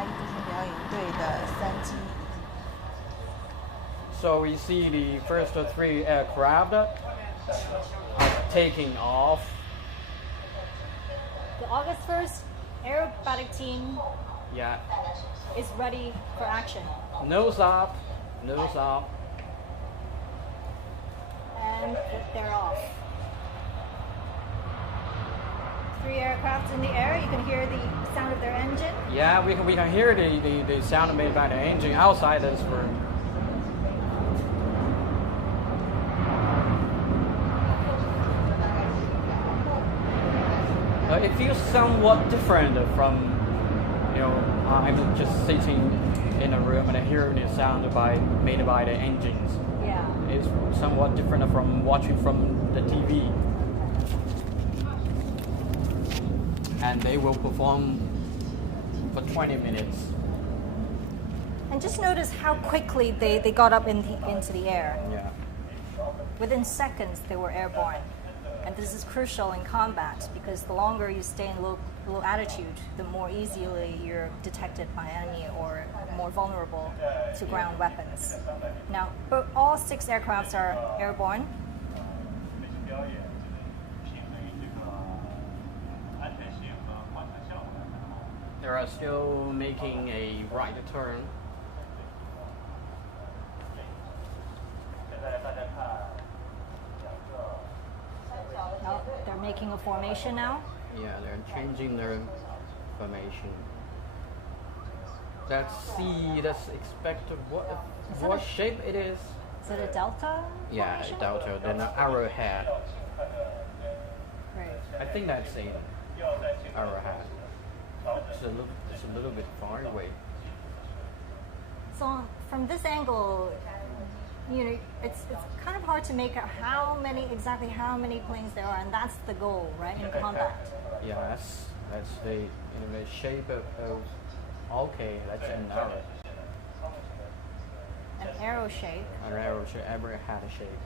华裔地形表演队的3机。So we see the first 3 aircraft are taking off. The August 1st Aerobatic team is ready for action. Nose up, nose up. And they're off. 3 aircraft in the air. You can hear the sound of their engine. Yeah, we can hear the sound made by the engine outside this room. It feels somewhat different from, I'm just sitting in a room and I hear the sound made by the engines. Yeah. It's somewhat different from watching from the TV. And they will perform for 20 minutes. And just notice how quickly they got up into the air. Yeah. Within seconds, they were airborne. And this is crucial in combat because the longer you stay in low altitude, the more easily you're detected by enemy or more vulnerable to ground weapons. Now, all 6 aircrafts are airborne. They are still making a right turn. Oh, they're making a formation now. Yeah, they're changing their formation. Let's see, let's expect what shape it is. Is it a delta formation? Yeah, delta, then an arrowhead. Right. I think that's a arrowhead. It's a little bit far away. So from this angle, it's kind of hard to make out exactly how many planes there are, and that's the goal, right, in combat. Yeah, that's the shape of okay, that's an arrow. An arrow shape. An arrow shape, arrowhead shape.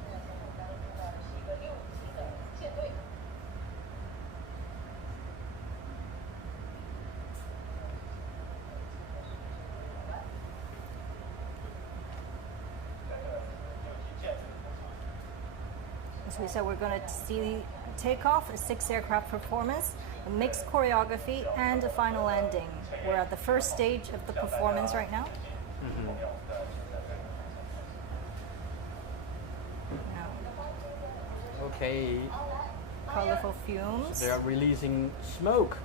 As we said, we're going to see takeoff, a 6 aircraft performance, a mixed choreography, and a final landing. We're at the first stage of the performance right now. Mm-hmm. Okay. Colorful fumes. They are releasing smoke.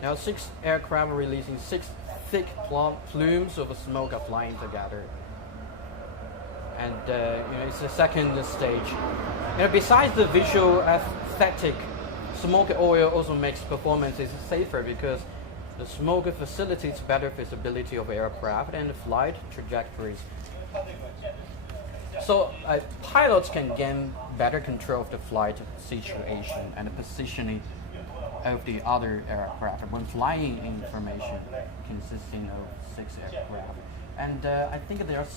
Now 6 aircraft are releasing 6 thick plumes of smoke are flying together. And it's the second stage. Besides the visual aesthetic, smoke oil also makes performances safer because the smoke facilitates better visibility of aircraft and flight trajectories. So pilots can gain better control of the flight situation and the positioning of the other aircraft when flying in formation consisting of 6 aircraft. And I think they are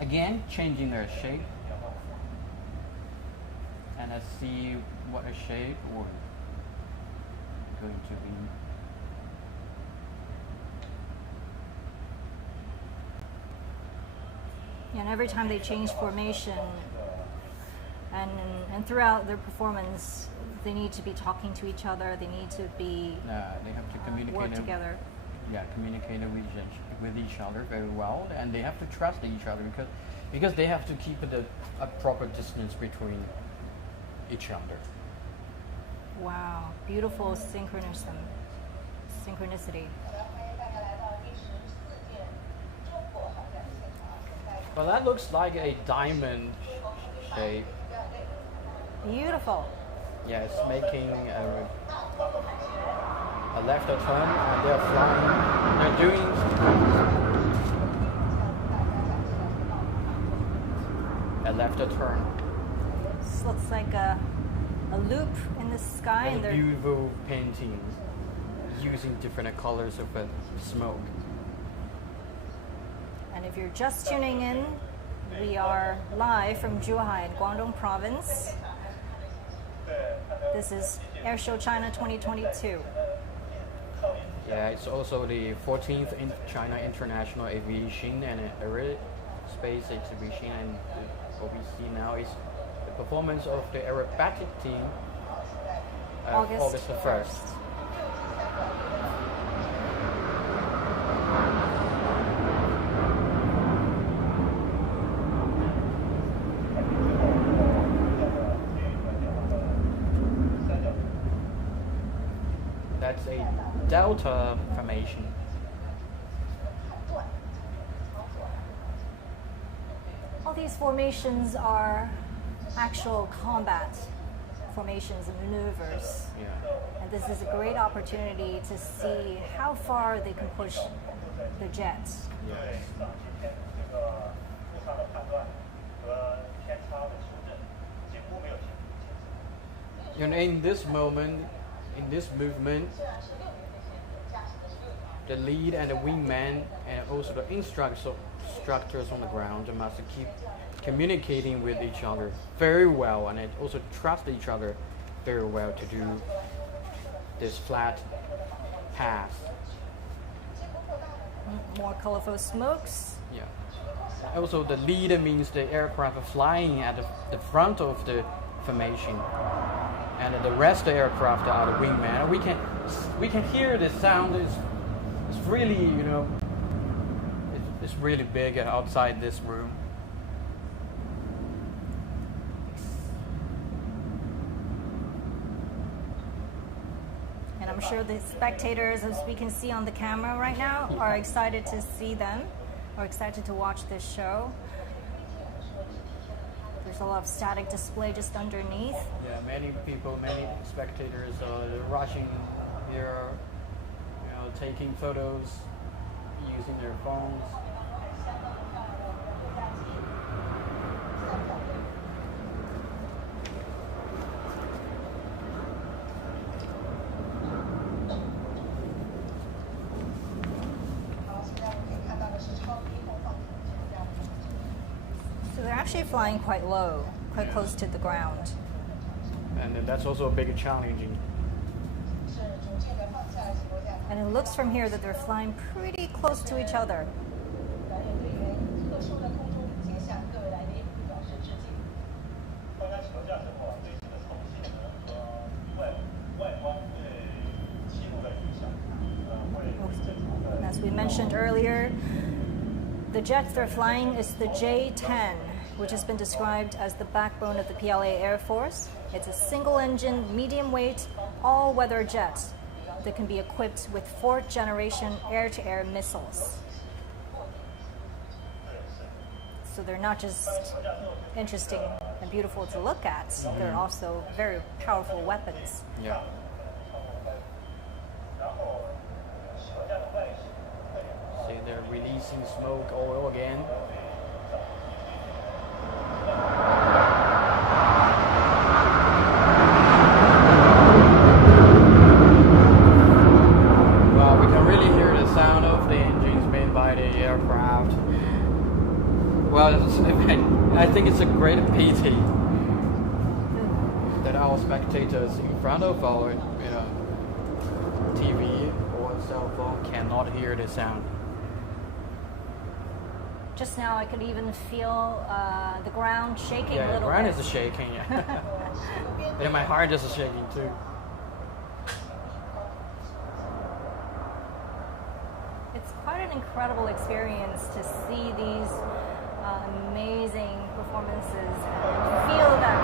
again changing their shape. And let's see what a shape or going to be. And every time they change formation and throughout their performance, they need to be talking to each other. They need to be they have to communicate work together. Yeah, communicate with each other very well, and they have to trust each other because they have to keep a proper distance between each other. Wow, beautiful synchronicity. Well, that looks like a diamond shape. Beautiful. Yeah, it's making a left turn, and they're flying. They're doing a left turn. This looks like a loop in the sky, and they're beautiful paintings using different colors of smoke. And if you're just tuning in, we are live from Zhuhai in Guangdong province. This is Airshow China 2022. Yeah, it's also the 14th in China International Aviation and Aerospace exhibition, and what we see now is the performance of the Aerobatic team August the 1st. That's a delta formation. All these formations are actual combat formations and maneuvers. Yeah. And this is a great opportunity to see how far they can push the jets. Yes. And in this moment, in this movement, the lead and the wingman and also the instructors on the ground must keep communicating with each other very well, and also trust each other very well to do this flat path. More colorful smokes. Yeah. Also, the lead means the aircraft are flying at the front of the formation, and the rest of the aircraft are the wingman. We can hear the sound. It's really, it's really big outside this room. And I'm sure the spectators, as we can see on the camera right now, are excited to see them, or excited to watch this show. There's a lot of static display just underneath. Yeah, many people, many spectators are rushing here, taking photos, using their phones. So they're actually flying quite low, quite close to the ground. And that's also a big challenge. And it looks from here that they're flying pretty close to each other. As we mentioned earlier, the jets they're flying is the J-10, which has been described as the backbone of the PLA Air Force. It's a single-engine, medium-weight, all-weather jet that can be equipped with fourth-generation air-to-air missiles. So they're not just interesting and beautiful to look at, they're also very powerful weapons. Yeah. See, they're releasing smoke oil again. Well, we can really hear the sound of the engines made by the aircraft. Well, I think it's a great pity that our spectators in front of our TV or cell phone cannot hear the sound. Just now I could even feel the ground shaking a little bit. Yeah, the ground is shaking. And my heart is shaking too. It's quite an incredible experience to see these amazing performances and feel them.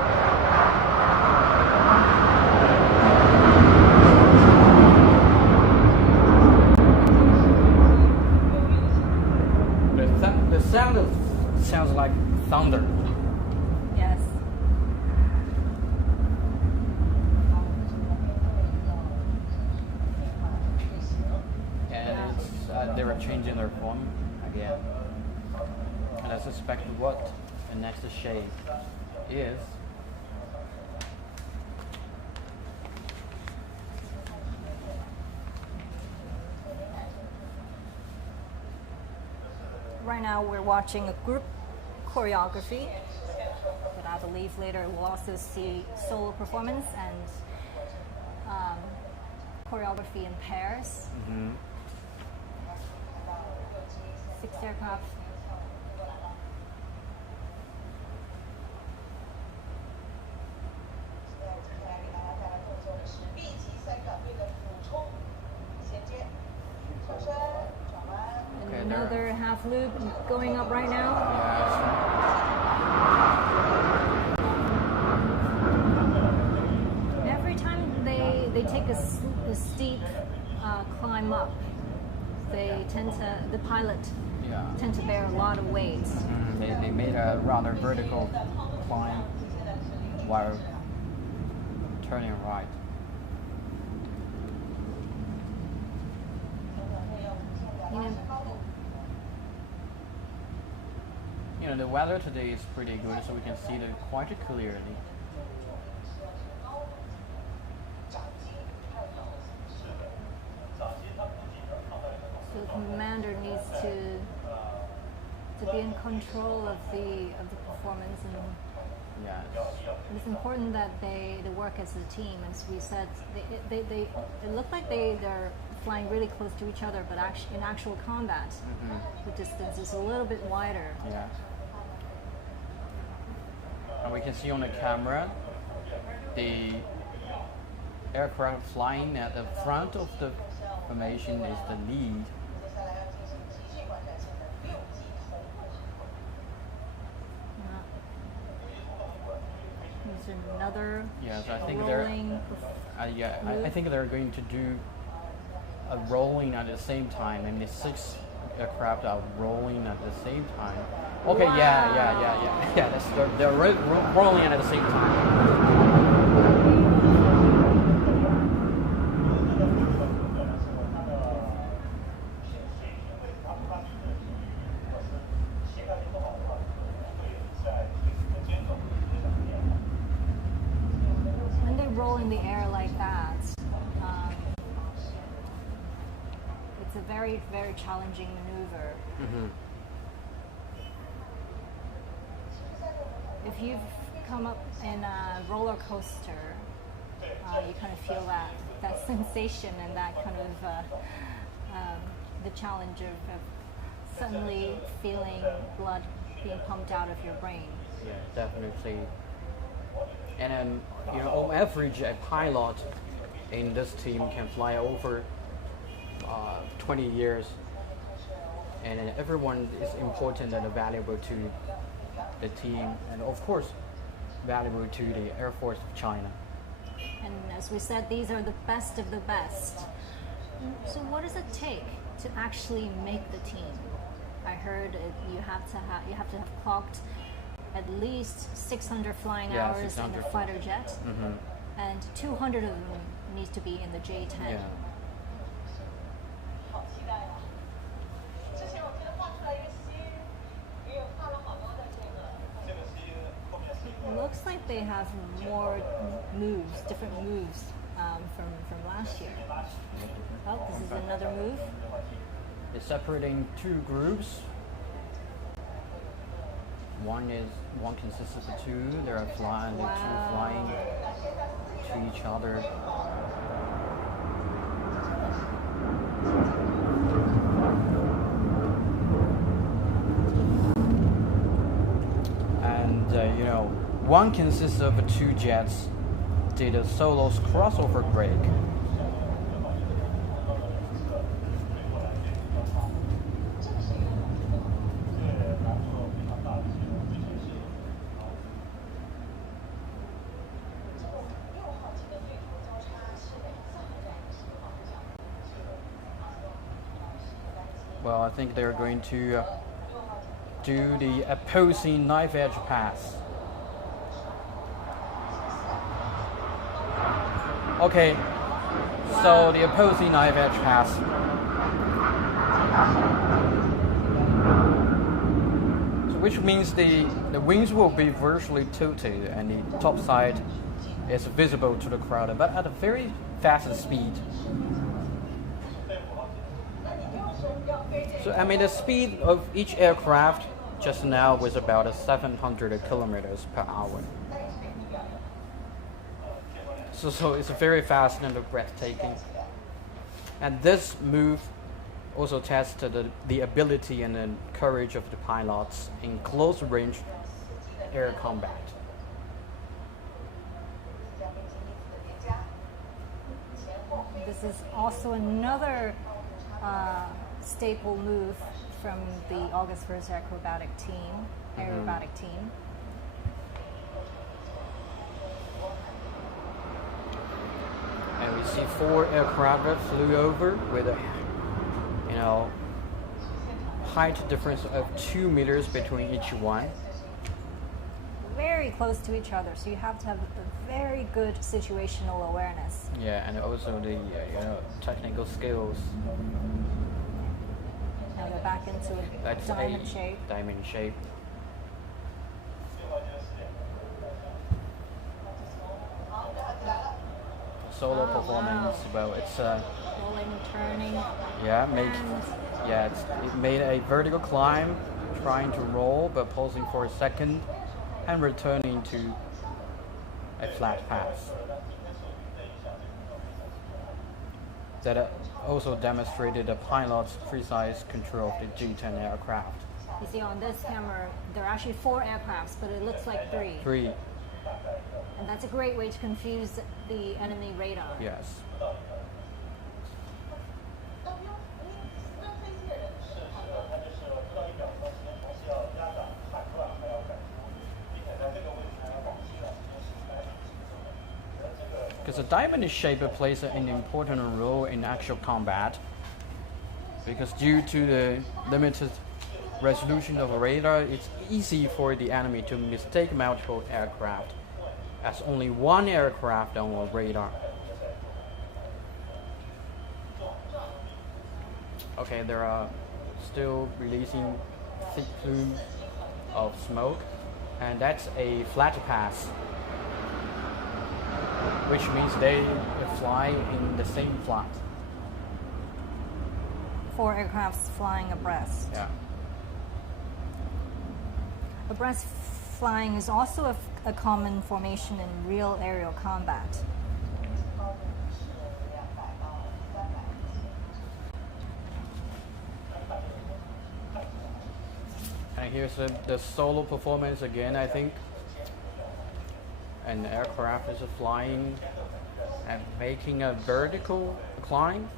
The sound sounds like thunder. Yes. And it's, they were changing their form again. And I suspect what the next shape is. Right now we're watching a group choreography, but I believe later we'll also see solo performance, and choreography in pairs. Mm-hmm. 6 aircraft. Okay, Another half loop going up right now. Every time they take a steep climb up, the pilot tend to bear a lot of weight. They made a rather vertical climb while turning right. You know, the weather today is pretty good, so we can see it quite clearly. So the commander needs to be in control of the performance, and Yes. it's important that they work as a team. As we said, it looked like they're flying really close to each other, but in actual combat, the distance is a little bit wider. Yeah. And we can see on the camera the aircraft flying at the front of the formation is the lead. There's another Yes, I think rolling. I think they're going to do a rolling at the same time, and the 6 aircraft are rolling at the same time. Okay, Wow. yeah. They're rolling at the same time. When they roll in the air like that, it's a very, very challenging maneuver. If you've come up in a roller coaster, you kind of feel that sensation and that kind of the challenge of suddenly feeling blood being pumped out of your brain. Yeah, definitely. And you know, on average, a pilot in this team can fly over 20 years, and everyone is important and valuable to the team, and of course, valuable to the Air Force of China. And as we said, these are the best of the best. So what does it take to actually make the team? I heard you have to have clocked at least 600 flying hours in a fighter jet, and 200 of them needs to be in the J-10. Yeah. It looks like they have more moves, different moves from last year. Oh, this is another move. It's separating 2 groups. One consists of 2. There are flying, Wow. 2 flying to each other. And you know, one consists of 2 jets. Did a solo crossover break. Well, I think they're going to do the opposing knife edge pass. Okay, so the opposing knife edge pass. So which means the wings will be virtually tilted and the top side is visible to the crowd, but at a very fast speed. So I mean, the speed of each aircraft just now was about 700 kilometers per hour. So it's very fast and breathtaking. And this move also tested the ability and the courage of the pilots in close range air combat. This is also another staple move from the August 1st Aerobatic team, Aerobatic team. And we see 4 aircraft that flew over with a, height difference of 2 meters between each one. Very close to each other, so you have to have a very good situational awareness. Yeah, and also the technical skills. Now they're back into a diamond shape. Diamond shape. Solo performance. Wow. Well, it's Rolling, turning. it made a vertical climb, trying to roll, but pausing for a second, and returning to a flat path. That also demonstrated a pilot's precise control of the G-10 aircraft. You see on this camera, there are actually 4 aircrafts, but it looks like 3. 3. And that's a great way to confuse the enemy radar. Yes. Because the diamond shape plays an important role in actual combat. Because due to the limited resolution of a radar, it's easy for the enemy to mistake multiple aircraft as only one aircraft on a radar. Okay, they are still releasing thick plume of smoke, and that's a flat pass, which means they fly in the same flight. 4 aircrafts flying abreast. Yeah. Abreast flying is also a common formation in real aerial combat. And here's the solo performance again, I think. An aircraft is flying and making a vertical climb,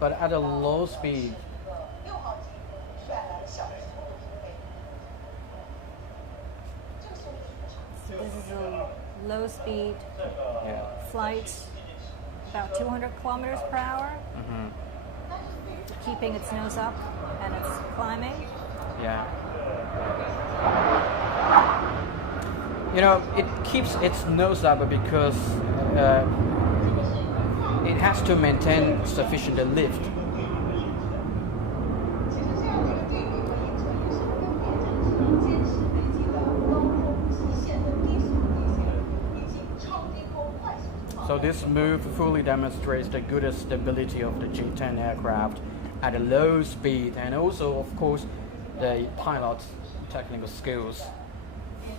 but at a low speed. So this is a low speed flight, about 200 kilometers per hour, keeping its nose up and it's climbing. Yeah. It keeps its nose up because it has to maintain sufficient lift. So this move fully demonstrates the good stability of the G-10 aircraft at a low speed, and also, of course, the pilot's technical skills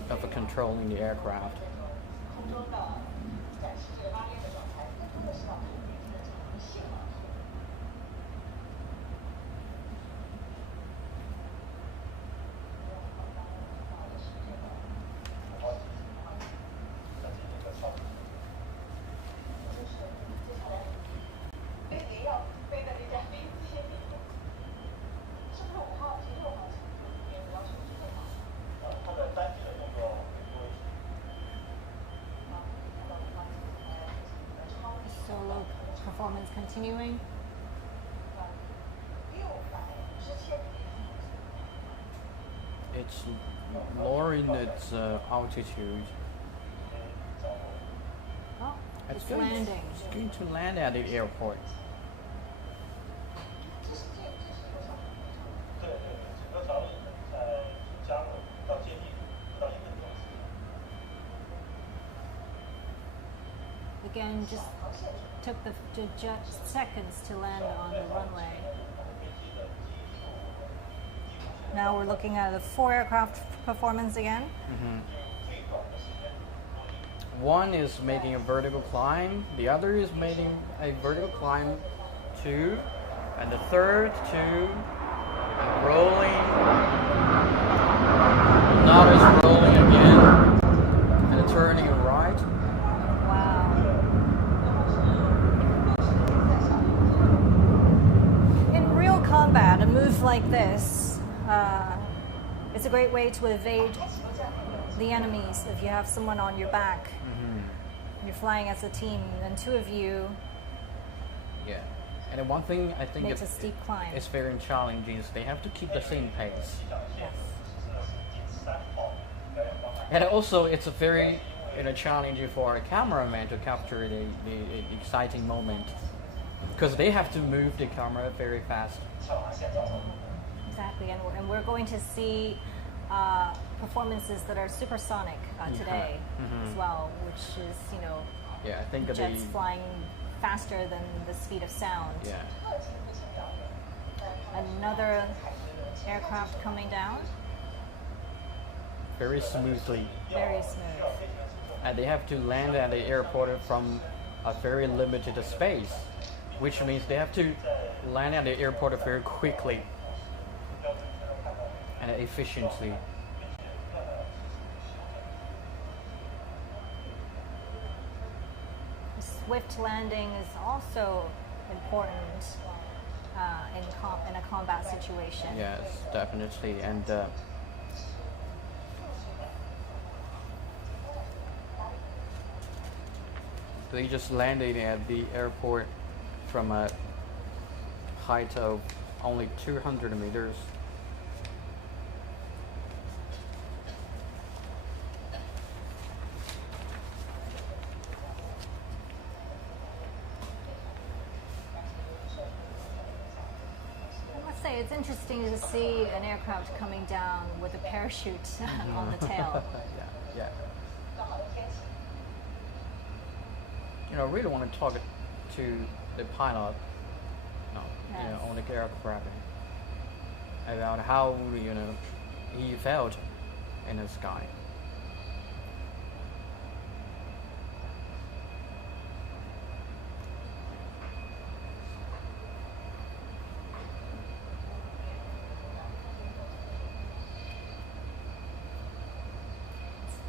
of controlling the aircraft. Solo performance continuing. It's lowering its altitude. Oh, it's landing. It's going to land at the airport. Again, just took just seconds to land on the runway. Now we're looking at the 4 aircraft performance again. One is making a vertical climb, the other is making a vertical climb, 2, and the third 2, rolling, another is rolling again, and turning right. Wow. In real combat, a move like this is a great way to evade the enemies. If you have someone on your back, and you're flying as a team, and 2 of you, Yeah. And one thing I think makes a steep climb. it's very challenging is they have to keep the same pace. Yes. And also it's a very challenging for a cameraman to capture the exciting moment, because they have to move the camera very fast. Exactly, and we're going to see performances that are supersonic today as well, which is, Yeah, I think jets flying faster than the speed of sound. Yeah. Another aircraft coming down, Very smoothly. very smooth. And they have to land at the airport from a very limited space, which means they have to land at the airport very quickly and efficiently. Swift landing is also important in a combat situation. Yes, definitely. And they just landed at the airport from a height of only 200 meters. I must say, it's interesting to see an aircraft coming down with a parachute on the tail. Yeah. I really want to talk to the pilot, Yes. on the aircraft, about how he felt in the sky.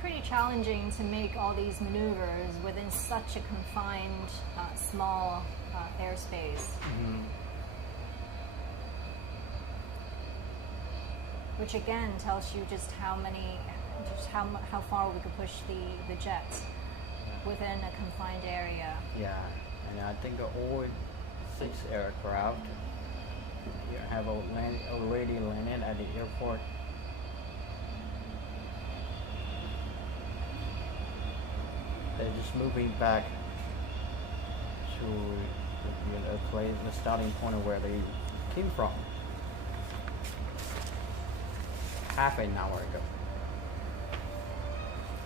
Pretty challenging to make all these maneuvers within such a confined, small airspace. Which again tells you just how far we could push the jet within a confined area. Yeah, and I think all 6 aircraft have already landed at the airport. They're just moving back to the starting point of where they came from half an hour ago.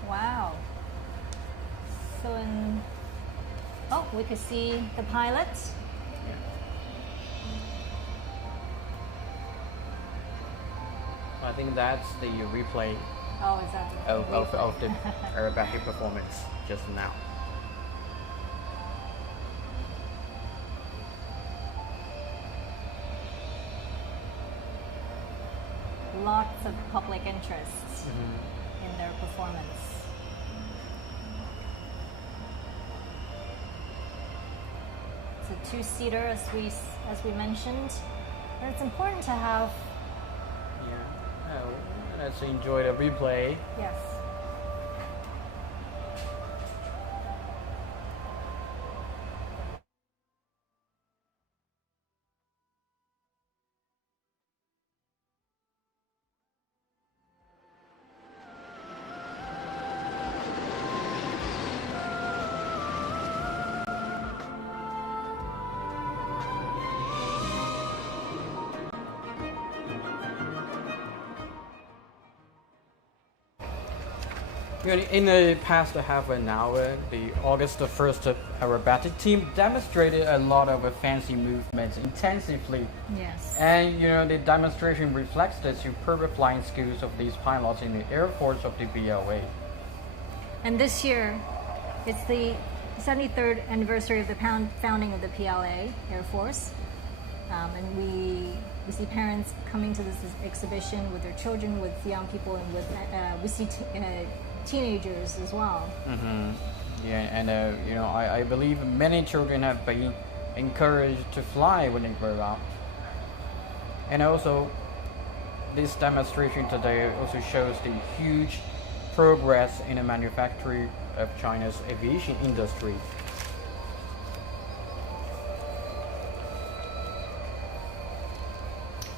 Wow. So we could see the pilot. Yeah. I think that's the replay Oh, is that the of the Aerobatic performance just now. Lots of public interest in their performance. It's a 2-seater, as we mentioned, and it's important to have. Yeah. Let's enjoy the replay. Yes. In the past half an hour, the August 1st Aerobatic team demonstrated a lot of fancy movements intensively. Yes. And the demonstration reflects the superb flying skills of these pilots in the Air Force of the BLA. And this year, It's the 73rd anniversary of the founding of the PLA Air Force, and we see parents coming to this exhibition with their children, with young people, and with we see teenagers as well. Mm-hmm. Yeah, and I believe many children have been encouraged to fly when they grow up. And also, this demonstration today also shows the huge progress in the manufacturing of China's aviation industry.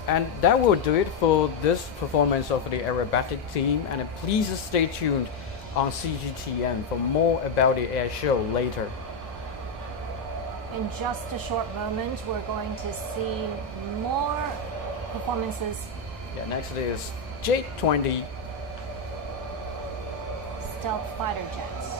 And that will do it for this performance of the Aerobatic team, and please stay tuned on CGTN for more about the air show later. In just a short moment, we're going to see more performances. Yeah, next is J-20 Stealth fighter jets.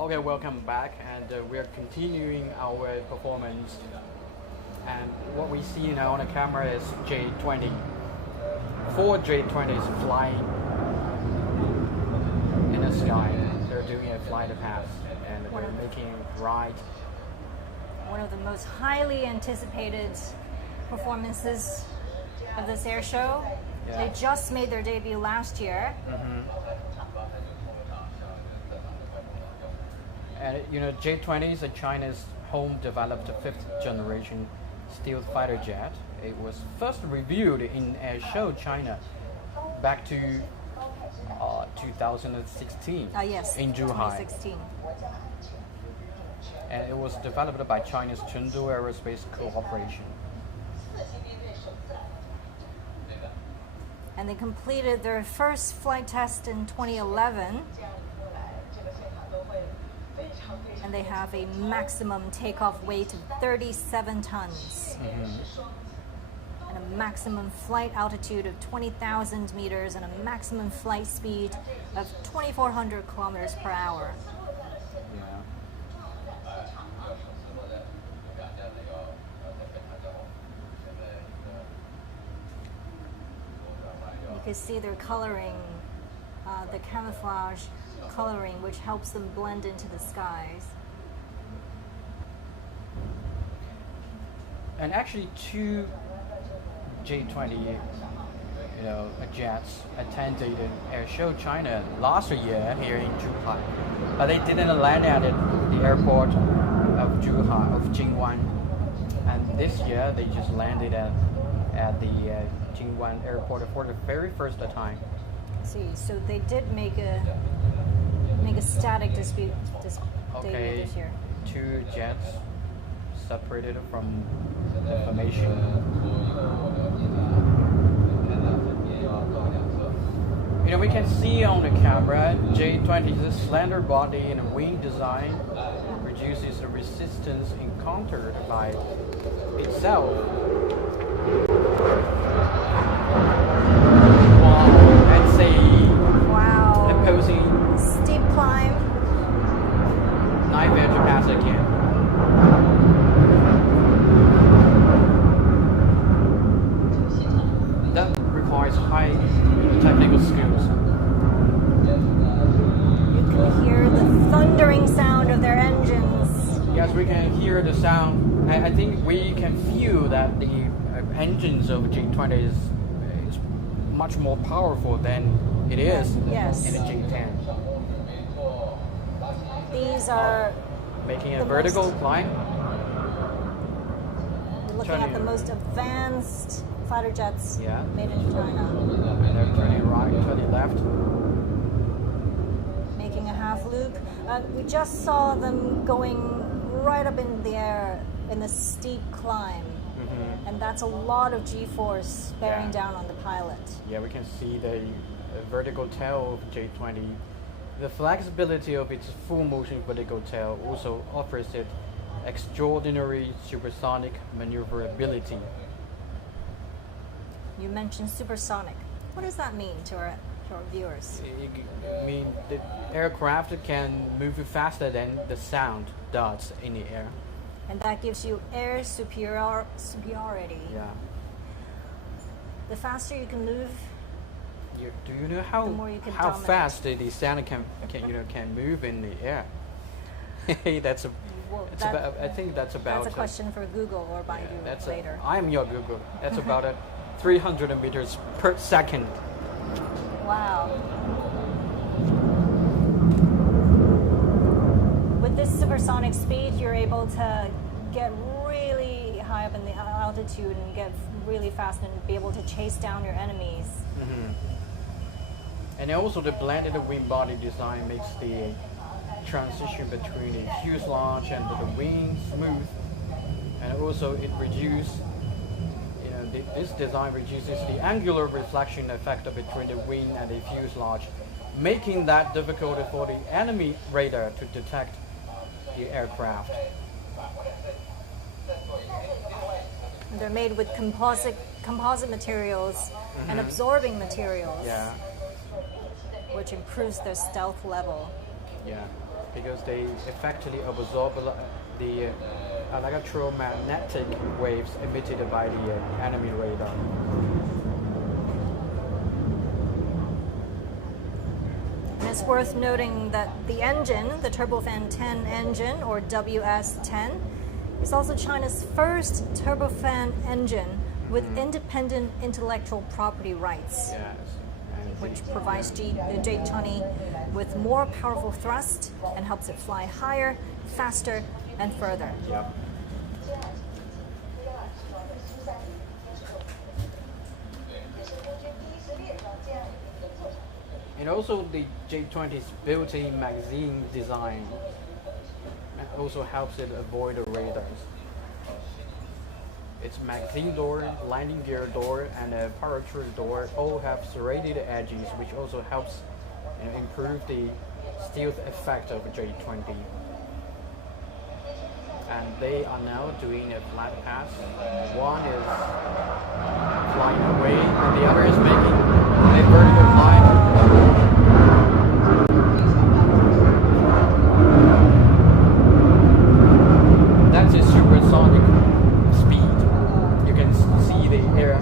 Okay, welcome back, and we're continuing our performance. And what we see now on the camera is J-20. 4 J-20s flying in the sky. They're doing a flight pass, and they're making a ride. One of the most highly anticipated performances of this air show. Yeah. They just made their debut last year. And you know, J-20 is China's home-developed 5th generation stealth fighter jet. It was first reviewed in Air Show China back to 2016 Yes, in Zhuhai. 2016. And it was developed by China's Chengdu Aerospace Corporation. And they completed their first flight test in 2011. And they have a maximum takeoff weight of 37 tons. And a maximum flight altitude of 20,000 meters and a maximum flight speed of 2,400 kilometers per hour. You can see they're coloring, the camouflage coloring, which helps them blend into the skies. And actually, 2 J-20, jets attended Air Show China last year here in Zhuhai, but they didn't land at the airport of Zhuhai, of Jingwan. And this year, they just landed at the Jingwan airport for the very first time. See, so they did make a static debut Okay, this year. 2 jets separated from the formation. You know, we can see on the camera J-20's slender body and wing design reduces the resistance encountered by itself. Let's say opposing steep climb. 9 vector pass again. That requires high technical skills. You can hear the thundering sound of their engines. Yes, we can hear the sound. I think we can feel that the engines of J-20 is much more powerful than it is in the J-10. These are making a vertical climb. We're looking at the most advanced fighter jets made in China. And they're turning right, turning left. Making a half loop. We just saw them going right up in the air in the steep climb. And that's a lot of G-force bearing down on the pilot. Yeah, we can see the vertical tail of J-20. The flexibility of its full motion vertical tail also offers it extraordinary supersonic maneuverability. You mentioned supersonic. What does that mean to our viewers? I mean, the aircraft can move faster than the sound does in the air. And that gives you air superiority. Yeah. The faster you can move, do you know how dominate. fast the sound can move in the air? That's a. I think that's about. That's a question for Google or Baidu later. I am your Google. That's about 300 meters per second. Wow. With this supersonic speed, you're able to get really high up in the altitude and get really fast and be able to chase down your enemies. And also the blended wing body design makes the transition between the fuselage and the wing smooth. And also it reduces, this design reduces the angular reflection effect between the wing and the fuselage, making that difficult for the enemy radar to detect the aircraft. They're made with composite materials and absorbing materials, which improves their stealth level. Yeah. because they effectively absorb the electromagnetic waves emitted by the enemy radar. And it's worth noting that the engine, the turbofan 10 engine, or WS10, is also China's first turbofan engine with independent intellectual property rights, Yes. which provides the J20 with more powerful thrust and helps it fly higher, faster, and further. Yep. And also the J20's built-in magazine design also helps it avoid the radars. Its magazine door, landing gear door, and a parachute door all have serrated edges, which also helps improve the stealth effect of J20. And they are now doing a flat pass. One is flying away, and the other is making a vertical climb. That's a supersonic speed. You can see the air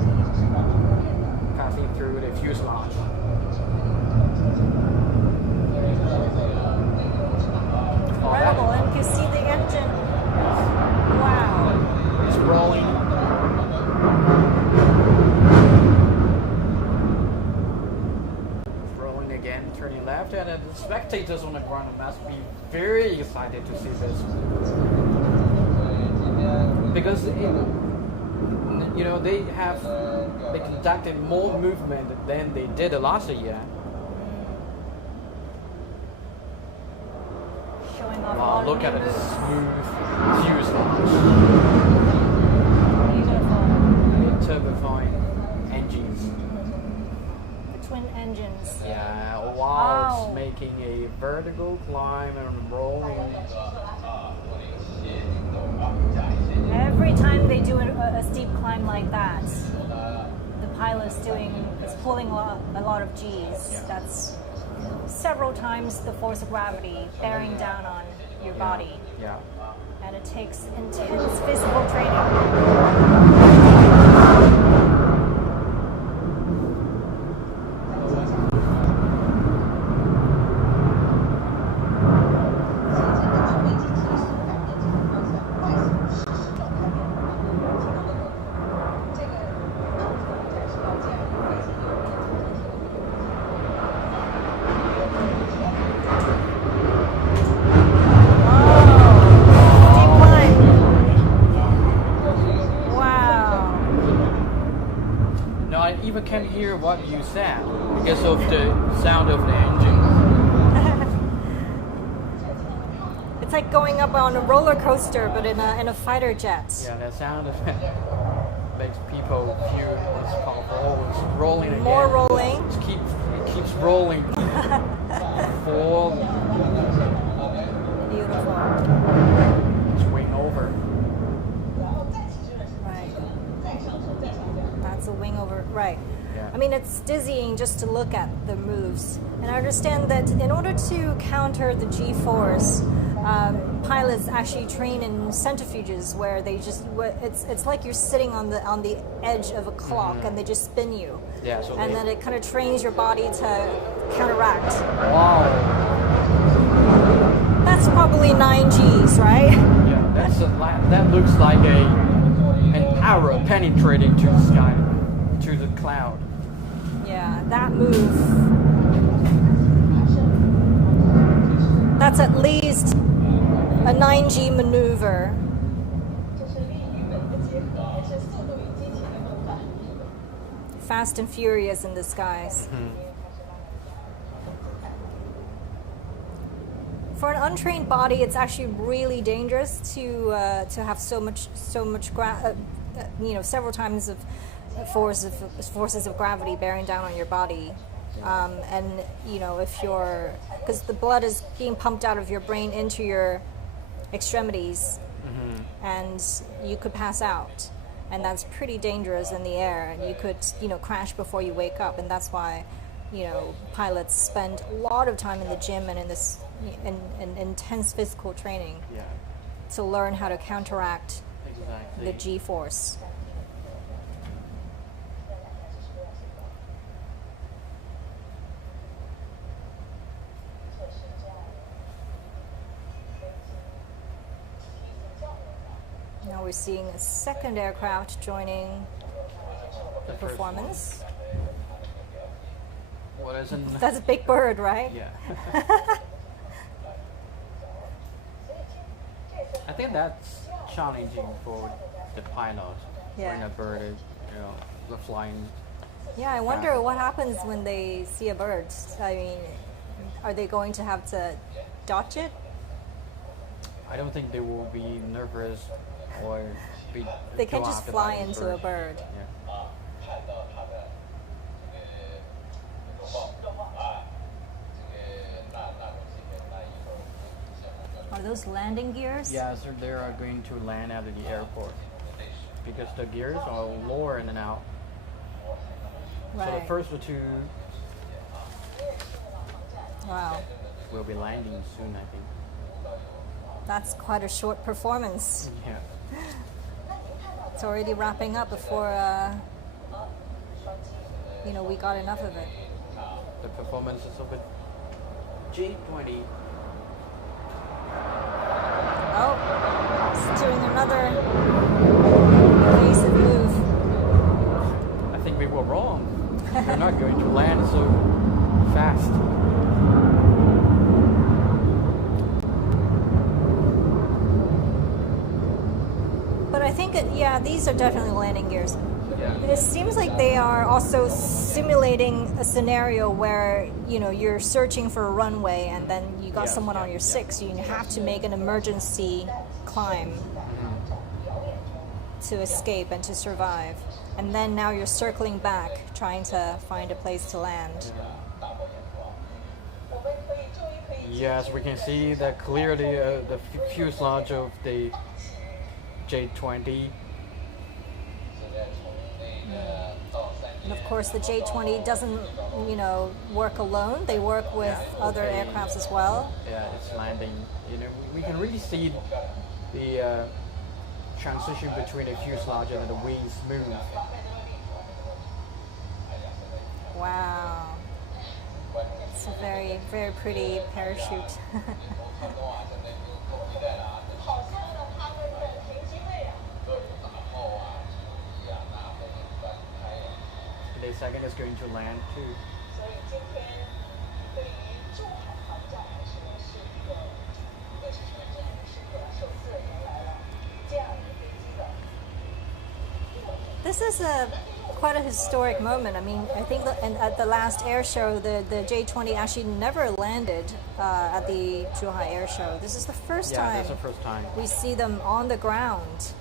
passing through the fuselage. Incredible, and you see the engine. Wow. It's rolling. It's rolling again, turning left, and the spectators on the ground must be very excited to see this. Because they conducted more movement than they did last year. Showing off Wow, all look the at the moves. smooth fuselage. Beautiful. Turbofan engines. The twin engines. Yeah, while Wow. it's making a vertical climb and rolling. Every time they do a steep climb like that, the pilot's pulling a lot of G's. Yeah. That's several times the force of gravity bearing down on your body. Yeah. And it takes intense physical training. Even can't hear what you said because of the sound of the engine. It's like going up on a roller coaster, but in a fighter jet. Yeah, that sound of it makes people feel it's powerful. It's rolling again. More rolling. It keeps rolling. Full. Beautiful. Swing over. Right. That's a wing over. Right. Yeah. I mean, it's dizzying just to look at the moves. And I understand that in order to counter the G-force, pilots actually train in centrifuges where they it's like you're sitting on the edge of a clock and they just spin you. Yeah. So And then it kind of trains your body to counteract. Wow. That's probably 9 Gs, right? Yeah. That looks like an arrow penetrating to the sky, to the cloud. Yeah, that move. That's at least a 9G maneuver. Fast and furious in the skies. For an untrained body, it's actually really dangerous to have so much several times of forces of gravity bearing down on your body. And if because the blood is being pumped out of your brain into your extremities, and you could pass out, and that's pretty dangerous in the air, and you could crash before you wake up, and that's why pilots spend a lot of time in the gym and in this an intense physical training Yeah, to learn how to counteract exactly. the G-force. Now we're seeing a second aircraft joining the first one. performance. What isn't? That's a big bird, right? Yeah. I think that's challenging for the pilot. Yeah. When a bird is, the flying. Yeah, I wonder what happens when they see a bird. I mean, are they going to have to dodge it? I don't think they will be nervous or be. They can go just after fly by the into a bird. Yeah. Are those landing gears? Yeah, so they are going to land at the airport because the gears are lower in and out. Right. So the first two Wow. will be landing soon, I think. That's quite a short performance. Yeah. It's already wrapping up before, we got enough of it. The performance is of a J20. Oh, it's doing another evasive move. I think we were wrong. We're not going to land so fast. But I think, these are definitely landing gears. Yeah. It seems like they are also simulating a scenario where, you're searching for a runway and then you got someone on your six. You have to make an emergency climb to escape and to survive. And then now you're circling back, trying to find a place to land. Yes, we can see that clearly the fuselage of the J20. And of course, the J20 doesn't, work alone. They work with other aircrafts as well. Yeah, it's landing. We can really see the transition between the fuselage and the wings move. Wow. It's a very, very pretty parachute. The second is going to land too. This is quite a historic moment. I mean, I think at the last air show, the J20 actually never landed at the Zhuhai air show. This is the first time. Yeah, that's the first time. We see them on the ground.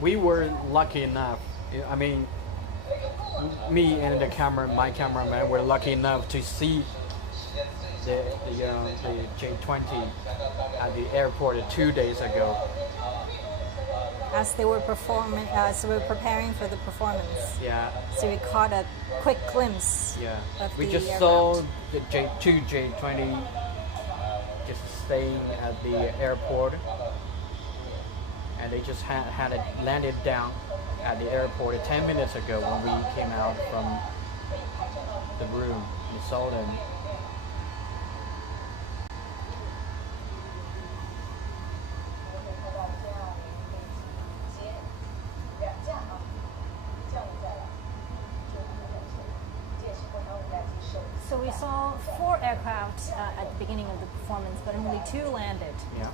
We were lucky enough. I mean, me and my cameraman were lucky enough to see the J20 at the airport 2 days ago. As they were preparing for the performance. Yeah. So we caught a quick glimpse. Yeah. Of We the just aircraft. saw the J20 just staying at the airport, and they just had it landed down at the airport 10 minutes ago when we came out from the room. We saw them. So we saw 4 aircraft at the beginning of the performance, but only 2 landed. Yeah.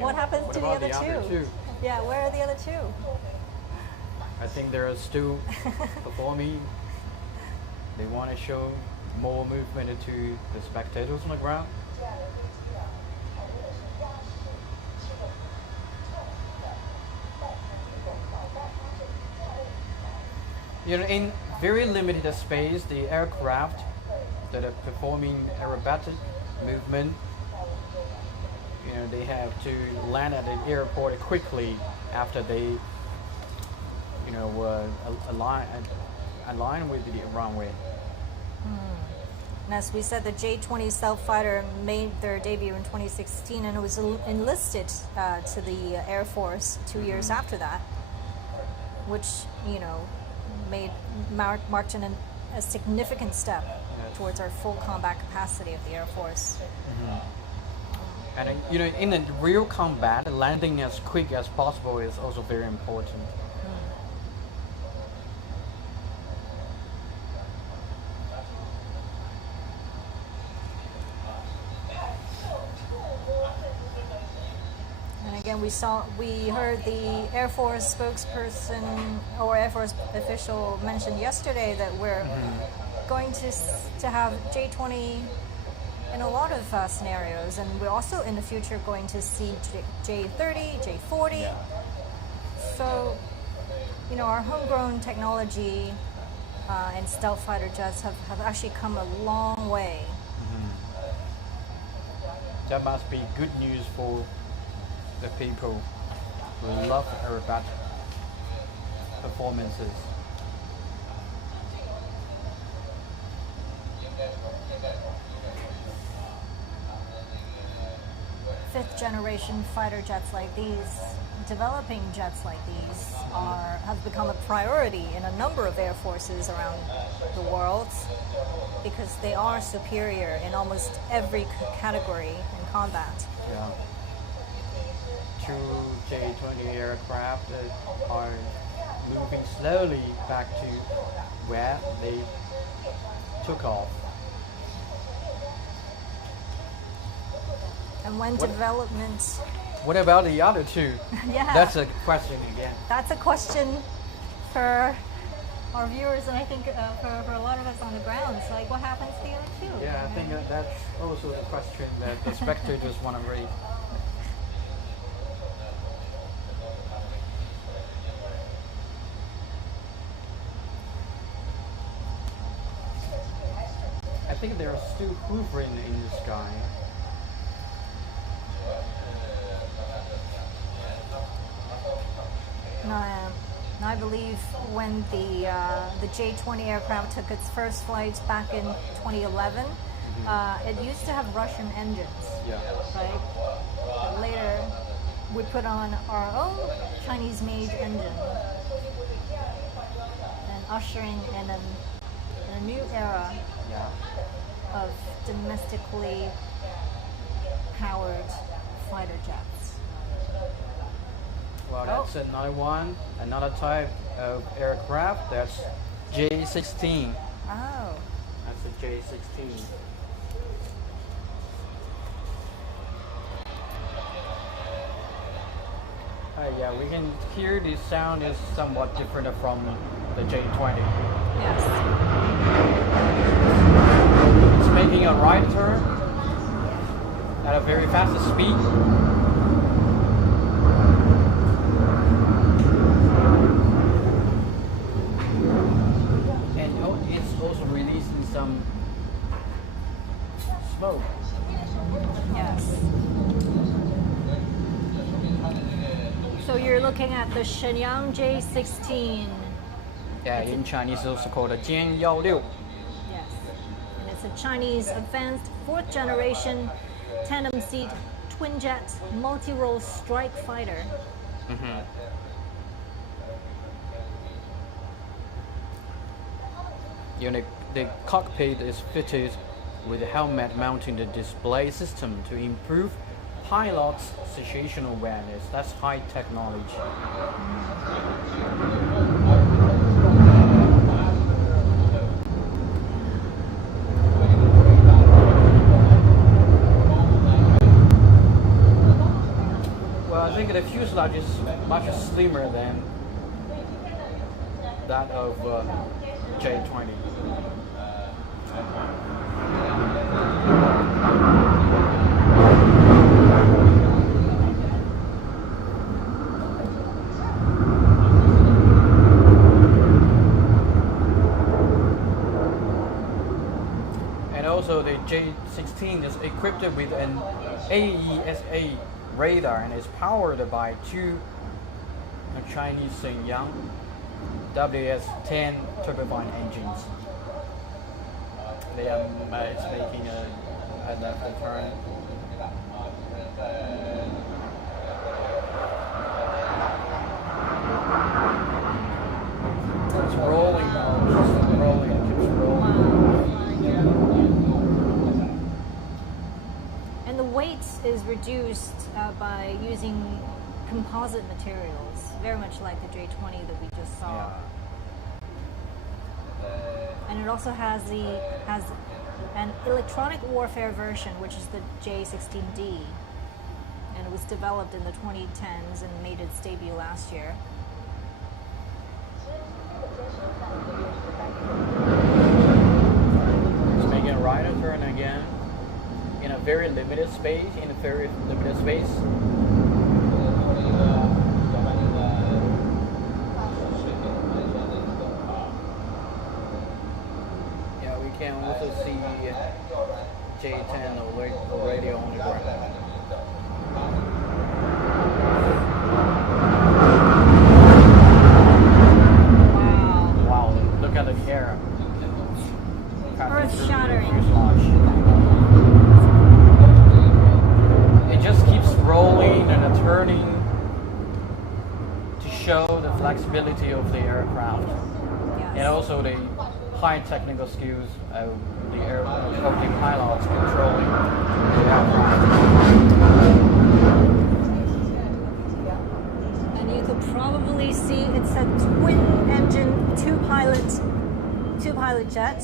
What happened to the about other two? Yeah, where are the other 2? I think they're still performing. They want to show more movement to the spectators on the ground. In very limited space, the aircraft that are performing aerobatic movement, they have to land at the airport quickly after they, align with the runway. And as we said, the J-20 stealth fighter made their debut in 2016, and it was enlisted to the Air Force 2 years after that, which marked a significant step towards our full combat capacity of the Air Force. And in a real combat, landing as quick as possible is also very important. And again, we heard the Air Force spokesperson or Air Force official mention yesterday that we're going to have J-20 in a lot of scenarios, and we're also in the future going to see J-30, J-40. Yeah. So, our homegrown technology and stealth fighter jets have actually come a long way. That must be good news for the people who love aerobatic performances. Fifth generation fighter jets like these, developing jets like these have become a priority in a number of air forces around the world because they are superior in almost every category in combat. Yeah. 2 J-20 aircraft are moving slowly back to where they took off. And when development... What about the other two? Yeah. That's a question again. That's a question for our viewers, and I think for a lot of us on the ground. It's like, what happens to the other two? Yeah, I think that's also the question that the spectators want to raise. I think they're still hovering in the sky. And I believe when the J-20 aircraft took its first flight back in 2011, it used to have Russian engines, right? But later, we put on our own Chinese-made engine, and ushering in a new era of domestically powered fighter jets. Well, that's another one, another type of aircraft. That's J-16. Oh. That's a J-16. Yeah, we can hear the sound is somewhat different from the J-20. Yes. It's making a right turn at a very fast speed. Some smoke. Yes. So you're looking at the Shenyang J-16. Yeah, in Chinese it's also called a Jian-16. Yes. And it's a Chinese advanced 4th generation tandem seat twin jet multi-role strike fighter. The cockpit is fitted with a helmet mounting the display system to improve pilots' situational awareness. That's high technology. Well, I think the fuselage is much slimmer than that of J-20. And also the J-16 is equipped with an AESA radar and is powered by 2 Chinese Shenyang WS-10 turbofan engines. they are it's making a left turn. It's rolling now, just rolling, it keeps rolling. And the weight is reduced by using composite materials, very much like the J20 that we just saw. Yeah. And it also has an electronic warfare version, which is the J16D, and it was developed in the 2010s and made its debut last year. It's making a right turn again in a very limited space. Yeah, we can also see J10 already on the ground. Wow, look at the air. Earth-shattering. It just keeps rolling and turning to show the flexibility of the aircraft. Yes. And also the high technical skills of the pilots controlling the aircraft. And you could probably see it's a twin-engine, two-pilot jet.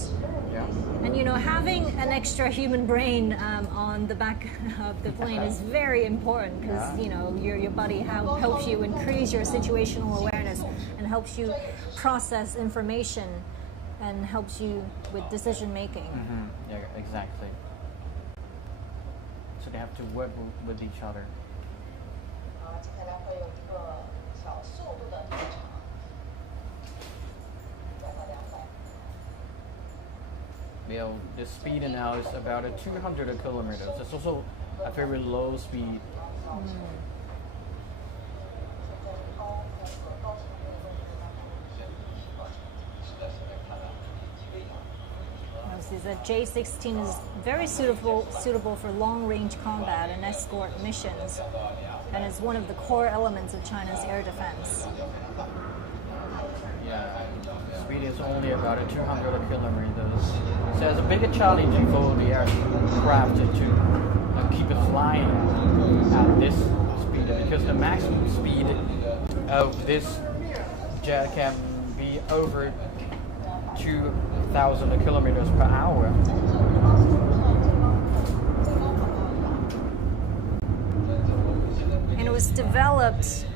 Yeah. And you know, having an extra human brain on the back of the plane is very important because you know your body helps you increase your situational awareness and helps you process information and helps you with decision making. Mm-hmm. Yeah, exactly. So they have to work with each other. Well, the speed now is about 200 kilometers. It's also a very low speed. The J16 is very suitable for long-range combat and escort missions, and is one of the core elements of China's air defense. Yeah, speed is only about 200 kilometers. So it's a big challenge for the aircraft to keep it flying at this speed, because the maximum speed of this jet can be over 2,000 kilometers per hour. And it was developed,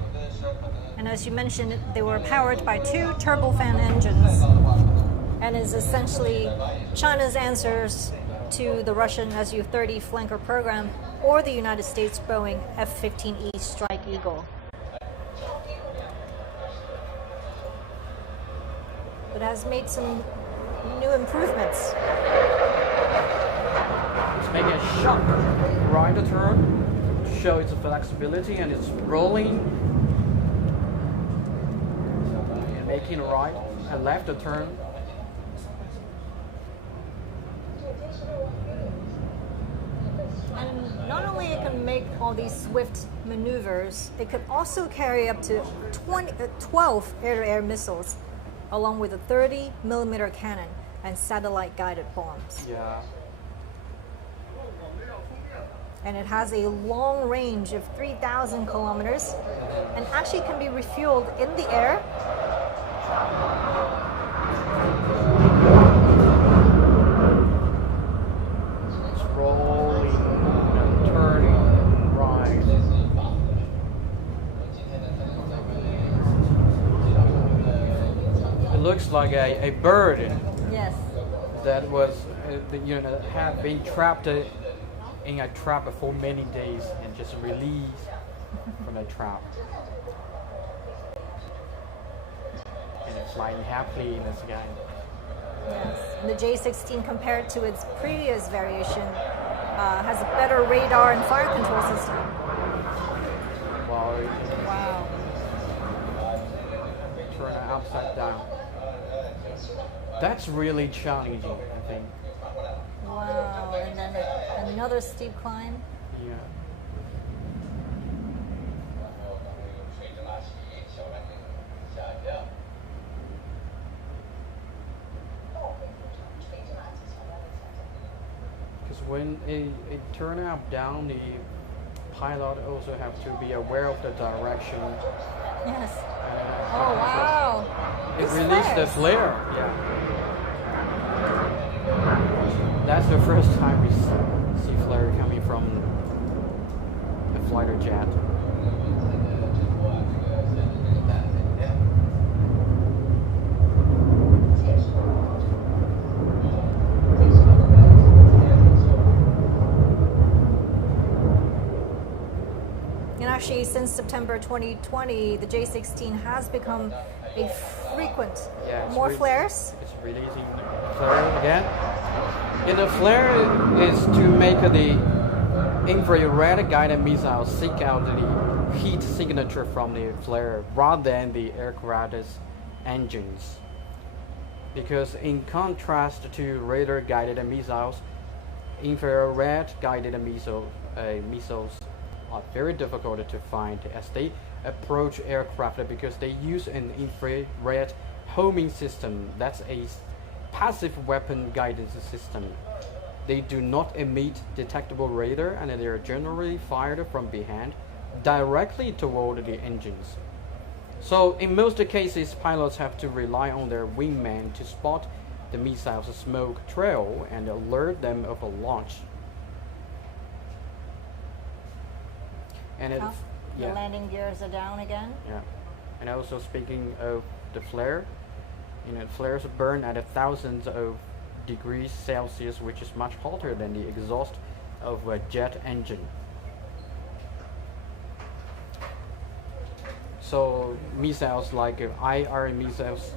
and as you mentioned, they were powered by two turbofan engines, and is essentially China's answers to the Russian Su-30 flanker program or the United States Boeing F-15E Strike Eagle. It has made some new improvements. It's making a sharp right turn to show its flexibility, and it's rolling and making a right and left turn. And not only it can make all these swift maneuvers, it could also carry up to 12 air-to-air missiles, along with a 30mm cannon and satellite-guided bombs. Yeah. And it has a long range of 3,000 kilometers, and actually can be refueled in the air. It's rolling and turning right. It looks like a bird. Yes. That was, had been trapped in a trap for many days and just released from the trap. And it's flying happily in the sky. Yes. And the J16, compared to its previous variation, has a better radar and fire control system. Wow. Wow. Turn it upside down. That's really challenging, I think. wow. And then another steep climb. Yeah. Because when it turn up down, the pilot also have to be aware of the direction. Yes. Oh, wow. It These released the flares. flare. Yeah. That's the first time we see flare coming from a fighter jet. And actually, since September 2020, the J16 has become a frequent. Yeah, More flares? It's releasing flare again. And the flare is to make the infrared guided missile seek out the heat signature from the flare rather than the aircraft's engines. Because in contrast to radar guided missiles, infrared guided missiles are very difficult to find as they approach aircraft because they use an infrared homing system that's a passive weapon guidance system. They do not emit detectable radar and they are generally fired from behind directly toward the engines. So in most cases, pilots have to rely on their wingman to spot the missile's smoke trail and alert them of a launch. And it, The landing gears are down again. Yeah, and also speaking of the flare, flares burn at thousands of degrees Celsius, which is much hotter than the exhaust of a jet engine. So missiles like IR missiles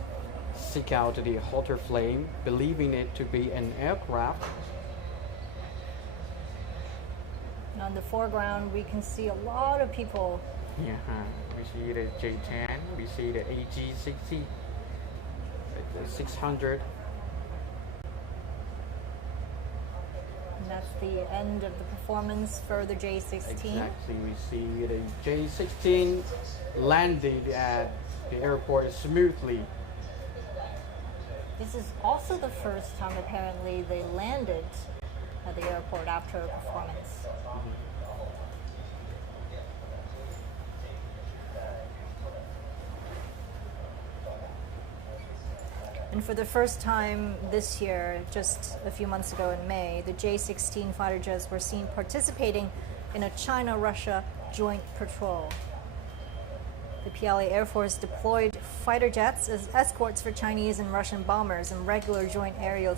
seek out the hotter flame, believing it to be an aircraft. On the foreground, we can see a lot of people. Yeah, we see the J10, we see the AG60, the 600. And that's the end of the performance for the J16. Exactly, we see the J16 landed at the airport smoothly. This is also the first time apparently they landed at the airport after a performance. And for the first time this year, just a few months ago in May, the J-16 fighter jets were seen participating in a China-Russia joint patrol. The PLA Air Force deployed fighter jets as escorts for Chinese and Russian bombers in regular joint aerial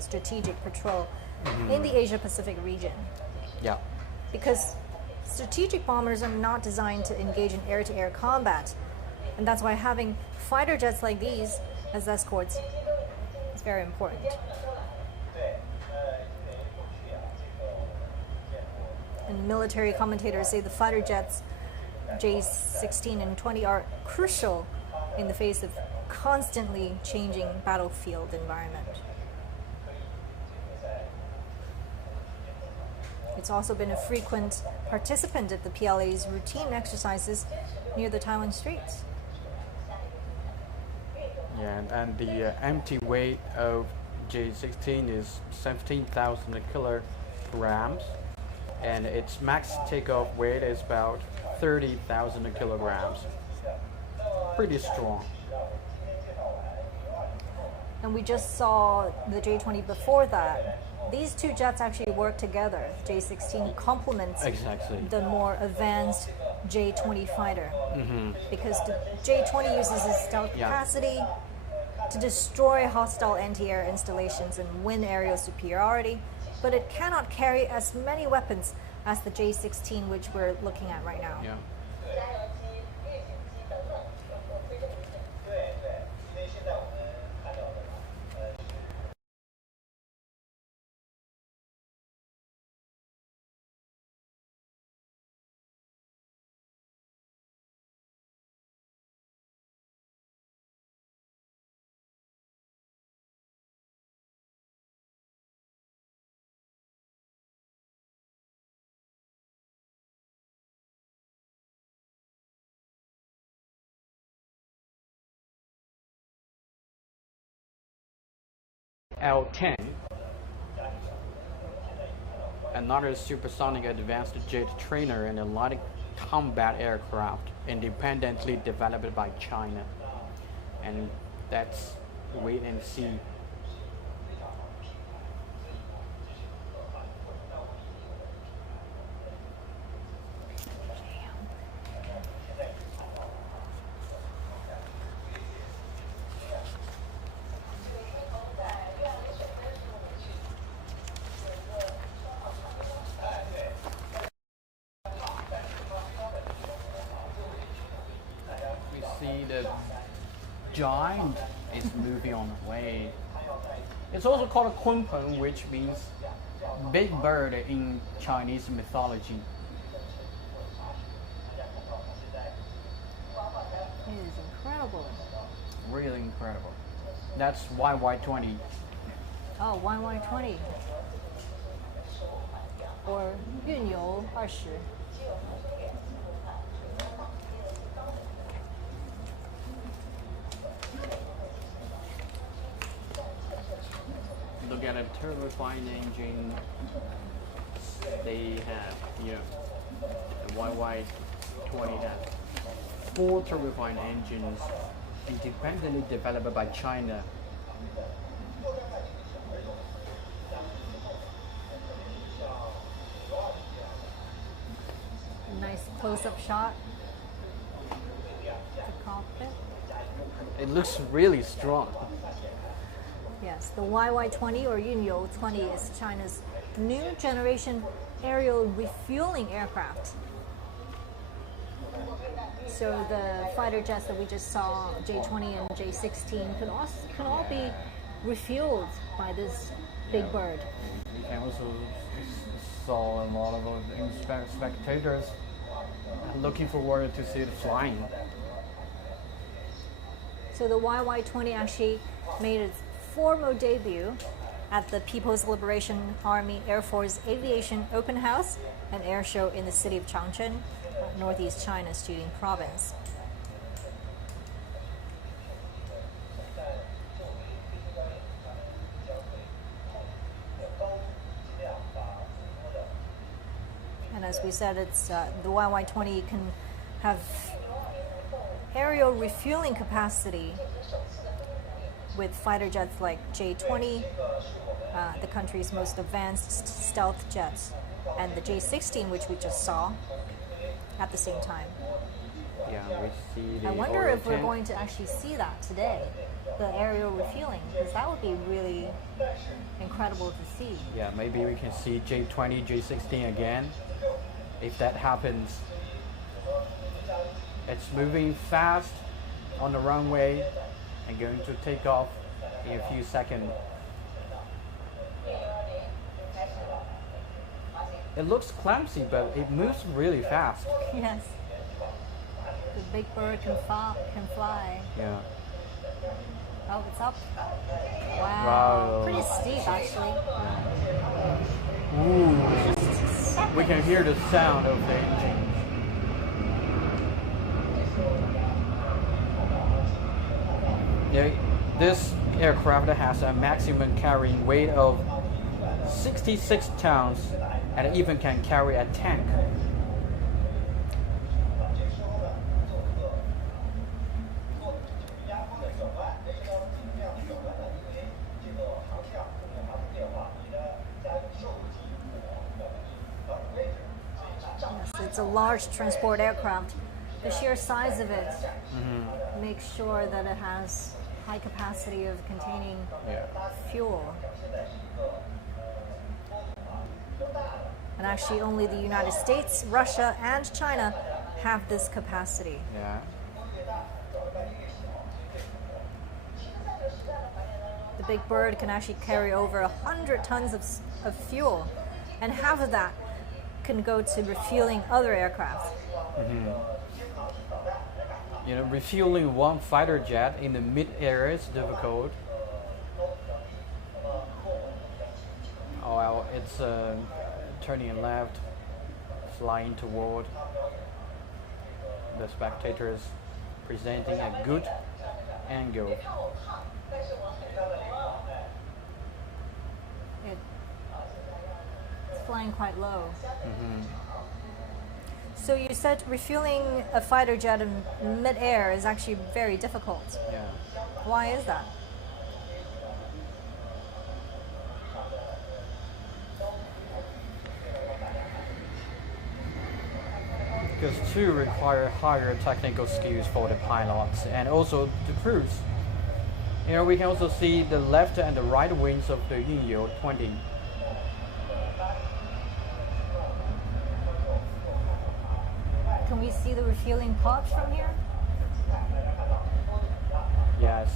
strategic patrol in the Asia-Pacific region. Yeah. Because strategic bombers are not designed to engage in air-to-air combat. And that's why having fighter jets like these as escorts is very important. And military commentators say the fighter jets J-16 and 20 are crucial in the face of constantly changing battlefield environment. It's also been a frequent participant at the PLA's routine exercises near the Taiwan Straits. Yeah, and the empty weight of J-16 is 17,000 kilograms, and its max takeoff weight is about 30,000 kilograms. Pretty strong. And we just saw the J-20 before that. These two jets actually work together. J-16 complements Exactly. the more advanced J-20 fighter. Because the J-20 uses its stealth capacity to destroy hostile anti-air installations and win aerial superiority, but it cannot carry as many weapons as the J-16, which we're looking at right now. Yeah. L-10, another supersonic advanced jet trainer and a light combat aircraft independently developed by China. And that's wait and see. See the giant is moving on the way. It's also called a kunpeng, which means big bird in Chinese mythology. It is incredible. Really incredible. That's YY-20. Oh, YY-20. Or 运油20. Look at a turbofan engine they have here. The YY-20 has 4 turbofan engines independently developed by China. Nice close-up shot. The cockpit. It looks really strong. Yes, the YY-20 or 运油20 is China's new generation aerial refueling aircraft. So the fighter jets that we just saw, J-20 and J-16, can all be refueled by this big bird. We can also saw a lot of spectators looking forward to see it flying. So the YY-20 actually made its formal debut at the People's Liberation Army Air Force Aviation Open House and Air Show in the city of Changchun, northeast China's Jilin province. And as we said, it's the YY-20 can have aerial refueling capacity with fighter jets like J-20, the country's most advanced stealth jets, and the J-16, which we just saw at the same time. Yeah, we see the I wonder Orion if we're 10. going to actually see that today, the aerial refueling, because that would be really incredible to see. Yeah, maybe we can see J-20, J-16 again. If that happens, it's moving fast on the runway and going to take off in a few seconds. It looks clumsy, but it moves really fast. Yes. The big bird can fly. Yeah. Oh, it's up. Wow. Wow. Pretty steep, actually. Ooh. We can hear the sound of the engine. Yeah, this aircraft has a maximum carrying weight of 66 tons and even can carry a tank. Yes, it's a large transport aircraft. The sheer size of it makes sure that it has high capacity of containing fuel. And actually only the United States, Russia, and China have this capacity. Yeah. The big bird can actually carry over 100 tons of fuel, and half of that can go to refueling other aircraft. You know, refueling one fighter jet in the mid-air is difficult. Oh well, it's turning left, flying toward the spectators, presenting a good angle. flying quite low. So you said refueling a fighter jet in mid-air is actually very difficult. Yeah. Why is that? Because two require higher technical skills for the pilots and also the crews. Here we can also see the left and the right wings of the Yunyu 20. Can we see the refueling pods from here? Yes.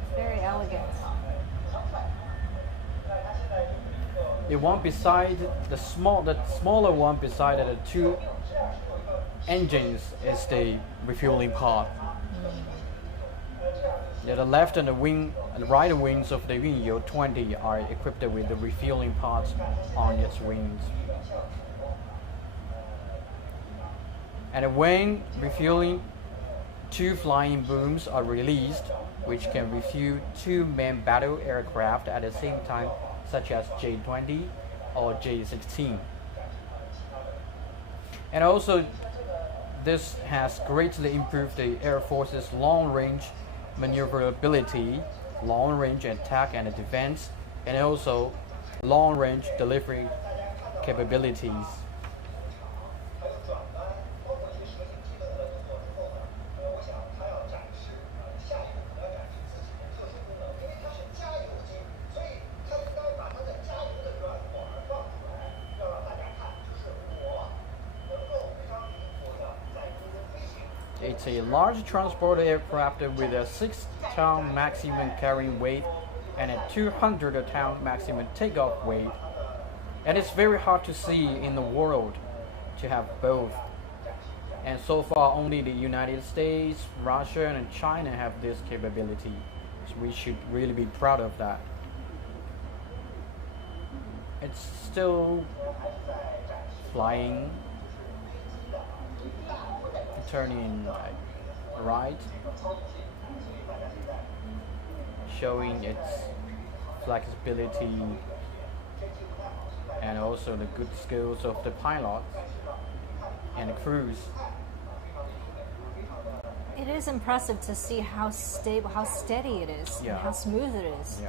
It's very elegant. The one beside the smaller one beside the two engines is the refueling pod. Yeah, the left and the right wings of the Yunyu 20 are equipped with the refueling pods on its wings. And when refueling, two flying booms are released, which can refuel two main battle aircraft at the same time, such as J-20 or J-16. And also, this has greatly improved the Air Force's long-range maneuverability, long-range attack and defense, and also long-range delivery capabilities. It's a large transport aircraft with a 6-ton maximum carrying weight and a 200-ton maximum takeoff weight. And it's very hard to see in the world to have both. And so far, only the United States, Russia, and China have this capability. So we should really be proud of that. It's still flying, turning right, showing its flexibility and also the good skills of the pilot and the crews. It is impressive to see how stable, how steady it is, Yeah. and how smooth it is. Yeah.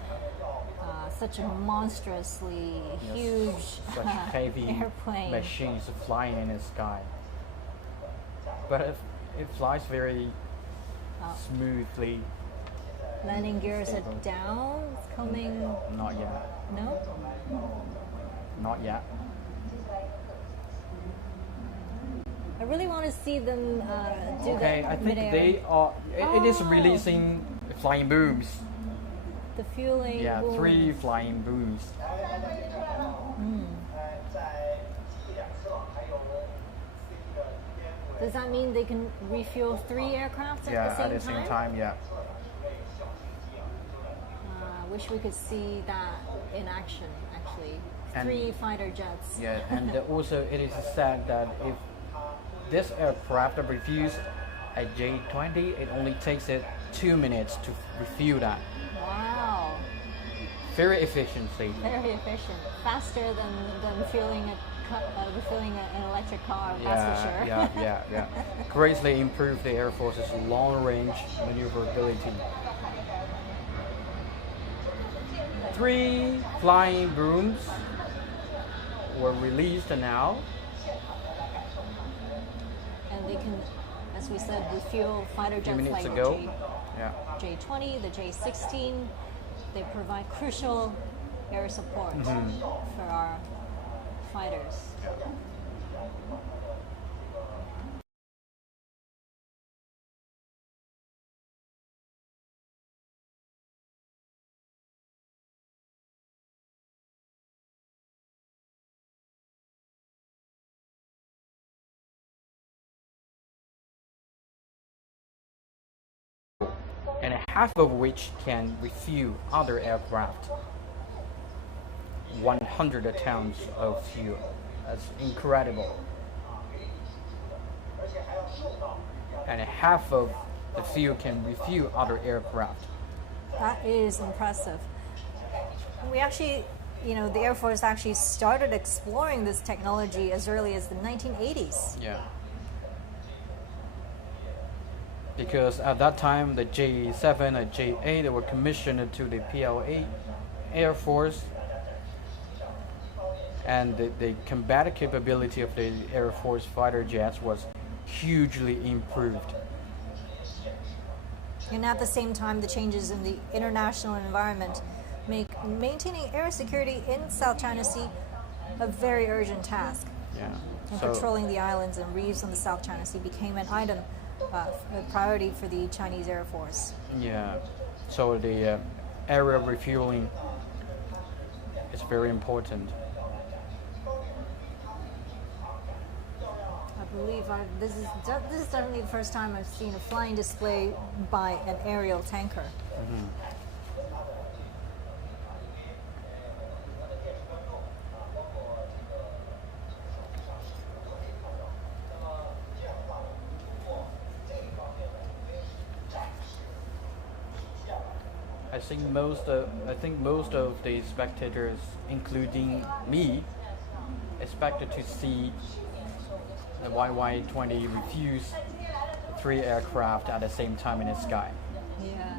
Such a monstrously Yes, huge such heavy airplane. machines flying in the sky. But it flies very smoothly. Landing gears are down. It's coming. Not yet. No? Not yet. I really want to see them do Okay, that I think mid-air. they are. It is Oh. releasing flying booms. The fueling. Yeah, boom. 3 flying booms. Does that mean they can refuel 3 aircraft Yeah, at the same time? yeah. Wish we could see that in action, actually. And- 3 fighter jets. Yeah, and also it is said that if this aircraft refuels a J-20, it only takes it 2 minutes to refuel that. Wow. Very efficiency. Very efficient. Faster than refueling an electric car, that's for sure. Yeah. Greatly improved the Air Force's long-range maneuverability. 3 flying booms were released now. And they can, as we said, refuel fighter Few jets minutes like ago. Yeah. J-20, the J-16. They provide crucial air support for our fighters. And half of which can refuel other aircraft. 100 tons of fuel. That's incredible. And half of the fuel can refuel other aircraft. That is impressive. We actually the Air Force actually started exploring this technology as early as the 1980s. Yeah. Because at that time, the J7 and J8 were commissioned to the PLA Air Force, and the combat capability of the Air Force fighter jets was hugely improved. And at the same time, the changes in the international environment make maintaining air security in South China Sea a very urgent task. Yeah. And So, patrolling the islands and reefs on the South China Sea became an item, a priority for the Chinese Air Force. yeah. So the area refueling is very important. I believe this is definitely the first time I've seen a flying display by an aerial tanker. I think most of the spectators, including me, expected to see the YY-20 refuse 3 aircraft at the same time in the sky. Yeah,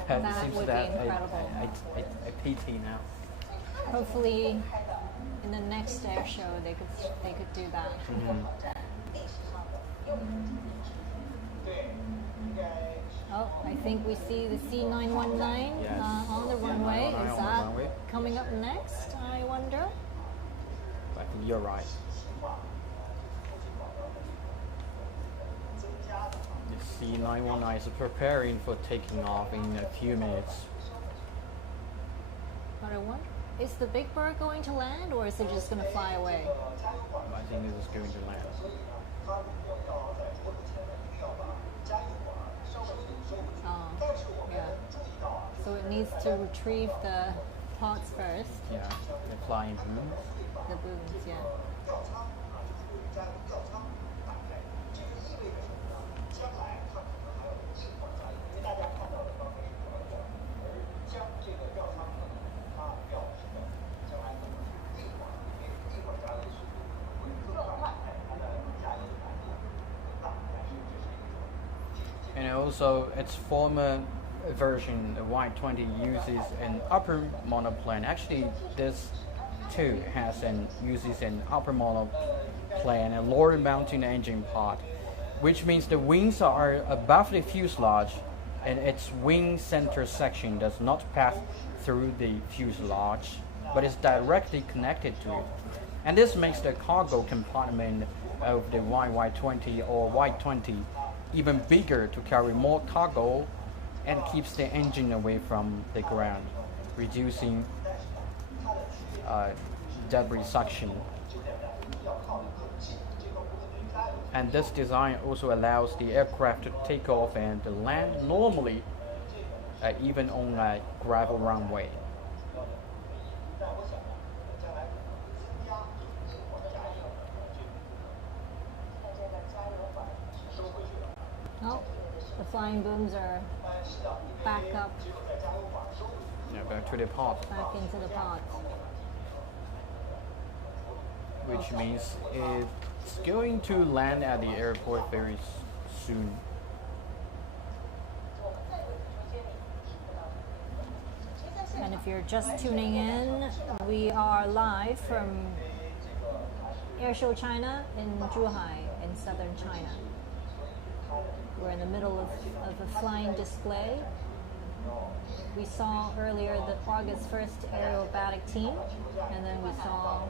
It that seems would that be incredible. I pity now. Hopefully, in the next air show, they could do that. Oh, I think we see the C919 Yes. On the runway. C919 Is on the that runway. coming up next? I wonder. I think you're right. The C919 is preparing for taking off in a few minutes. But I wonder, is the big bird going to land, or is it just going to fly away? I think this is going to land. Yeah. So it needs to retrieve the pods first, Yeah, the flying booms. the booms, yeah. And also, its former version, the Y-20, uses an upper monoplane. Actually, this too uses an upper monoplane and lower mounting engine pod, which means the wings are above the fuselage, and its wing center section does not pass through the fuselage, but is directly connected to it. And this makes the cargo compartment of the YY-20 or Y-20 even bigger to carry more cargo, and keeps the engine away from the ground, reducing debris suction. And this design also allows the aircraft to take off and land normally, even on a gravel runway. Oh, the flying booms are back up, Yeah, back to the pod, back into the pods. which means it's going to land at the airport very soon. And if you're just tuning in, we are live from Airshow China in Zhuhai in southern China. We're in the middle of a flying display. We saw earlier the August 1st Aerobatic team, and then we saw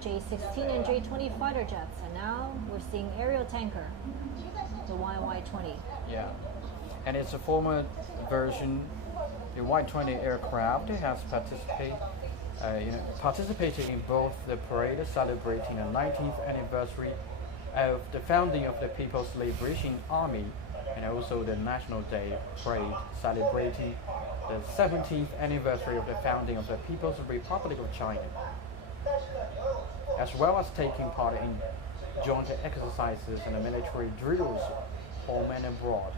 J-16 and J-20 fighter jets, and now we're seeing aerial tanker, the YY-20. Yeah, and it's a former version. The Y-20 aircraft has participated in both the parade celebrating the 19th anniversary of the founding of the People's Liberation Army, and also the National Day parade celebrating the 17th anniversary of the founding of the People's Republic of China, as well as taking part in joint exercises and military drills home and abroad.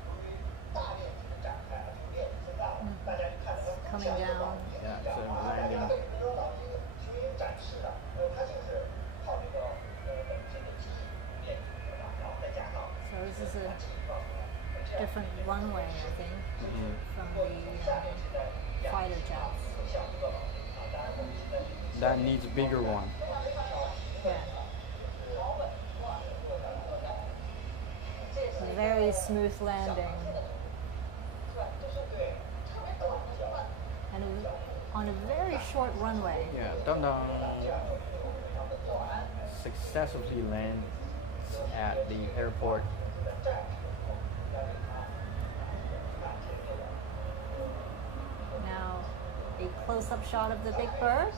Coming down. Yeah, so landing. different runway, I think, from the fighter jets. That needs a bigger one. Yeah. A very smooth landing. And on a very short runway. Yeah, Dundon successfully lands at the airport. Now, a close-up shot of the big bird.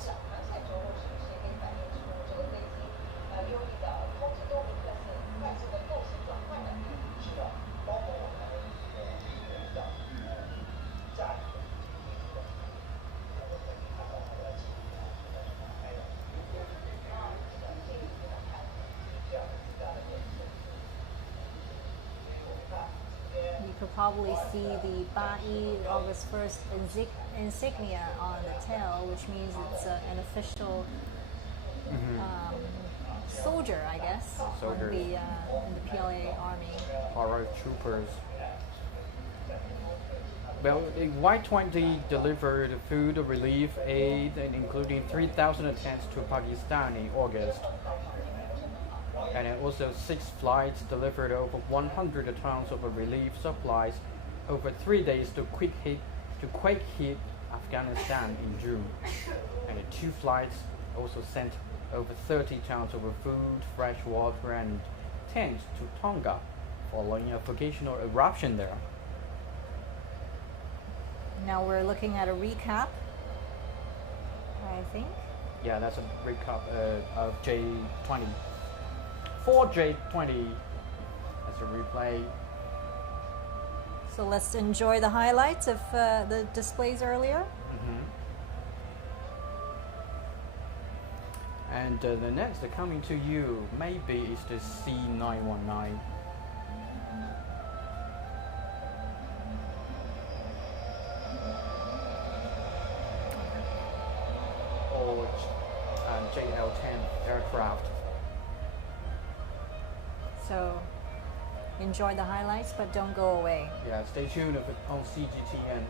You could probably see the Bai August 1st insignia on the tail, which means it's an official soldier, I guess, Soldier. in the PLA Army. Paratroopers. Well, the Y-20 delivered food relief aid, and including 3,000 tents to Pakistan in August. And then also 6 flights delivered over 100 tons of relief supplies over 3 days to quake hit Afghanistan in June. And 2 flights also sent over 30 tons of food, fresh water, and tents to Tonga following a volcano eruption there. Now we're looking at a recap, I think. Yeah, that's a recap of J20. For J20, that's a replay. So let's enjoy the highlights of the displays earlier. And the next coming to you maybe is the C919. Or JL10 aircraft. So enjoy the highlights, but don't go away. Yeah, stay tuned on CGTN.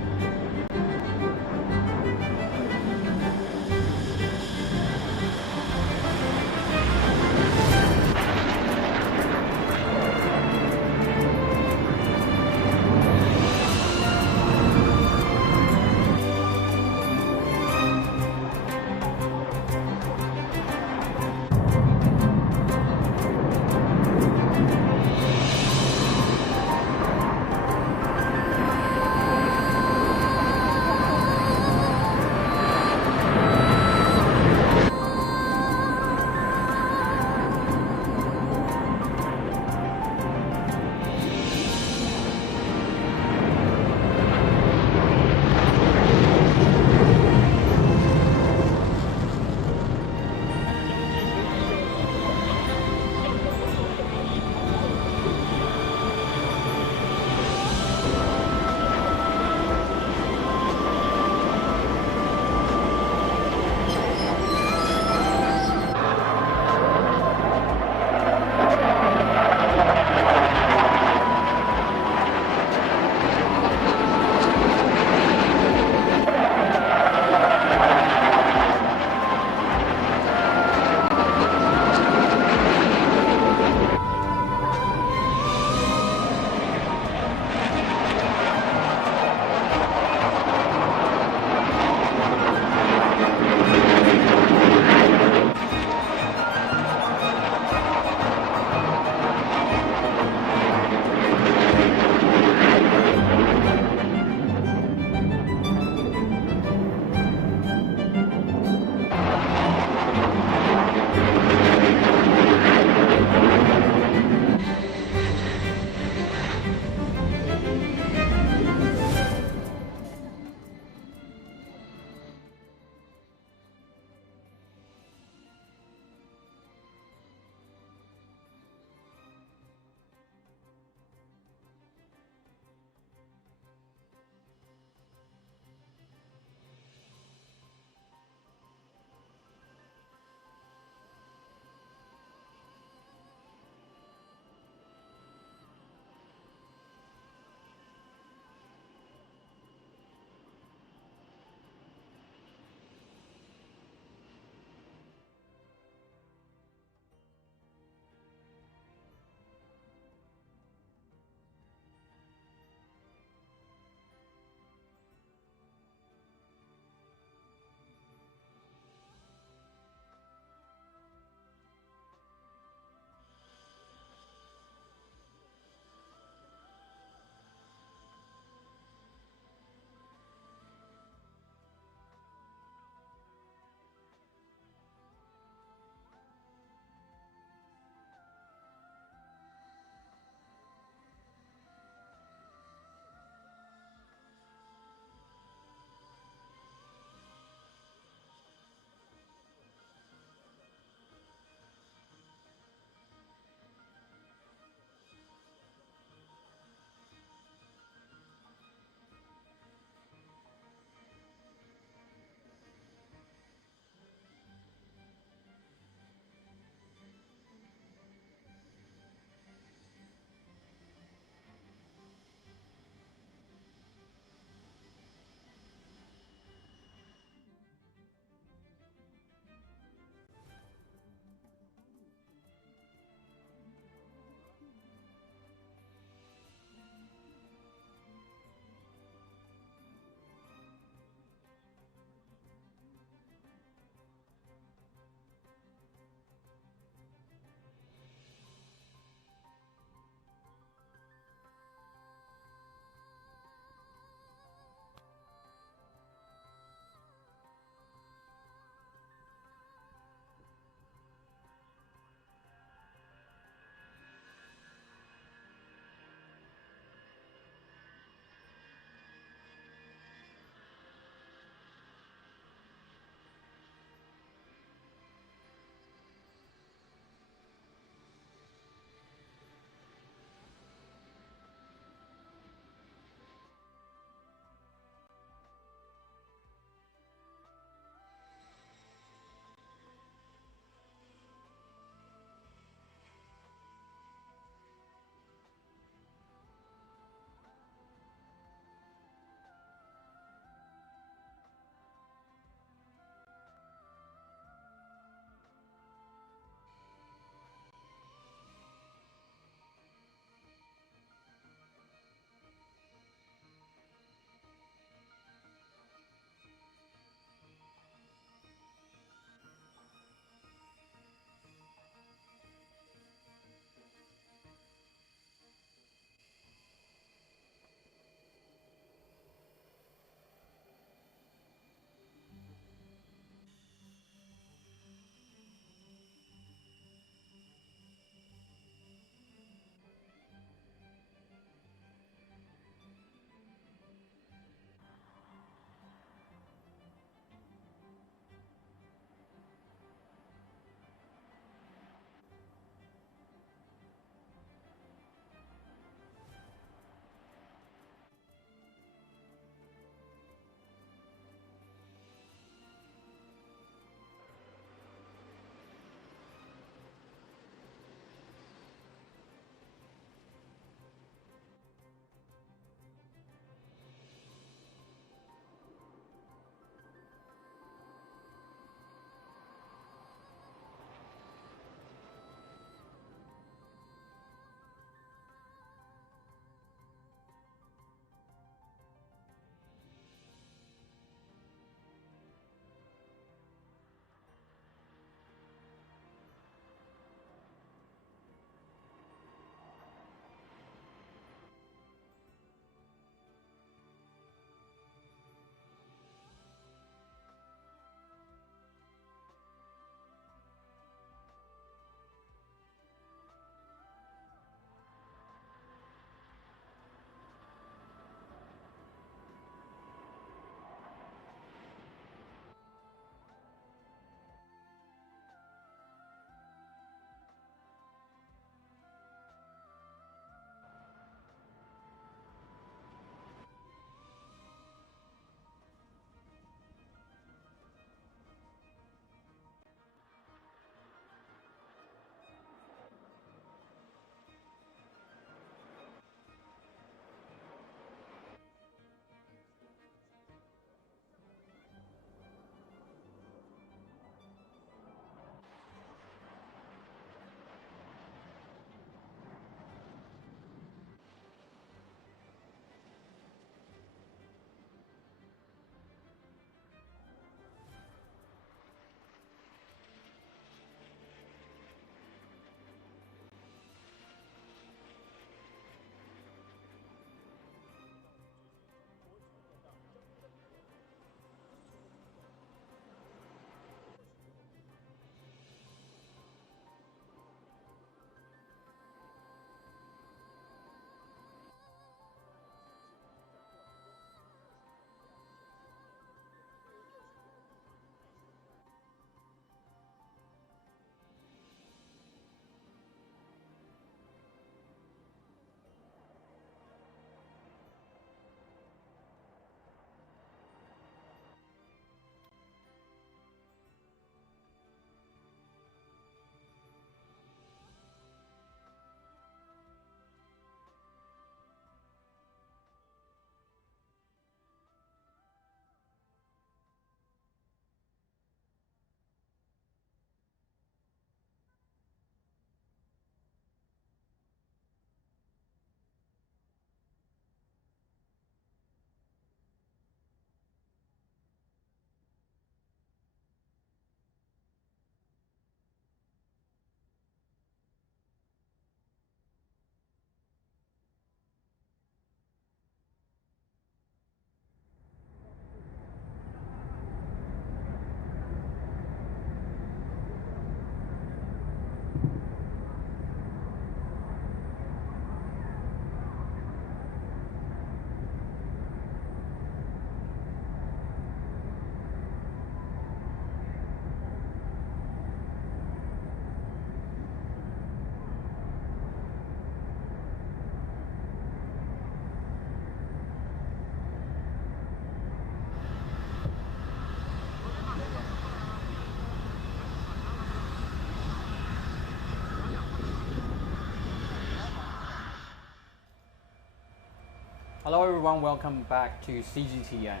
Hello everyone, welcome back to CGTN.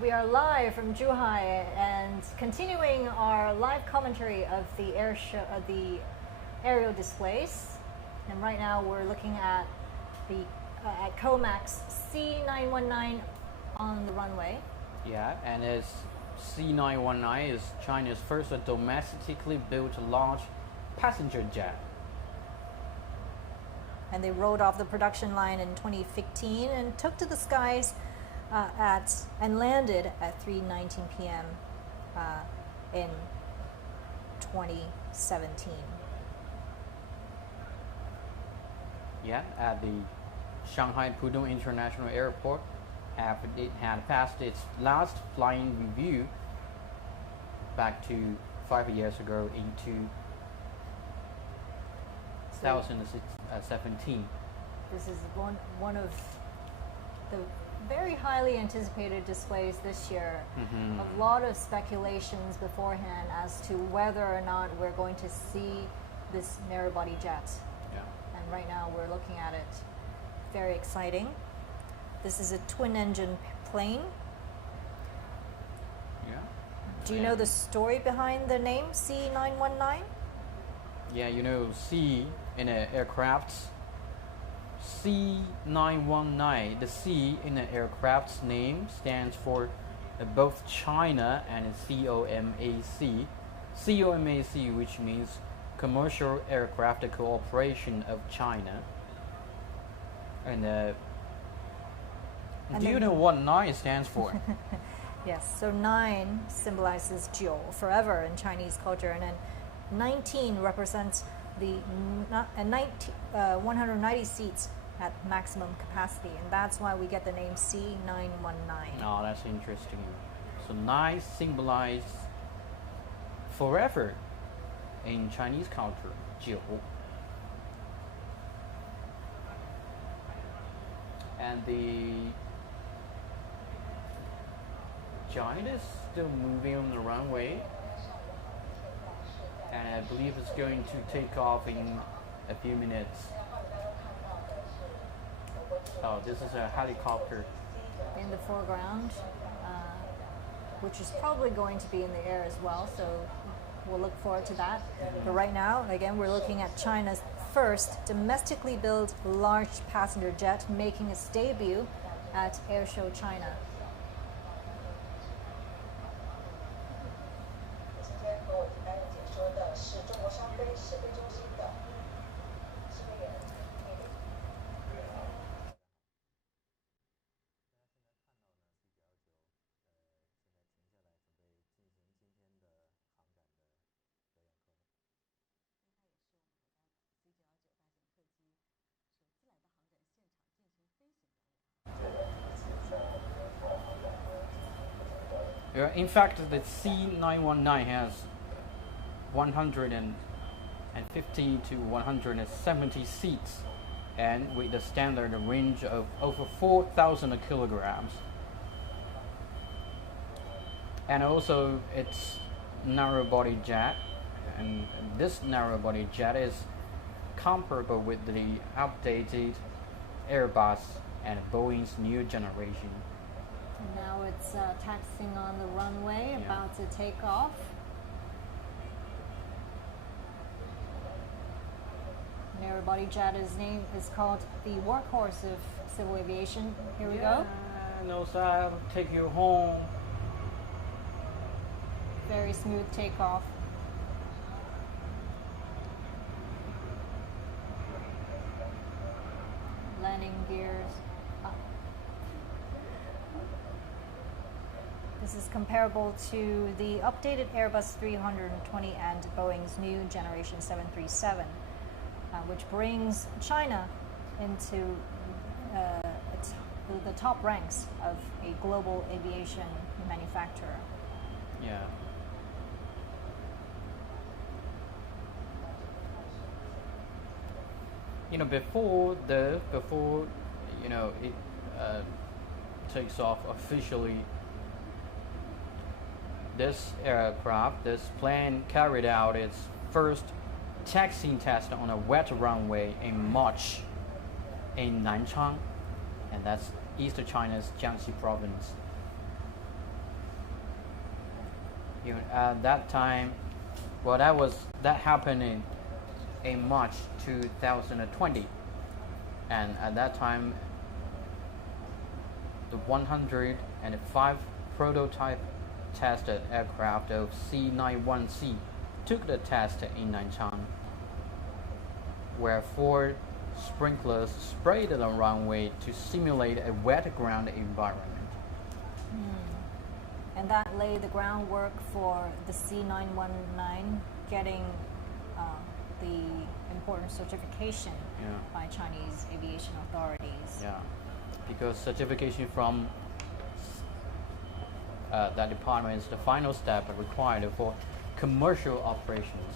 We are live from Zhuhai and continuing our live commentary of the air show, the aerial displays. And right now we're looking at the at COMAC's C919 on the runway. Yeah, and it's C919 is China's first domestically built large passenger jet. And they rolled off the production line in 2015 and took to the skies and landed at 3:19 p.m. In 2017. Yeah, at the Shanghai Pudong International Airport, after it had passed its last flying review back to 5 years ago into 2017. This is one of the very highly anticipated displays this year. Mm-hmm. A lot of speculations beforehand as to whether or not we're going to see this narrow-body jet. Yeah. And right now we're looking at it. Very exciting. This is a twin-engine plane. Yeah. Do you know the story behind the name C919? Yeah, you know, C in an aircraft, C919, the C in an aircraft's name stands for both China and COMAC. COMAC, which means Commercial Aircraft Corporation of China. And do you know what 9 stands for? Yes, so 9 symbolizes 9, forever in Chinese culture, and then 19 represents the 190 seats at maximum capacity, and that's why we get the name C919. Oh, that's interesting. So 9 symbolizes forever in Chinese culture, 9. And the giant is still moving on the runway, and I believe it's going to take off in a few minutes. Oh, this is a helicopter. In the foreground, which is probably going to be in the air as well, so we'll look forward to that. But right now, again, we're looking at China's first domestically built large passenger jet making its debut at Airshow China. In fact, the C919 has 150 to 170 seats, and with the standard range of over 4,000 kilograms. And also, it's narrow-body jet, and this narrow-body jet is comparable with the updated Airbus and Boeing's new generation. Now it's taxiing on the runway, about to take off. Narrow-body jet is called the workhorse of civil aviation. Here we go. No, sir, I'll take you home. Very smooth takeoff. Landing gears up. This is comparable to the updated Airbus 320 and Boeing's new generation 737, which brings China into the top ranks of a global aviation manufacturer. Yeah. You know, before it takes off officially, this plane carried out its first taxiing test on a wet runway in March in Nanchang, and that's East China's Jiangxi province. At that time, well, that happened in March 2020, and at that time, the 105 prototype tested aircraft of C91C took the test in Nanchang, where 4 sprinklers sprayed the runway to simulate a wet ground environment. And that laid the groundwork for the C919 getting the important certification by Chinese aviation authorities. Yeah, because certification from that department is the final step required for commercial operations.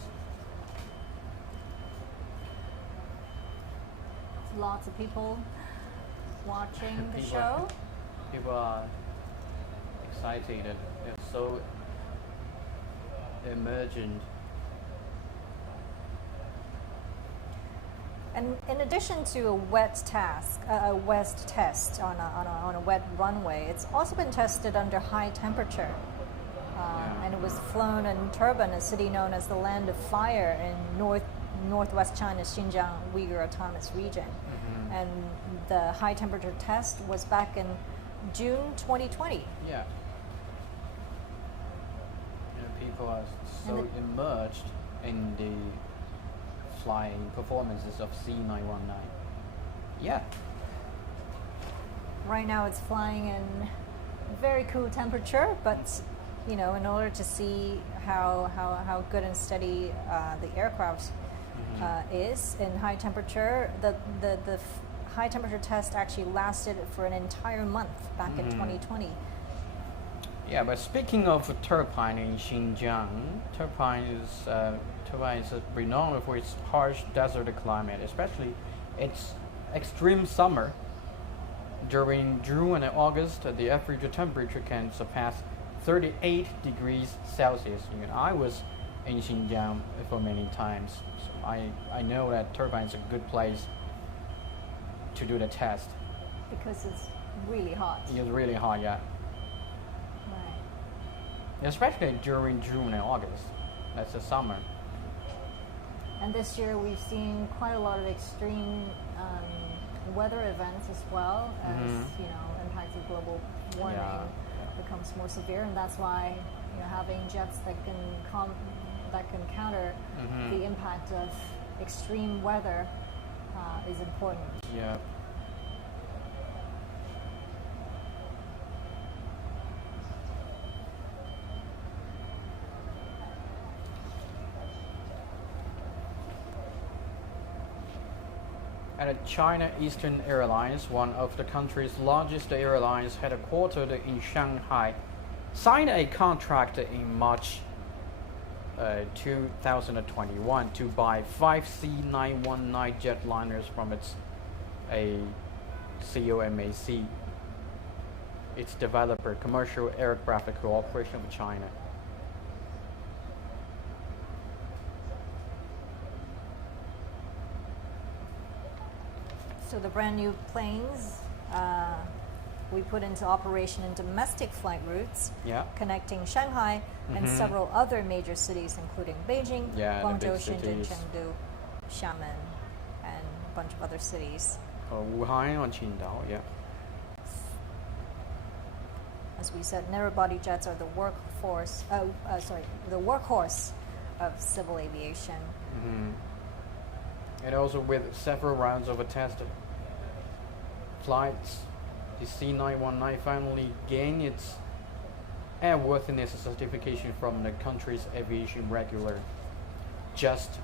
Lots of people watching the show. People are excited. They're so emergent. And in addition to a wet test on a wet runway, it's also been tested under high temperature. And it was flown in Turban, a city known as the Land of Fire in northwest China's Xinjiang Uyghur Autonomous Region. And the high temperature test was back in June 2020. Yeah. People are so immersed in the flying performances of C919. Yeah. Right now it's flying in very cool temperature, but in order to see how good and steady the aircraft is in high temperature, the high temperature test actually lasted for an entire month back in 2020. Yeah, but speaking of Turban in Xinjiang, Turban is renowned for its harsh desert climate, especially its extreme summer. During June and August, the average temperature can surpass 38 degrees Celsius. I was in Xinjiang for many times, so I know that Turban is a good place to do the test. Because it's really hot. It's really hot, yeah. Especially during June and August. That's the summer. And this year we've seen quite a lot of extreme weather events as well as impacts of global warming becomes more severe, and that's why having jets that can counter the impact of extreme weather is important. Yeah. And China Eastern Airlines, one of the country's largest airlines headquartered in Shanghai, signed a contract in March 2021 to buy 5 C919 jetliners from its COMAC, its developer, Commercial Aircraft Corporation of China. So the brand new planes we put into operation in domestic flight routes, connecting Shanghai and several other major cities, including Beijing, Guangzhou, Shenzhen, Chengdu, Xiamen, and a bunch of other cities. Zhuhai or Qingdao, yeah. As we said, narrow-body jets are the workhorse of civil aviation. And also with several rounds of tested flights, the C919 finally gained its airworthiness certification from the country's aviation regulator just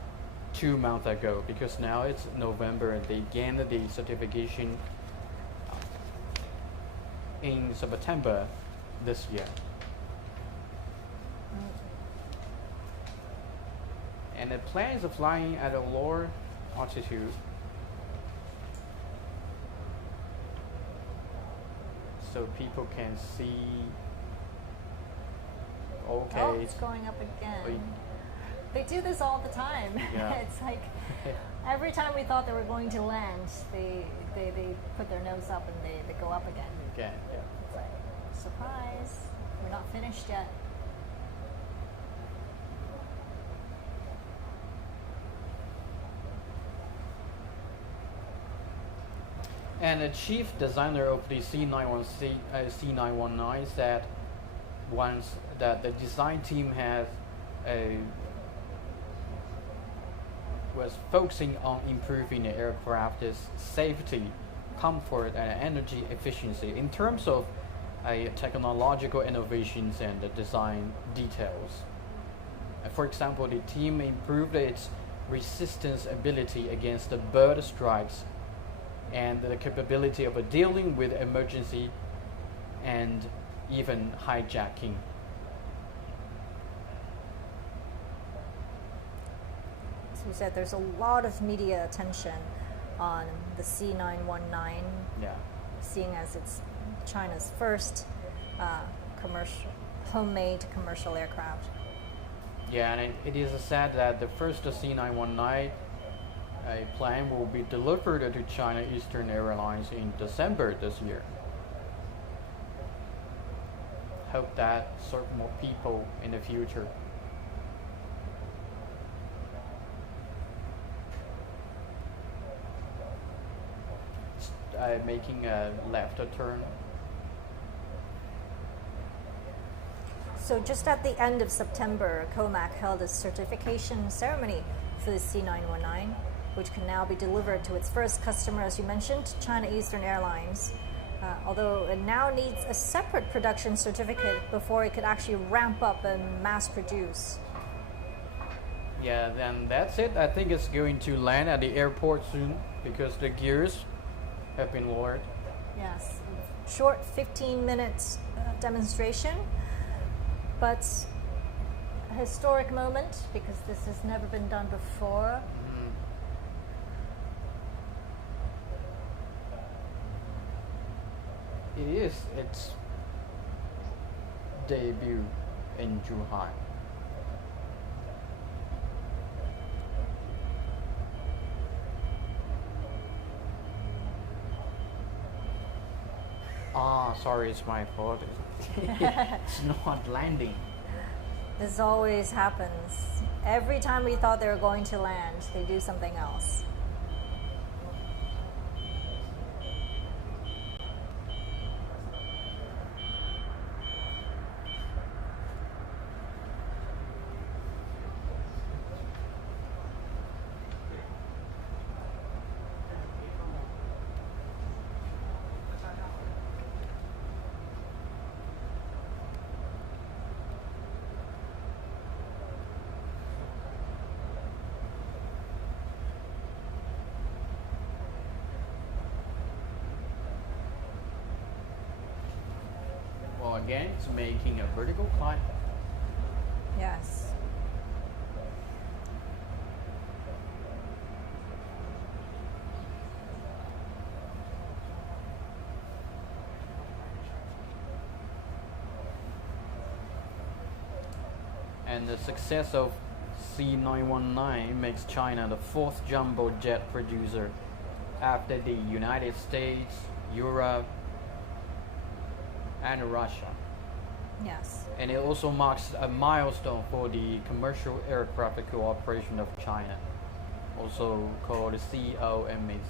2 months ago, because now it's November and they gained the certification in September this year. And the planes are flying at a lower altitude. So people can see. Okay. Oh, it's going up again. They do this all the time. Yeah. It's like every time we thought they were going to land, they put their nose up and they go up again. Again, yeah. It's like, surprise, we're not finished yet. And the chief designer of the C919 said once that the design team was focusing on improving the aircraft's safety, comfort, and energy efficiency in terms of technological innovations and the design details. For example, the team improved its resistance ability against the bird strikes and the capability of dealing with emergency and even hijacking. So you said there's a lot of media attention on the C919, Yeah. seeing as it's China's first homemade commercial aircraft. Yeah, and it is said that the first C919 plane will be delivered to China Eastern Airlines in December this year. Hope that serve more people in the future. Making a left turn. So just at the end of September, COMAC held a certification ceremony for the C919, which can now be delivered to its first customer, as you mentioned, China Eastern Airlines. Although it now needs a separate production certificate before it could actually ramp up and mass produce. Yeah, then that's it. I think it's going to land at the airport soon because the gears have been lowered. Yes, short 15 minutes demonstration, but a historic moment because this has never been done before. It is its debut in Zhuhai. Sorry, it's my fault. It's not landing. This always happens. Every time we thought they were going to land, they do something else. Well, again, it's making a vertical climb. Yes. And the success of C919 makes China the fourth jumbo jet producer after the United States, Europe, and Russia. Yes. And it also marks a milestone for the Commercial Aircraft Cooperation of China, also called COMAC,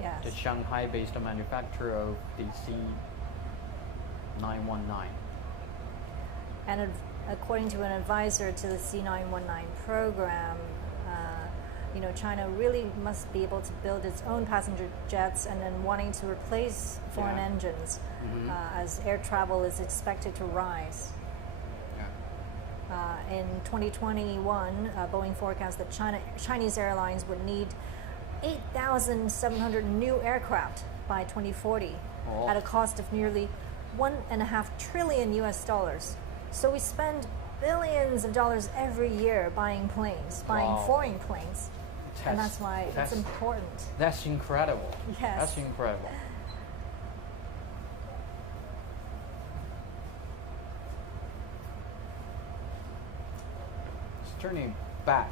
Yes. the Shanghai-based manufacturer of the C919. And according to an advisor to the C919 program, China really must be able to build its own passenger jets and then wanting to replace foreign engines as air travel is expected to rise. In 2021, Boeing forecast that Chinese airlines would need 8,700 new aircraft by 2040 at a cost of nearly $1.5 trillion US. So we spend billions of dollars every year buying planes, buying foreign planes. And that's why it's important. That's incredible. Yes. That's incredible. Let's turning back.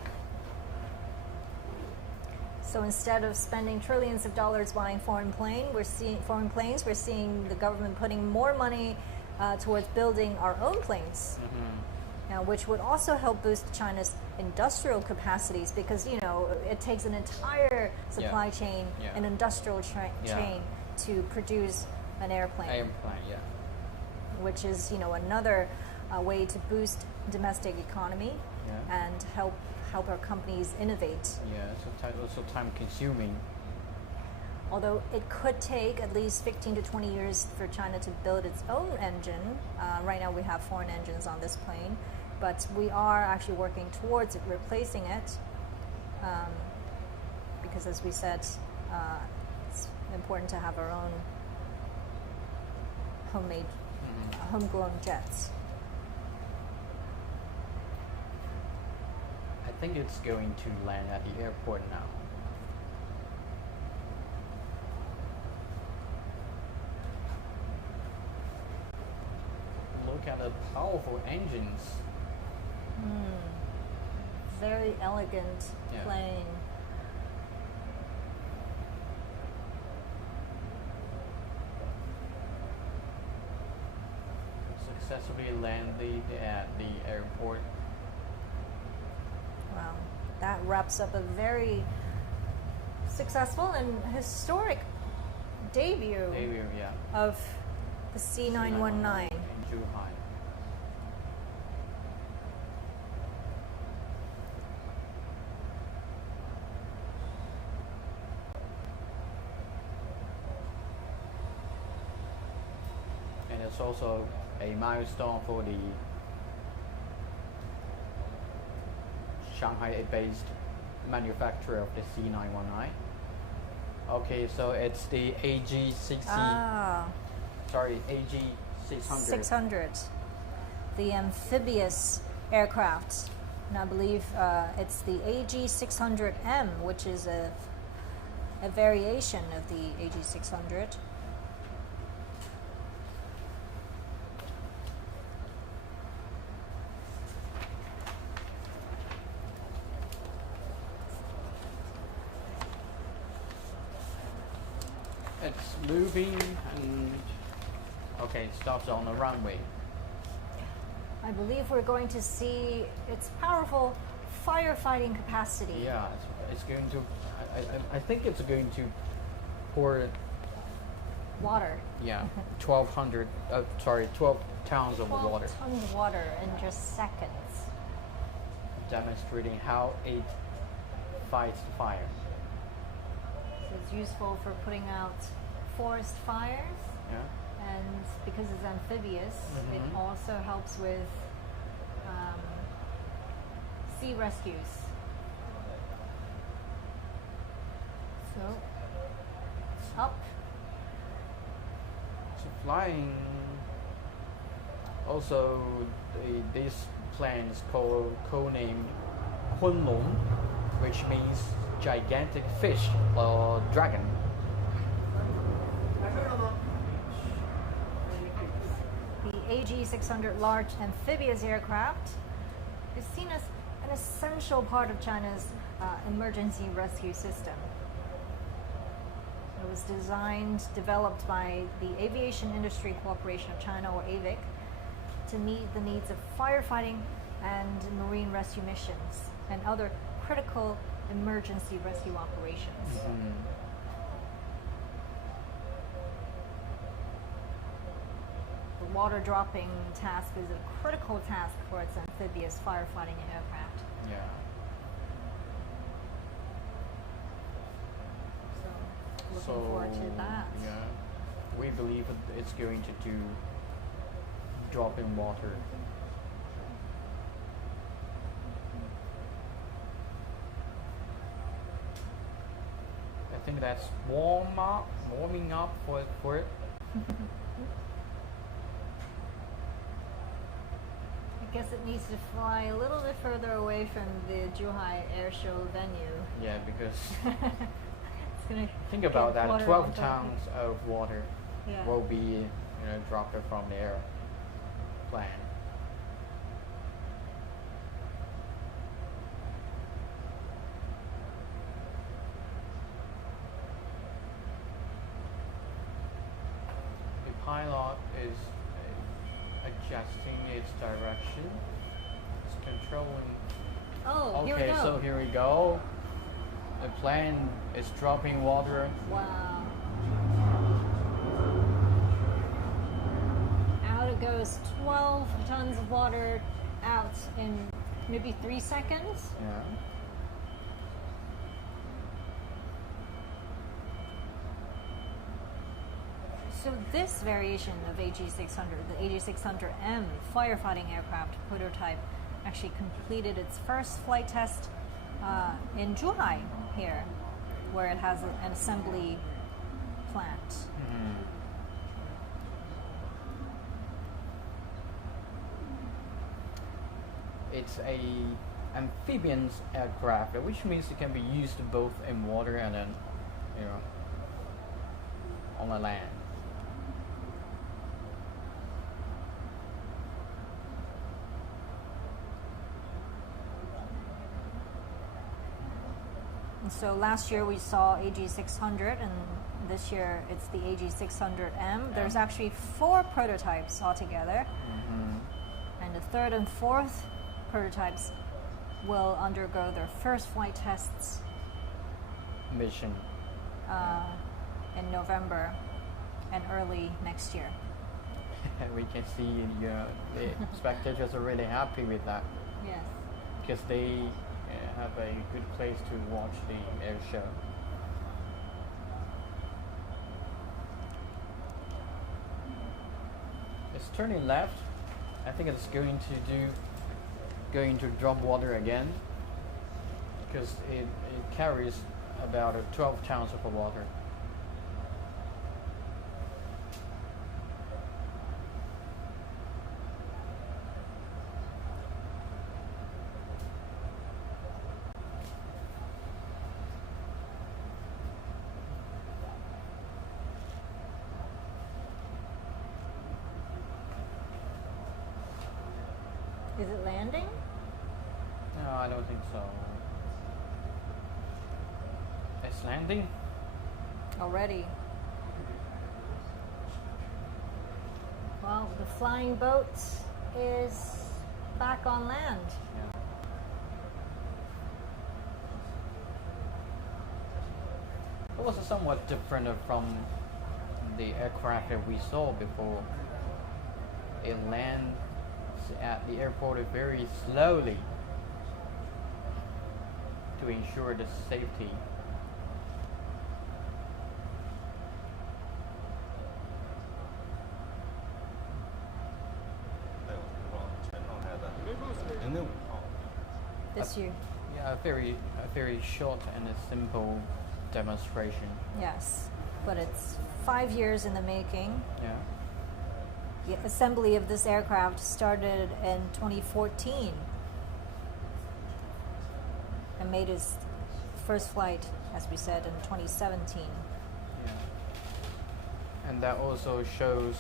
So instead of spending trillions of dollars buying foreign planes, we're seeing the government putting more money towards building our own planes. Now, which would also help boost China's industrial capacities, because it takes an entire supply chain, an industrial chain to produce an airplane. Which is another way to boost domestic economy and help our companies innovate. So also time consuming. Although it could take at least 15 to 20 years for China to build its own engine. Right now we have foreign engines on this plane, but we are actually working towards replacing it, because as we said, it's important to have our own homemade, homegrown jets. I think it's going to land at the airport now. Look at the powerful engines. Very elegant plane. Successfully landed at the airport. Wow, that wraps up a very successful and historic debut of the C919 in Zhuhai. And it's also a milestone for the Shanghai-based manufacturer of the C919. Okay, so it's the AG600. 600, the amphibious aircraft. And I believe it's the AG600M, which is a variation of the AG600. It's moving and okay, it stops on the runway. I believe we're going to see its powerful firefighting capacity. Yeah, it's going to. I think it's going to pour water. Yeah, 12 tons of water. 12 tons of water in just seconds. Demonstrating how it fights fire. So it's useful for putting out forest fires. And because it's amphibious, it also helps with sea rescues. So, up. So flying. Also, this plane is codenamed Kunlong, which means gigantic fish or dragon. The AG600 large amphibious aircraft is seen as an essential part of China's emergency rescue system. It was developed by the Aviation Industry Corporation of China, or AVIC, to meet the needs of firefighting and marine rescue missions and other critical emergency rescue operations. The water dropping task is a critical task for its amphibious firefighting aircraft. Yeah. So, looking forward to that. Yeah. We believe it's going to do dropping water. I think that's warming up for it. I guess it needs to fly a little bit further away from the Zhuhai air show venue. Yeah, because it's gonna think about that. 12 on top tons of water will be dropped from the airplane. which direction. It's controlling. Oh, here we Okay, go. so here we go. The plane is dropping water. Wow. Out it goes 12 tons of water out in maybe 3 seconds. Yeah. So this variation of AG600, the AG600M firefighting aircraft prototype, actually completed its first flight test in Zhuhai here, where it has an assembly plant. It's a amphibians aircraft, which means it can be used both in water and then, on the land. And so last year we saw AG600, and this year it's the AG600M. There's actually 4 prototypes altogether, and the 3rd and 4th prototypes will undergo their first flight tests Mission. in November and early next year. We can see the spectators are really happy with that Yes. because they have a good place to watch the air show. It's turning left. I think it's going to drop water again because it carries about 12 tons of water. Is it landing? No, I don't think so. It's landing. Already. Well, the flying boat is back on land. Yeah. It was somewhat different from the aircraft that we saw before. It lands at the airport very slowly to ensure the safety. This year. Yeah, a very short and a simple demonstration. Yes. But it's 5 years in the making. Yeah. The assembly of this aircraft started in 2014 and made its first flight, as we said, in 2017. Yeah. And that also shows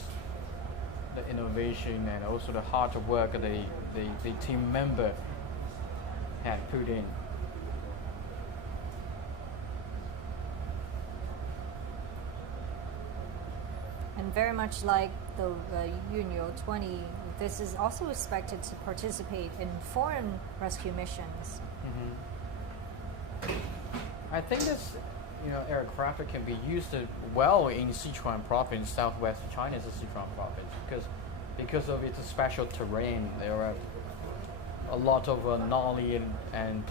the innovation and also the hard work the team member had put in. And very much like the Yunyo 20, this is also expected to participate in foreign rescue missions. I think this aircraft can be used well in Sichuan province, southwest China's Sichuan province, because of its special terrain. There are a lot of gnarly and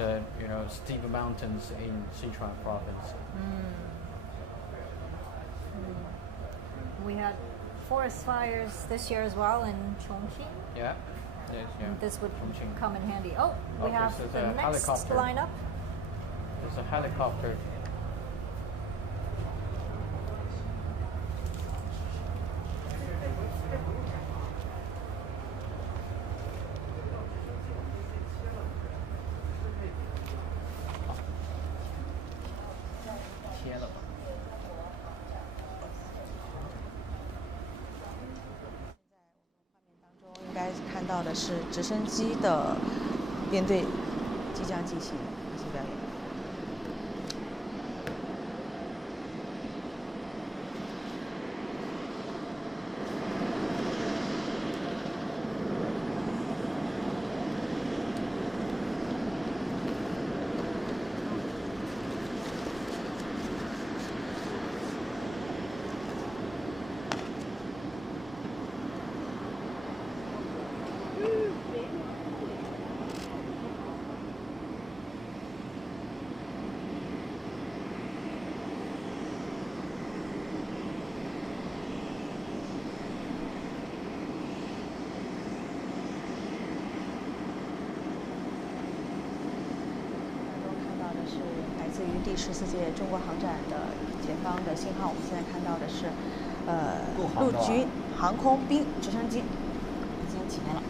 steep mountains in Sichuan province. We had forest fires this year as well in Chongqing. Yeah. Yes, yeah. And this would Chongqing. come in handy. Oh, we Okay, have so the the next helicopter. lineup. There's a helicopter. Yellow. 应该看到的是直升机的编队即将进行一些表演。自于第14届中国航展的前方的信号，我们现在看到的是，陆军航空兵直升机已经起飞了。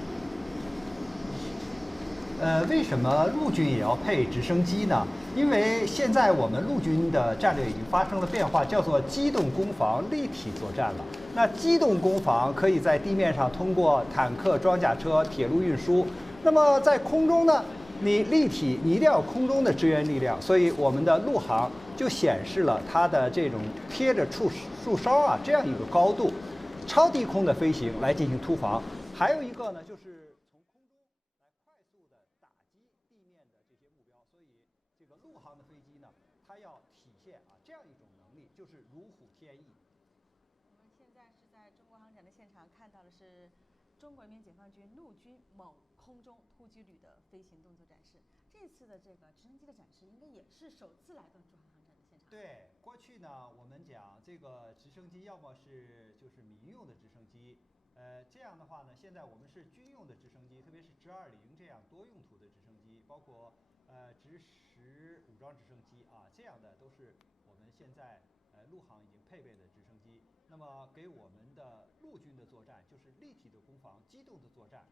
为什么陆军也要配直升机呢？因为现在我们陆军的战略已经发生了变化，叫做机动攻防立体作战了。那机动攻防可以在地面上通过坦克、装甲车、铁路运输，那么在空中呢，你立体你一定要有空中的支援力量，所以我们的陆航就显示了它的这种贴着树梢啊这样一个高度，超低空的飞行来进行突防。还有一个呢，就是从空中来快速的打击地面的这些目标，所以这个陆航的飞机呢，它要体现这样一种能力，就是如虎添翼。我们现在是在中国航展的现场看到的是中国人民解放军陆军某空中突击旅的飞行动作展示。这次的这个直升机的展示，应该也是首次来到中国航展的现场。对，过去呢，我们讲这个直升机要么就是民用的直升机，这样的话呢，现在我们是军用的直升机，特别是直20这样多用途的直升机，包括直10武装直升机这样的都是我们现在陆航已经配备的直升机。那么给我们的陆军的作战，就是立体的攻防、机动的作战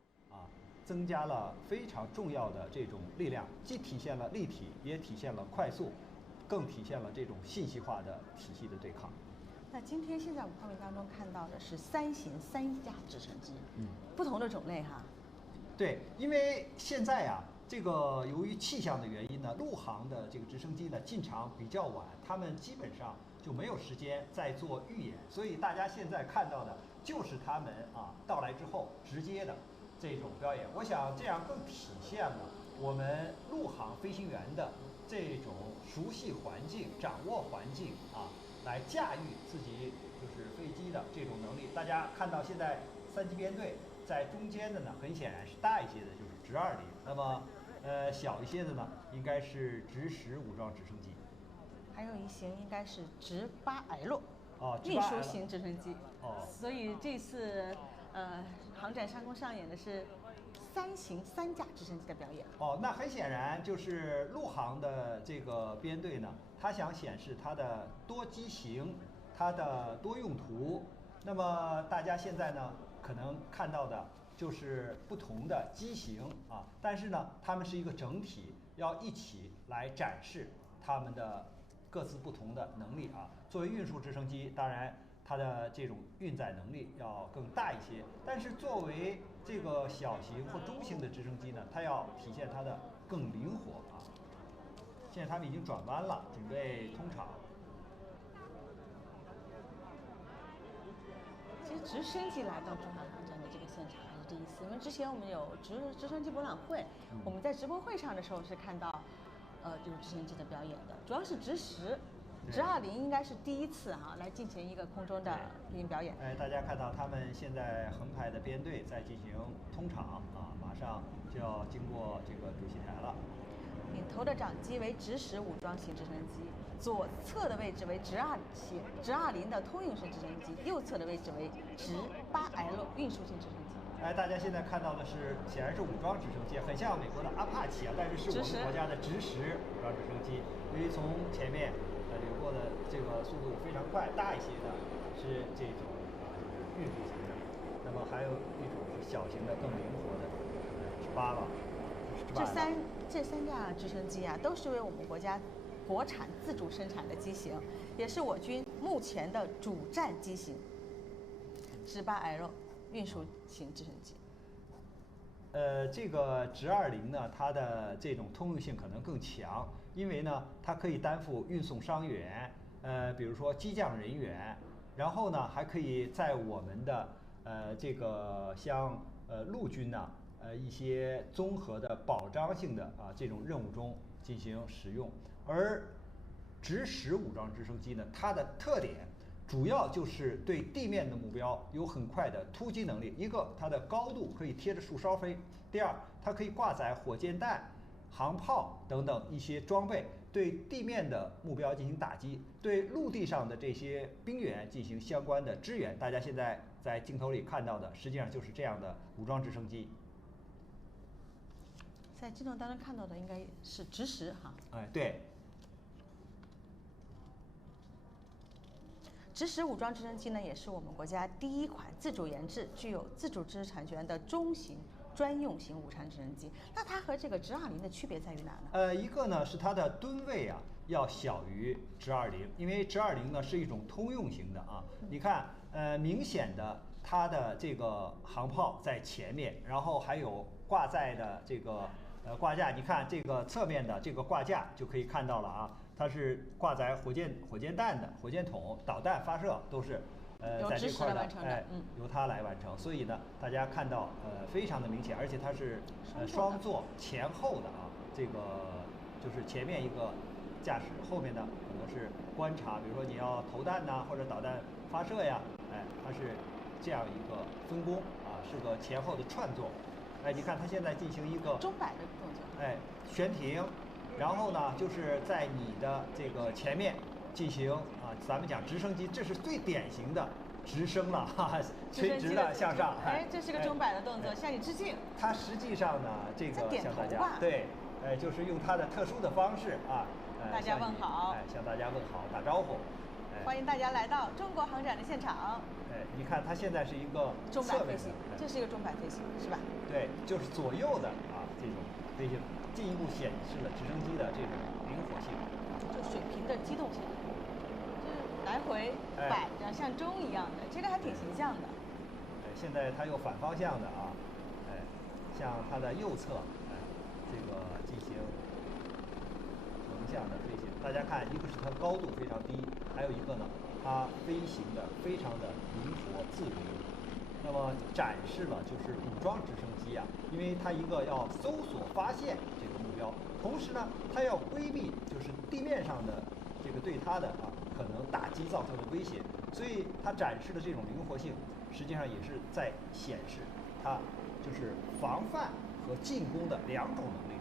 增加了非常重要的这种力量，既体现了立体，也体现了快速，更体现了这种信息化的体系的对抗。那今天现在我们画面当中看到的是3型3架直升机，不同的种类哈。对，因为现在这个由于气象的原因呢，陆航的这个直升机呢进场比较晚，他们基本上就没有时间再做预演，所以大家现在看到的就是他们到来之后直接的这种表演。我想这样更体现了我们陆航飞行员的这种熟悉环境、掌握环境来驾驭自己就是飞机的这种能力。大家看到现在3机编队在中间的呢，很显然是大一些的，就是直20，那么小一些的呢，应该是直10武装直升机。还有一型应该是直8L 运输型直升机。所以这次航展上空上演的是3型3架直升机的表演。那很显然就是陆航的这个编队呢，它想显示它的多机型，它的多用途。那么大家现在呢可能看到的就是不同的机型但是呢它们是一个整体，要一起来展示它们的各自不同的能力作为运输直升机，当然它的这种运载能力要更大一些，但是作为这个小型或中型的直升机呢，它要体现它的更灵活现在他们已经转弯了，准备通场。其实直升机来到中航航展的这个现场还是第一次，因为之前我们有直升机博览会，我们在直播会上的时候是看到就是直升机的表演的，主要是直10。直20应该是第一次来进行一个空中的飞行表演。大家看到他们现在横排的编队在进行通场马上就要经过这个主席台了。领头的长机为直10武装型直升机，左侧的位置为直20的通用型直升机，右侧的位置为直8L 运输型直升机。大家现在看到的是，显然是武装直升机，很像美国的阿帕奇但是是我们国家的直10武装直升机。因为从前面流过的这个速度非常快，大一些的是这种运输型的，那么还有一种是小型的更灵活的18吧。这三架直升机都是为我们国家国产自主生产的机型，也是我军目前的主战机型，直8L 运输型直升机。这个直20呢，它的这种通用性可能更强，因为呢，它可以担负运送伤员，比如说机降人员，然后呢，还可以在我们的这个像陆军呢，一些综合的保障性的这种任务中进行使用。而直10武装直升机呢，它的特点主要就是对地面的目标有很快的突击能力。一个，它的高度可以贴着树梢飞；第二，它可以挂载火箭弹、航炮等等一些装备，对地面的目标进行打击，对陆地上的这些兵员进行相关的支援。大家现在在镜头里看到的，实际上就是这样的武装直升机。在镜头当中看到的应该是直10对。直十武装直升机呢，也是我们国家第一款自主研制、具有自主知识产权的中型专用型武trang直升机。那它和这个直20的区别在于哪呢？一个呢是它的吨位啊要小于直20，因为直20呢是一种通用型的啊。你看，明显的它的这个航炮在前面，然后还有挂载的这个挂架，你看这个侧面的这个挂架就可以看到了啊，它是挂载火箭弹的火箭筒、导弹发射都是在这块的，由它来完成。所以呢，大家看到非常的明显，而且它是双座前后的啊，这个就是前面一个驾驶，后面呢可能是观察，比如说你要投弹呐、或者导弹发射呀，它是这样一个分工啊，是个前后的串座。你看它现在进行一个钟摆的动作，悬停，然后呢就是在你的这个前面进行啊，咱们讲直升机，这是最典型的直升了哈，垂直的向上，这是个钟摆的动作，向你致敬。它实际上呢，这个向大家对，就是用它的特殊的方式啊，大家问好，向大家问好，打招呼，欢迎大家来到中国航展的现场。你看它现在是一个钟摆飞行，这是一个钟摆飞行，是吧？对，就是左右的啊这种飞行，进一步显示了直升机的这种灵活性，就水平的机动性，就是来回摆着像钟一样的，这个还挺形象的。现在它又反方向的啊，向它的右侧，这个进行横向的飞行。大家看，一个是它高度非常低，还有一个呢，它飞行的非常的灵活自如。那么展示了就是武装直升机啊，因为它一个要搜索发现这个目标，同时呢，它要规避就是地面上的这个对它的可能打击造成的威胁，所以它展示的这种灵活性，实际上也是在显示它就是防范和进攻的两种能力。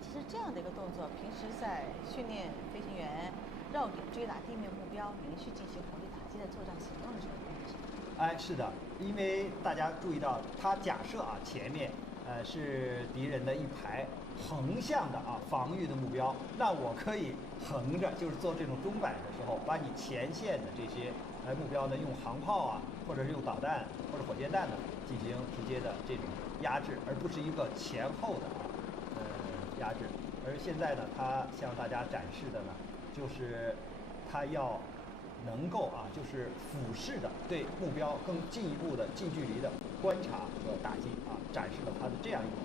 其实这样的一个动作，平时在训练飞行员绕点追打地面目标，连续进行火力打击的作战行动的时候用的是。是的，因为大家注意到，它假设啊前面是敌人的一排横向的防御的目标，那我可以横着，就是做这种钟摆的时候，把你前线的这些目标呢，用航炮啊，或者是用导弹或者火箭弹呢，进行直接的这种压制，而不是一个前后的压制。而现在呢，它向大家展示的呢，就是它要能够就是俯视的对目标更进一步的近距离的观察和打击展示了它的这样一种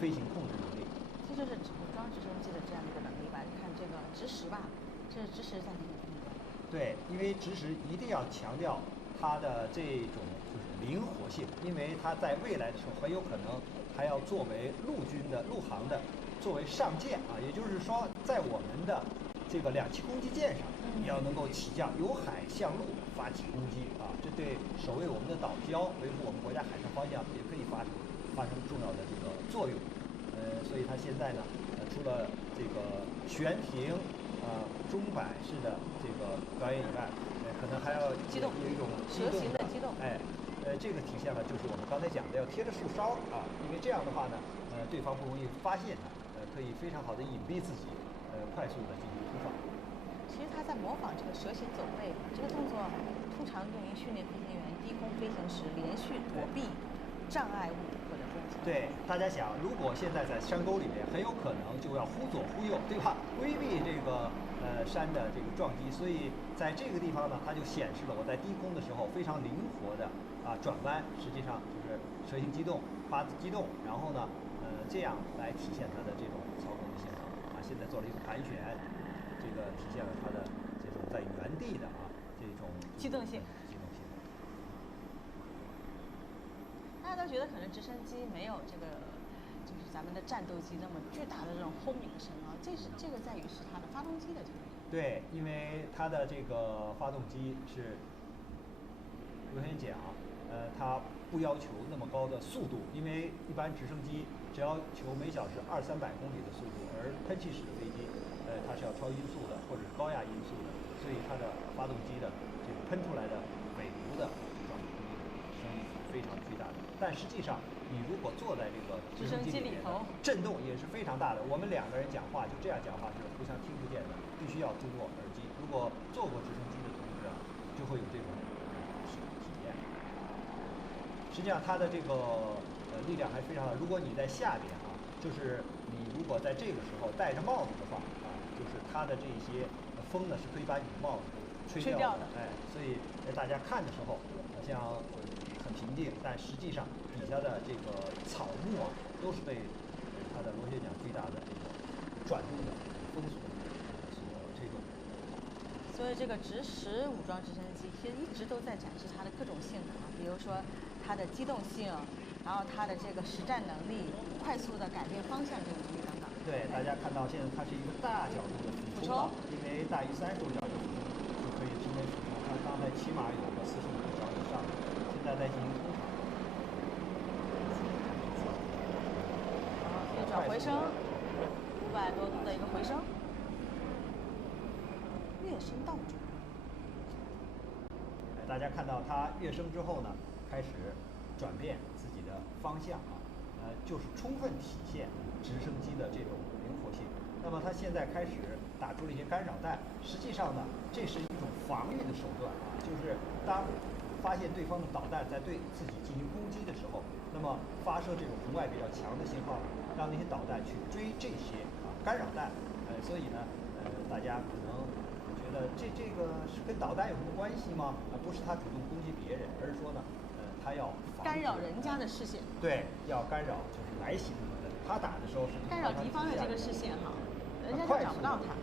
飞行控制能力。这就是武装直升机的这样一个能力吧？你看这个直十吧，这是直十在哪里？对，因为直十一定要强调它的这种就是灵活性，因为它在未来的时候很有可能还要作为陆军的陆航的作为上舰也就是说在我们的这个2栖攻击舰上，你要能够起降，由海向陆发起攻击这对守卫我们的岛礁、维护我们国家海上方向也可以发生重要的这个作用。所以它现在呢，除了这个悬停钟摆式的这个表演以外，可能还要有一种蛇形的机动。这个体现了就是我们刚才讲的要贴着树梢因为这样的话呢，对方不容易发现它，可以非常好的隐蔽自己，快速的进行突防。其实他在模仿这个蛇形走位，这个动作通常用于训练飞行员低空飞行时连续躲避障碍物或者攻击。对，大家想，如果现在在山沟里面，很有可能就要忽左忽右，对吧？规避这个山的这个撞击，所以在这个地方呢，它就显示了我在低空的时候非常灵活的转弯，实际上就是蛇形机动、八字机动，然后呢，这样来体现它的这种操控的性能现在做了一个盘旋，这个体现了它的这种在原地的这种机动性。大家都觉得可能直升机没有这个，就是咱们的战斗机那么巨大的这种轰鸣声这个在于是它的发动机的这个。对，因为它的这个发动机是，我先讲，它不要求那么高的速度，因为一般直升机只要求每小时200-300公里的速度，而喷气式的飞机，它是要超音速的或者是高压音速的，所以它的发动机的这个喷出来的尾部的声音是非常巨大的。但实际上，你如果坐在这个直升机里面，震动也是非常大的。我们两个人讲话就这样讲话是互相听不见的，必须要通过耳机。如果坐过直升机的同志啊，就会有这种体验。实际上它的这个力量还非常大。如果你在下边啊，就是你如果在这个时候戴着帽子的话啊，就是它的这些风呢是可以把你的帽子吹掉的。哎，所以大家看的时候好像很平静，但实际上底下的这个草木啊都是被它的螺旋桨巨大的这个转动的风所吹动。所以这个直十武装直升机其实一直都在展示它的各种性能，比如说它的机动性，然后它的这个实战能力，快速的改变方向这种等等。对，大家看到现在它是一个大角度的俯冲，因为大于35角的俯冲就可以直接俯冲。它刚才起码有个45角以上，现在在进行通常。一转回升，500多度的一个回升，跃升倒转。大家看到它跃升之后呢，开始转变自己的方向啊，就是充分体现直升机的这种灵活性。那么它现在开始打出了一些干扰弹，实际上呢，这是一种防御的手段啊，就是当发现对方的导弹在对自己进行攻击的时候，那么发射这种红外比较强的信号，让那些导弹去追这些干扰弹。所以呢，大家可能觉得这个是跟导弹有什么关系吗？不是他主动攻击别人，而是说呢，他要干扰人家的视线。对，要干扰就是来袭的人。他打的时候是干扰敌方的这个视线哈，人家就找不到他。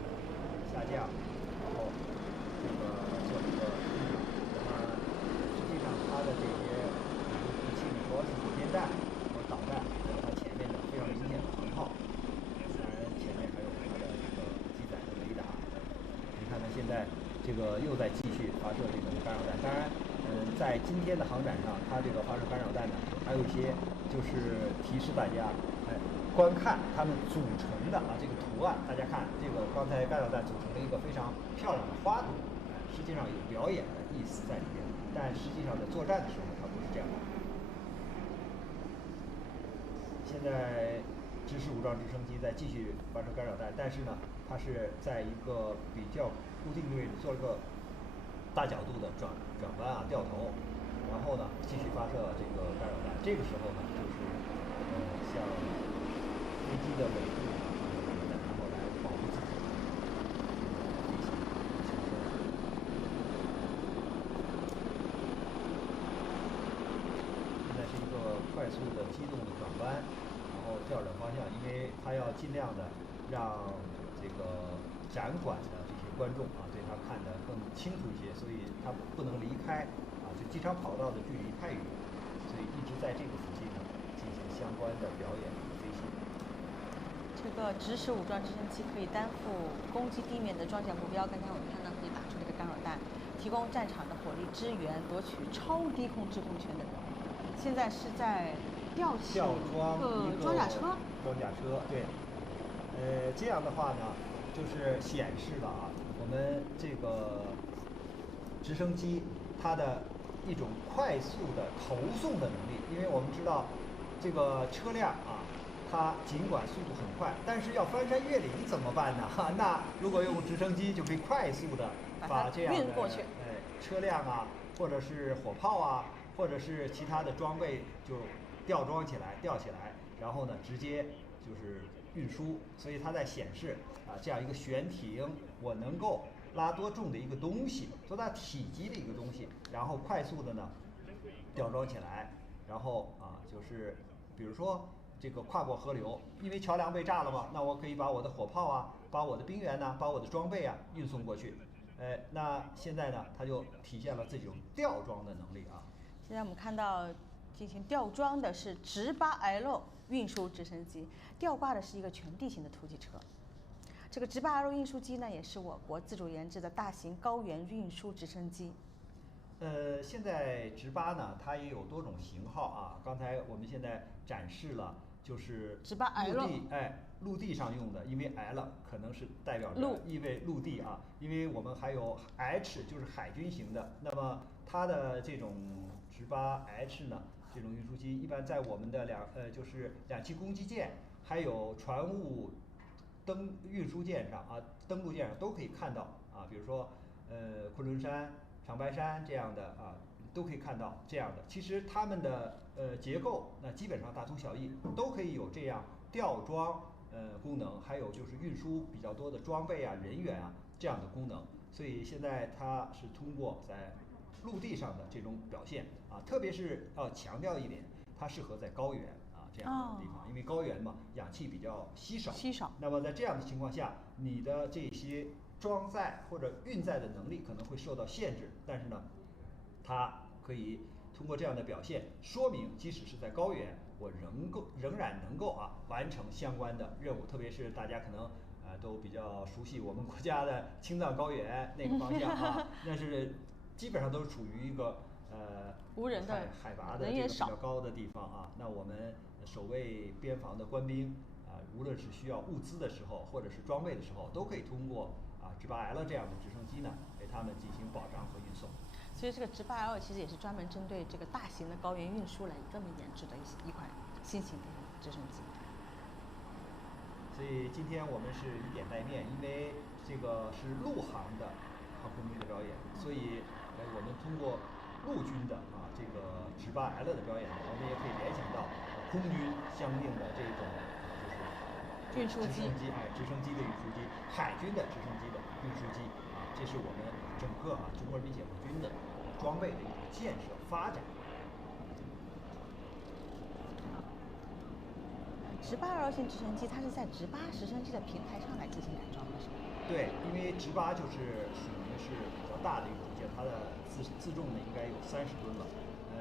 下降，然后这个做一个那么实际上它的这些武器呢，主要是火箭弹和导弹，还有它前面的非常明显的航炮，当然前面还有它的这个机载的雷达。你看呢，现在这个又在继续发射这个干扰弹。当然，在今天的航展上，它这个发射干扰弹呢，还有一些就是提示大家，观看它们组成的这个图案。大家看这个刚才干扰弹组成了一个非常漂亮的花朵，实际上有表演的意思在里面，但实际上在作战的时候它不是这样的。现在直十武装直升机在继续发射干扰弹，但是呢，它是在一个比较固定的位置做了个大角度的转弯啊，掉头，然后呢继续发射这个干扰弹。这个时候呢，就是像飞机的尾部然后来保护自己。现在是一个快速的机动的转弯，然后调整方向，因为它要尽量的让这个展馆的这些观众啊，对它看得更清楚一些，所以它不能离开啊，就机场跑道的距离太远，所以一直在这个附近呢进行相关的表演飞行。这个直十武装直升机可以担负攻击地面的装甲目标。刚才我们看到可以打出这个干扰弹，提供战场的火力支援，夺取超低空制空权等。现在是在吊起装一个装甲车。装甲车，对。这样的话呢，就是显示了啊，我们这个直升机它的一种快速的投送的能力。因为我们知道这个车辆啊，它尽管速度很快，但是要翻山越岭怎么办呢？那如果用直升机就可以快速的把这样的车辆啊，或者是火炮啊，或者是其他的装备就吊起来，然后呢直接就是运输。所以它在显示啊，这样一个悬停，我能够拉多重的一个东西，多大体积的一个东西，然后快速的呢吊装起来，然后就是比如说这个跨过河流，因为桥梁被炸了嘛，那我可以把我的火炮啊，把我的兵员呐，把我的装备啊运送过去。那现在呢，它就体现了这种吊装的能力啊。现在我们看到进行吊装的是直8L运输直升机，吊挂的是一个全地形的突击车。这个直8L运输机呢，也是我国自主研制的大型高原运输直升机。现在直8呢，它也有多种型号啊。刚才我们现在展示了，就是直8L，陆地上用的，因为 L 可能是代表着意味陆地啊。因为我们还有 H， 就是海军型的。那么它的这种直8H 呢，这种运输机，一般在我们的就是两栖攻击舰，还有船务运输舰上啊，登陆舰上都可以看到啊，比如说昆仑山、长白山这样的啊，都可以看到这样的。其实它们的结构那基本上大同小异，都可以有这样吊装功能，还有就是运输比较多的装备啊、人员啊这样的功能。所以现在它是通过在陆地上的这种表现啊，特别是要强调一点，它适合在高原啊这样的地方，因为高原嘛，氧气比较稀少。那么在这样的情况下，你的这些装载或者运载的能力可能会受到限制，但是呢，它可以通过这样的表现，说明即使是在高原，我仍然能够完成相关的任务，特别是大家可能都比较熟悉我们国家的青藏高原那个方向啊，那是基本上都是处于一个无人的海拔的这个比较高的地方啊。那我们守卫边防的官兵无论是需要物资的时候，或者是装备的时候，都可以通过直8L 这样的直升机呢，给他们进行保障和运送。所以这个直8L其实也是专门针对这个大型的高原运输来专门研制的一款新型的直升机。所以今天我们是以点带面，因为这个是陆航的航空兵的表演，所以我们通过陆军的这个直8L 的表演，我们也可以联想到空军相应的这种运输机，直升机的运输机，海军的直升机的运输机这是我们整个中国人民解放军的装备的一种建设发展。直8L 型直升机，它是在直8直升机的平台上来进行改装的，是吗？对，因为直8就是属于是比较大的一个组件，它的自重呢应该有30吨了。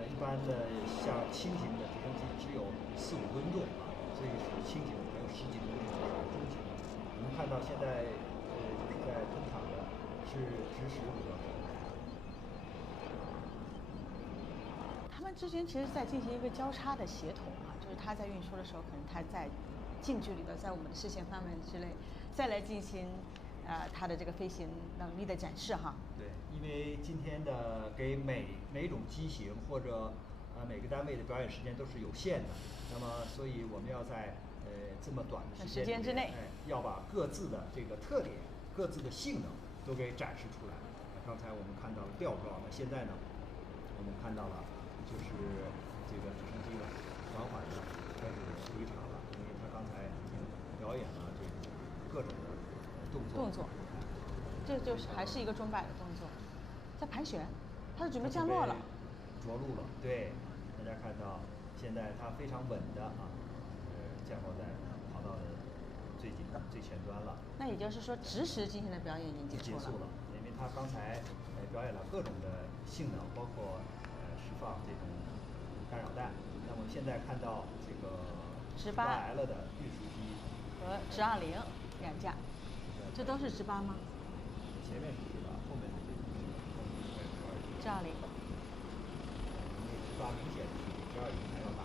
一般的像轻型的直升机只有4、5吨重所以是轻型的，还有10几吨重的中型的。我们看到现在就是在通场的是直105吨。他们之间其实在进行一个交叉的协同就是它在运输的时候，可能它在近距离的在我们的视线范围之内，再来进行它的这个飞行能力的展示对，因为今天的给每种机型或者每个单位的表演时间都是有限的，那么所以我们要在这么短的时间之内，要把各自的这个特点、各自的性能都给展示出来。刚才我们看到了吊装，那现在呢，我们看到了就是这个直升机了，缓缓的开始回场了，因为他刚才已经表演了这个各种的动作，这就是还是一个钟摆的动作，在盘旋，它是准备降落了，着陆了。对，大家看到现在它非常稳的降落在跑道的最前端了。那也就是说，直时进行的表演已经结束了，因为它刚才表演了各种的性能，包括释放这种干扰弹。那么现在看到这个直8L 的运输机和直20两架，这都是直8吗？前面是直8，后面是直20。因为直8明显是比直20还要大，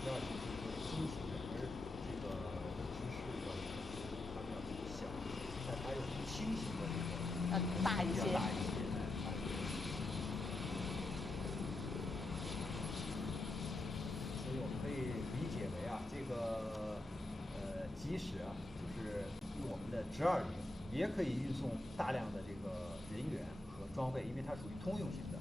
直20是轻型的，而这个直10的它比较小，但它又是轻型的这个大一些。所以我们可以理解为这个即使就是我们的直20也可以运送大量的这个人员和装备，因为它属于通用型的。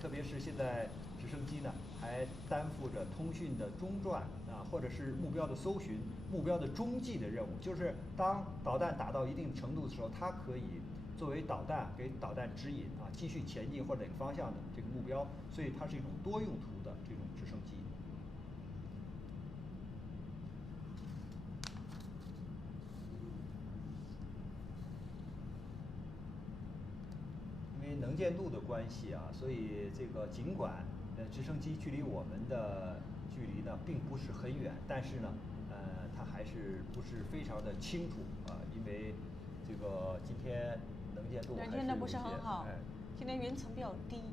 特别是现在直升机呢，还担负着通讯的中转或者是目标的搜寻、目标的中继的任务。就是当导弹打到一定程度的时候，它可以作为导弹给导弹指引继续前进或者哪个方向的这个目标。所以它是一种多用途的这种直升机。因为能见度的关系所以这个尽管直升机距离我们的距离呢并不是很远，但是呢它还是不是非常的清楚因为这个今天能见度不是很好，今天云层比较低，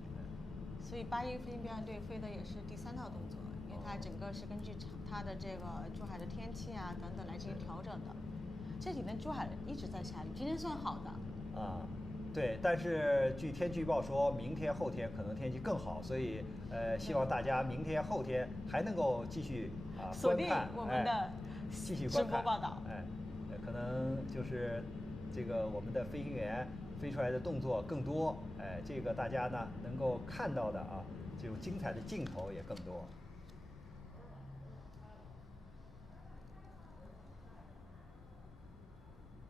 所以81飞行表演队飞的也是第3套动作，因为它整个是根据它的这个珠海的天气等等来进行调整的。这几天珠海一直在下雨，今天算好的。对，但是据天气预报说，明天后天可能天气更好，所以希望大家明天后天还能够继续锁定观看我们的继续直观看播报道。可能就是这个我们的飞行员飞出来的动作更多，这个大家呢能够看到的这种精彩的镜头也更多。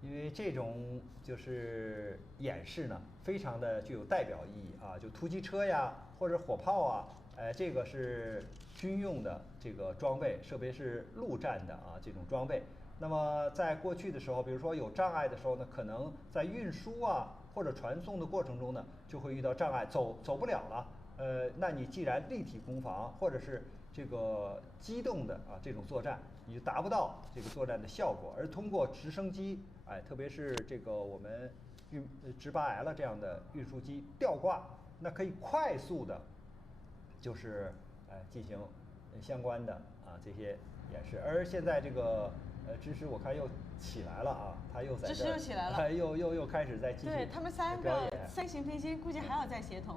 因为这种就是演示呢，非常的具有代表意义就突击车呀，或者火炮这个是军用的这个装备，特别是陆战的这种装备。那么在过去的时候，比如说有障碍的时候呢，可能在运输或者传送的过程中呢，就会遇到障碍，走不了了。那你既然立体攻防或者是这个机动的这种作战，你就达不到这个作战的效果，而通过直升机，特别是这个我们直8L 这样的运输机吊挂，那可以快速的，就是进行相关的这些演示。而现在这个支持我看又起来了他又在这儿，支持又起来了，又开始在继续对他们三型飞机估计还要再协同。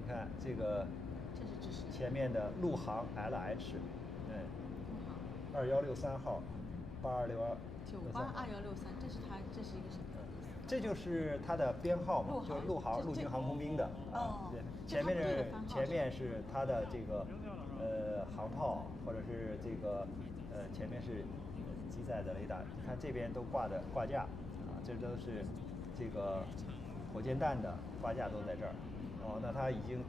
你看这个，这是支持前面的陆航 LH， 2163号，8262。982163，这是一个什么？这就是它的编号嘛，就是陆航陆军航空兵的对，前面是它的这个航炮，或者是这个前面是机载的雷达。你看这边都挂架这都是这个火箭弹的挂架都在这儿。那它已经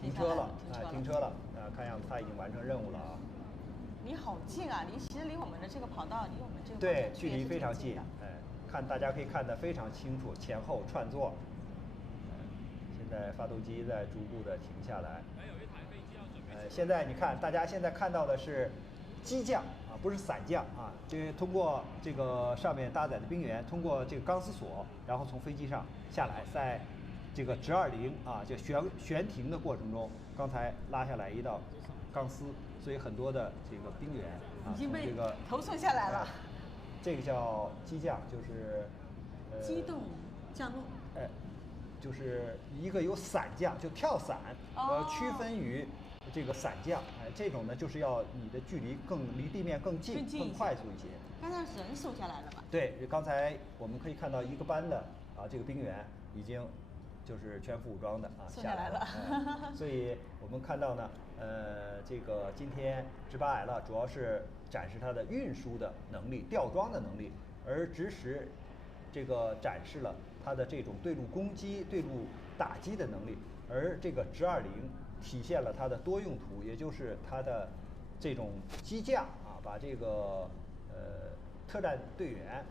停车了，停车了看样子它已经完成任务了离好近啊！其实离我们的这个跑道，离我们这个对距离非常近，大家可以看得非常清楚，前后串座。现在发动机在逐步的停下来。现在你看，大家现在看到的是机降不是伞降就是通过这个上面搭载的兵员，通过这个钢丝索，然后从飞机上下来，在这个直20就悬停的过程中，刚才拉下来一道钢丝，所以很多的这个兵员已经被这个投送下来了。这个叫机降，就是机动降落。就是一个有伞降，就跳伞，区分于这个伞降。这种呢就是要你的距离离地面更近，更快速一些。刚才人送下来了吧？对，刚才我们可以看到一个班的这个兵员已经就是全副武装的下来了。所以我们看到呢，这个今天直8L主要是展示它的运输的能力、吊装的能力，而直10这个展示了它的这种对陆攻击、对陆打击的能力，而这个直20体现了它的多用途，也就是它的这种机架把这个特战队员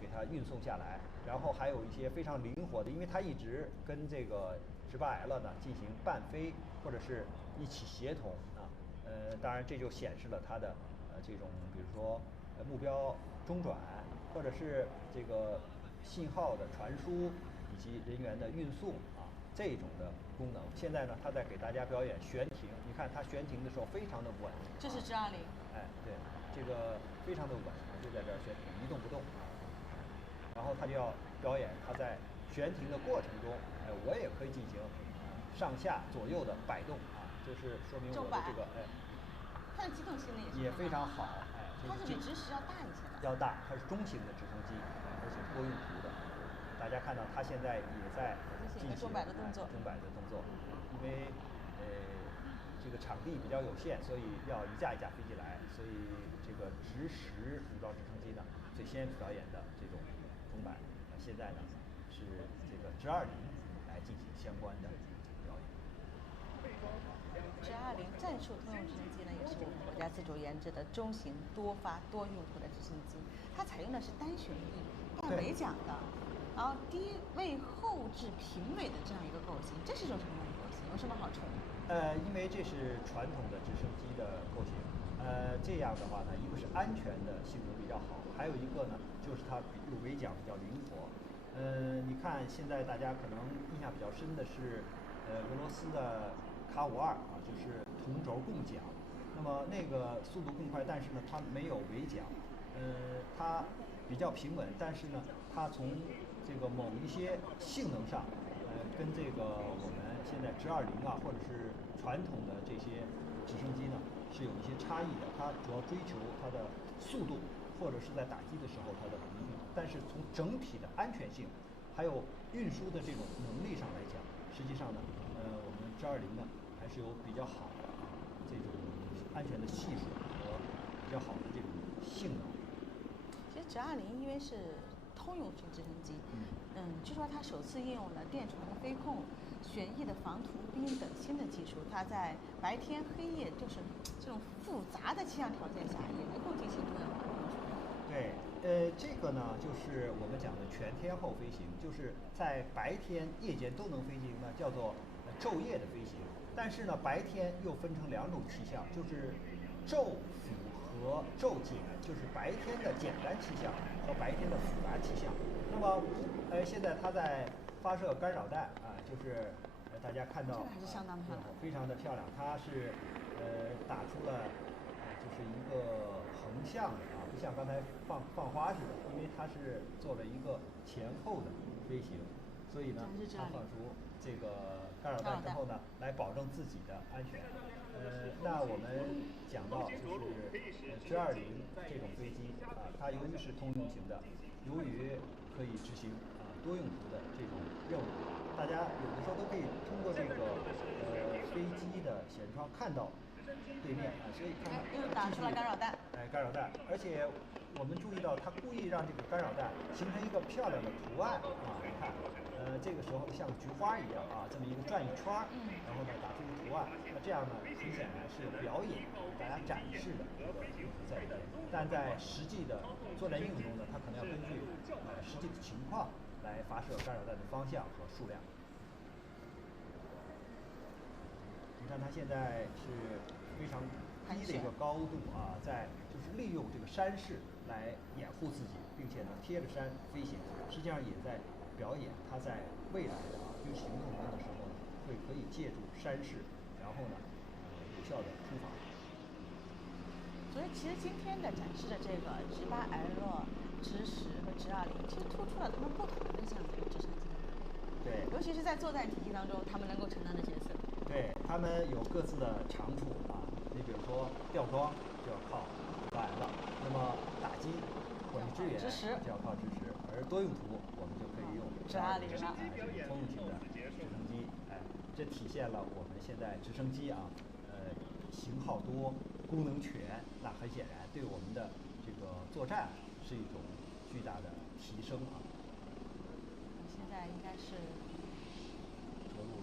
给它运送下来，然后还有一些非常灵活的，因为它一直跟这个直8L呢进行伴飞或者是一起协同当然这就显示了它的这种比如说目标中转，或者是这个信号的传输以及人员的运送这种的功能。现在呢，它在给大家表演悬停，你看它悬停的时候非常的稳。这是直20。对，这个非常的稳，就在这儿悬停，一动不动。然后它就要表演它在悬停的过程中，我也可以进行上下左右的摆动就是说明我的这个它的机动性能也非常好。它是比直10要大一些的。要大，它是中型的直升机，而且多用途的。大家看到它现在也在进行钟摆的动作，因为这个场地比较有限，所以要一架一架飞机来，所以这个直10武装直升机呢，最先表演的这种钟摆，现在呢是这个直20来进行相关的表演。直20战术通用直升机呢，也是我们国家自主研制的中型多发多用途的直升机，它采用的是单旋翼带尾桨的，然后低位后置平尾的这样一个构型，这是一种什么样的构型？有什么好处？因为这是传统的直升机的构型，这样的话呢，一个是安全的性能比较好，还有一个呢就是它有尾桨比较灵活。你看现在大家可能印象比较深的是，俄罗斯的卡52就是同轴共桨，那么那个速度更快，但是呢它没有尾桨，它比较平稳，但是呢它从这这个某一些性能上，跟这个我们现在直20啊，或者是传统的这些直升机呢，是有一些差异的。它主要追求它的速度，或者是在打击的时候它的稳定性。但是从整体的安全性，还有运输的这种能力上来讲，实际上呢，我们直20呢还是有比较好的这种安全的系数和比较好的这种性能。其实直20因为是通用型直升机，据说它首次应用了电传的飞控、旋翼的防图兵等新的技术。它在白天黑夜就是这种复杂的气象条件下，也能够进行多样化的运输。对，这个呢，就是我们讲的全天候飞行，就是在白天、夜间都能飞行呢，叫做昼夜的飞行。但是呢，白天又分成2种气象，就是昼辅和昼简，就是白天的简单气象和白天的复杂气象。那么，现在它在发射干扰弹啊，就是大家看到，这个还是相当漂亮，非常的漂亮。它是打出了就是一个横向的啊，不像刚才放花似的，因为它是做了一个前后的飞行，所以呢，它放出这个干扰弹之后呢，来保证自己的安全。那我们讲到就是直20这种飞机啊，它由于是通用型的，由于可以执行多用途的这种任务，大家有的时候都可以通过这个飞机的舷窗看到对面啊，所以看到又打出了干扰弹。干扰弹，而且我们注意到它故意让这个干扰弹形成一个漂亮的图案啊，你看，这个时候像菊花一样啊，这么一个转一圈儿，然后呢打出一个图案，那这样呢很显然是表演大家展示的一个在里面，但在实际的作战应用中呢，它可能要根据实际的情况来发射干扰弹的方向和数量。你看它现在是非常低的一个高度啊，就是利用这个山势来掩护自己，并且呢贴着山飞行，实际上也在表演它在未来的运行动中的时候呢，可以借助山势，然后呢有效的突防。所以其实今天的展示的这个直8L、直10和直20，其实突出了它们不同的这样的一个直升机的能力。对，尤其是在作战体系当中，他们能够承担的角色。对，他们有各自的长处啊。你比如说吊装就要靠直8L，那么打击或者支援就要靠直10，而多用途我们就可以用直20了。这种通用型的直升机，这体现了我们现在直升机啊，型号多、功能全，那很显然对我们的这个作战是一种巨大的提升啊。现在应该是着陆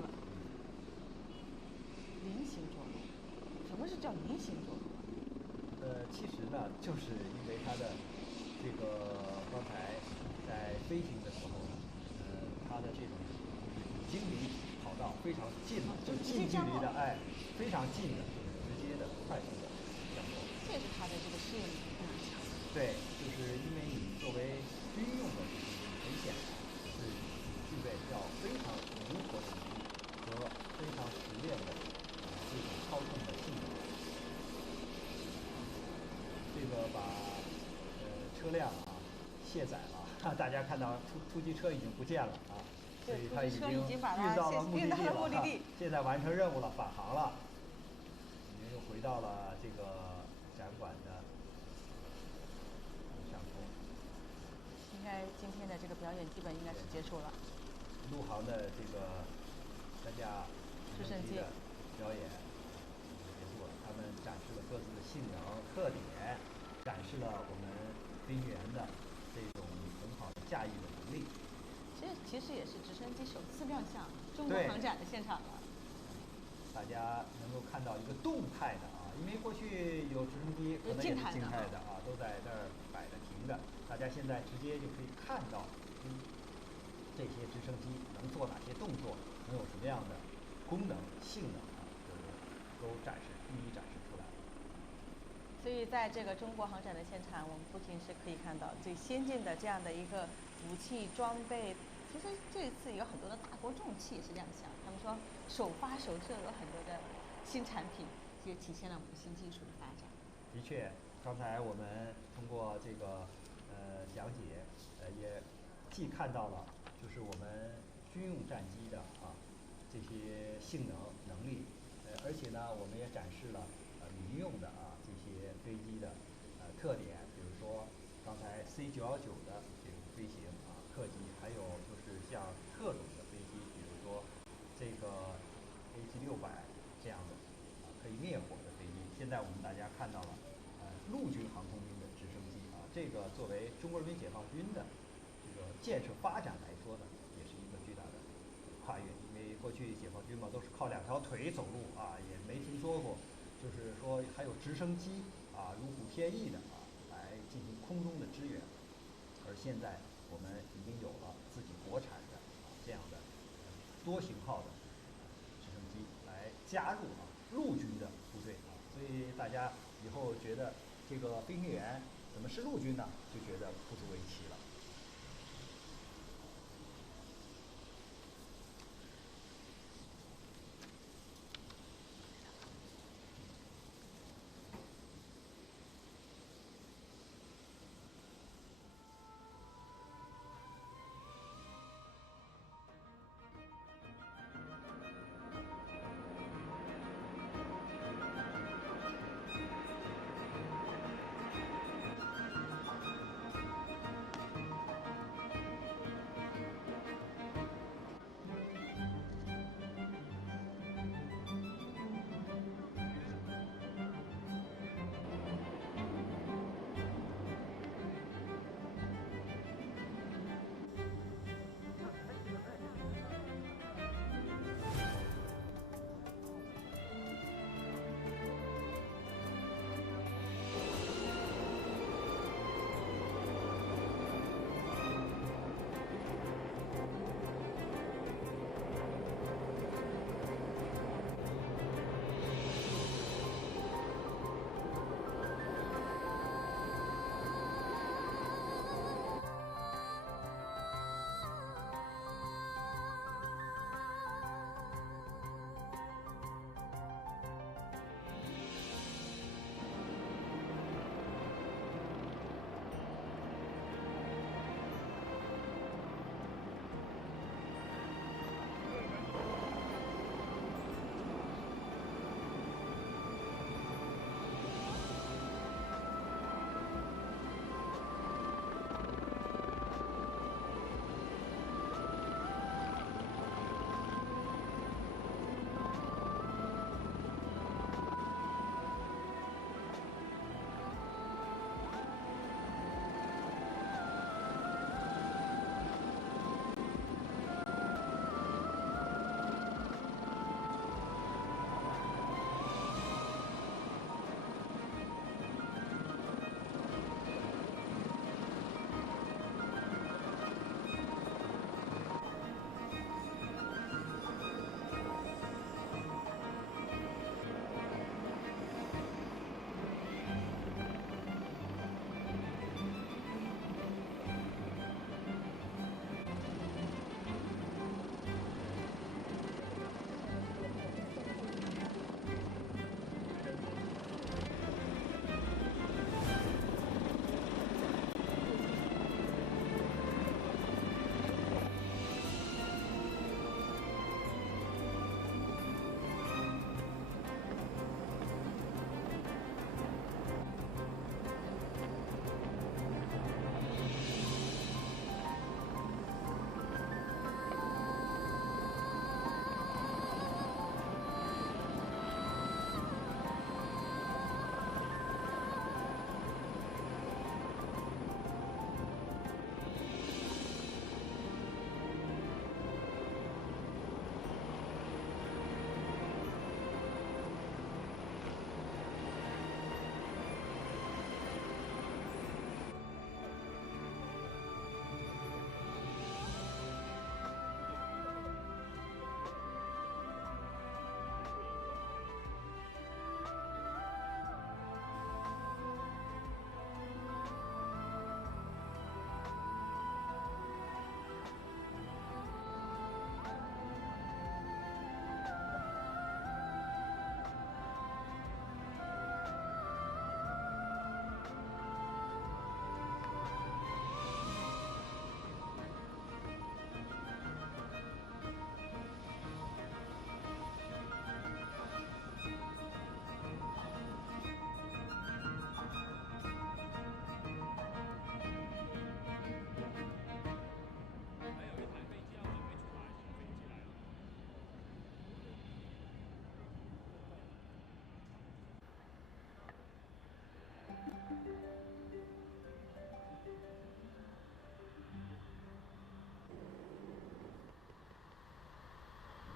了。菱形着陆，什么是叫菱形着陆？其实呢，就是因为它的这个刚才在飞行的时候呢，它的这种已经离跑道非常近了，就近距离的，非常近的，直接的快速的降落。这是它的这个适应力非常强。对，就是因为你作为军用的直升机，很显然是具备要非常灵活的能力和非常熟练的这种操控的性能。这个把车辆卸载了，大家看到突击车已经不见了啊，所以它已经运到了目的地了，现在完成任务了，返航了，已经又回到了这个展馆的上空。应该今天的这个表演基本应该是结束了。陆航的这个3架直升机的表演结束了，他们展示了各自的性能特点，展示了我们飞行员的这种很好的驾驭的能力。这其实也是直升机首次亮相中国航展的现场了。大家能够看到一个动态的因为过去有直升机可能也是静态的都在那儿摆着停着，大家现在直接就可以看到，这些直升机能做哪些动作，能有什么样的功能性能就是都一一展示出来。所以在这个中国航展的现场，我们不仅是可以看到最先进的这样的一个武器装备，其实这一次有很多的大国重器也是亮相。他们说首发首射有很多的新产品，也体现了我们新技术的发展。的确，刚才我们通过这个讲解，也既看到了就是我们军用战机的这些性能能力，而且呢我们也展示了民用的这些飞机的特点，比如说刚才 C919的这种飞行客机，还有就是像特种的飞机，比如说这个 AG600这样的可以灭火的飞机。现在我们大家看到了陆军航空兵的直升机这个作为中国人民解放军的这个建设发展来说呢，也是一个巨大的跨越。因为过去解放军嘛都是靠2条腿走路也没听说过，就是说还有直升机如虎添翼的来进行空中的支援。而现在我们已经有了自己国产的这样的多型号的直升机来加入陆军的部队所以大家以后觉得这个飞行员怎么是陆军呢？就觉得不足为奇了。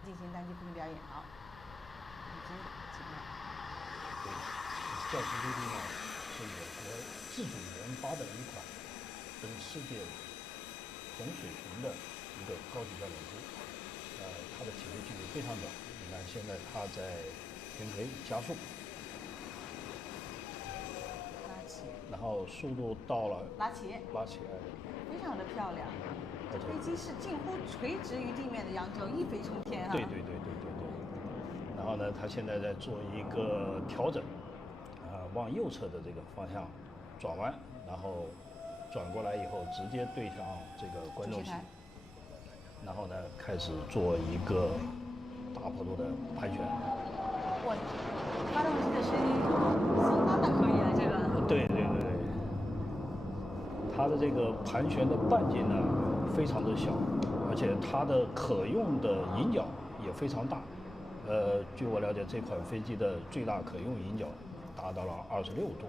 进行单机飞行表演啊，已经进来。对，教师飞机呢是我国自主研发的一款跟世界同水平的一个高级教练机。它的起飞距离非常短，你看现在它在平推加速，拉起，然后速度到了拉起，拉起来，非常的漂亮。这飞机是近乎垂直于地面的扬轴，一飞冲天啊！对。然后呢，它现在在做一个调整，往右侧的这个方向转弯，然后转过来以后直接对向这个观众席，然后呢开始做一个大坡度的盘旋。哇，发动机的声音相当的可以啊，这个。对。它的这个盘旋的半径呢非常的小，而且它的可用的引角也非常大。据我了解，这款飞机的最大可用引角达到了26度，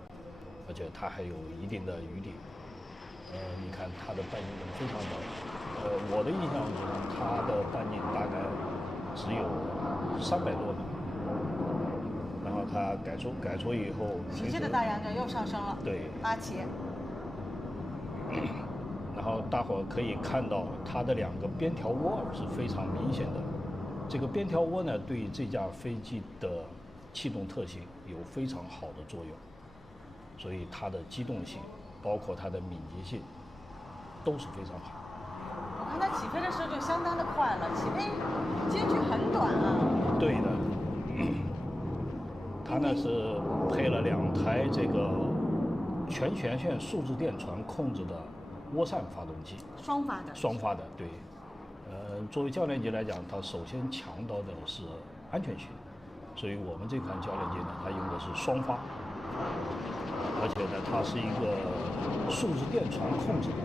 而且它还有一定的余地。你看它的半径非常小。我的印象中，它的半径大概只有300多米。然后它改出以后，直接的大扬角又上升了。对，拉起。然后大伙儿可以看到它的2个边条涡是非常明显的。这个边条涡呢，对这架飞机的气动特性有非常好的作用，所以它的机动性，包括它的敏捷性，都是非常好。我看它起飞的时候就相当的快了，起飞间距很短啊。对的，它呢是配了2台这个全旋线数字电传控制的涡扇发动机。双发的，对。作为教练机来讲，它首先强调的是安全性，所以我们这款教练机呢，它用的是双发，而且呢，它是一个数字电传控制的。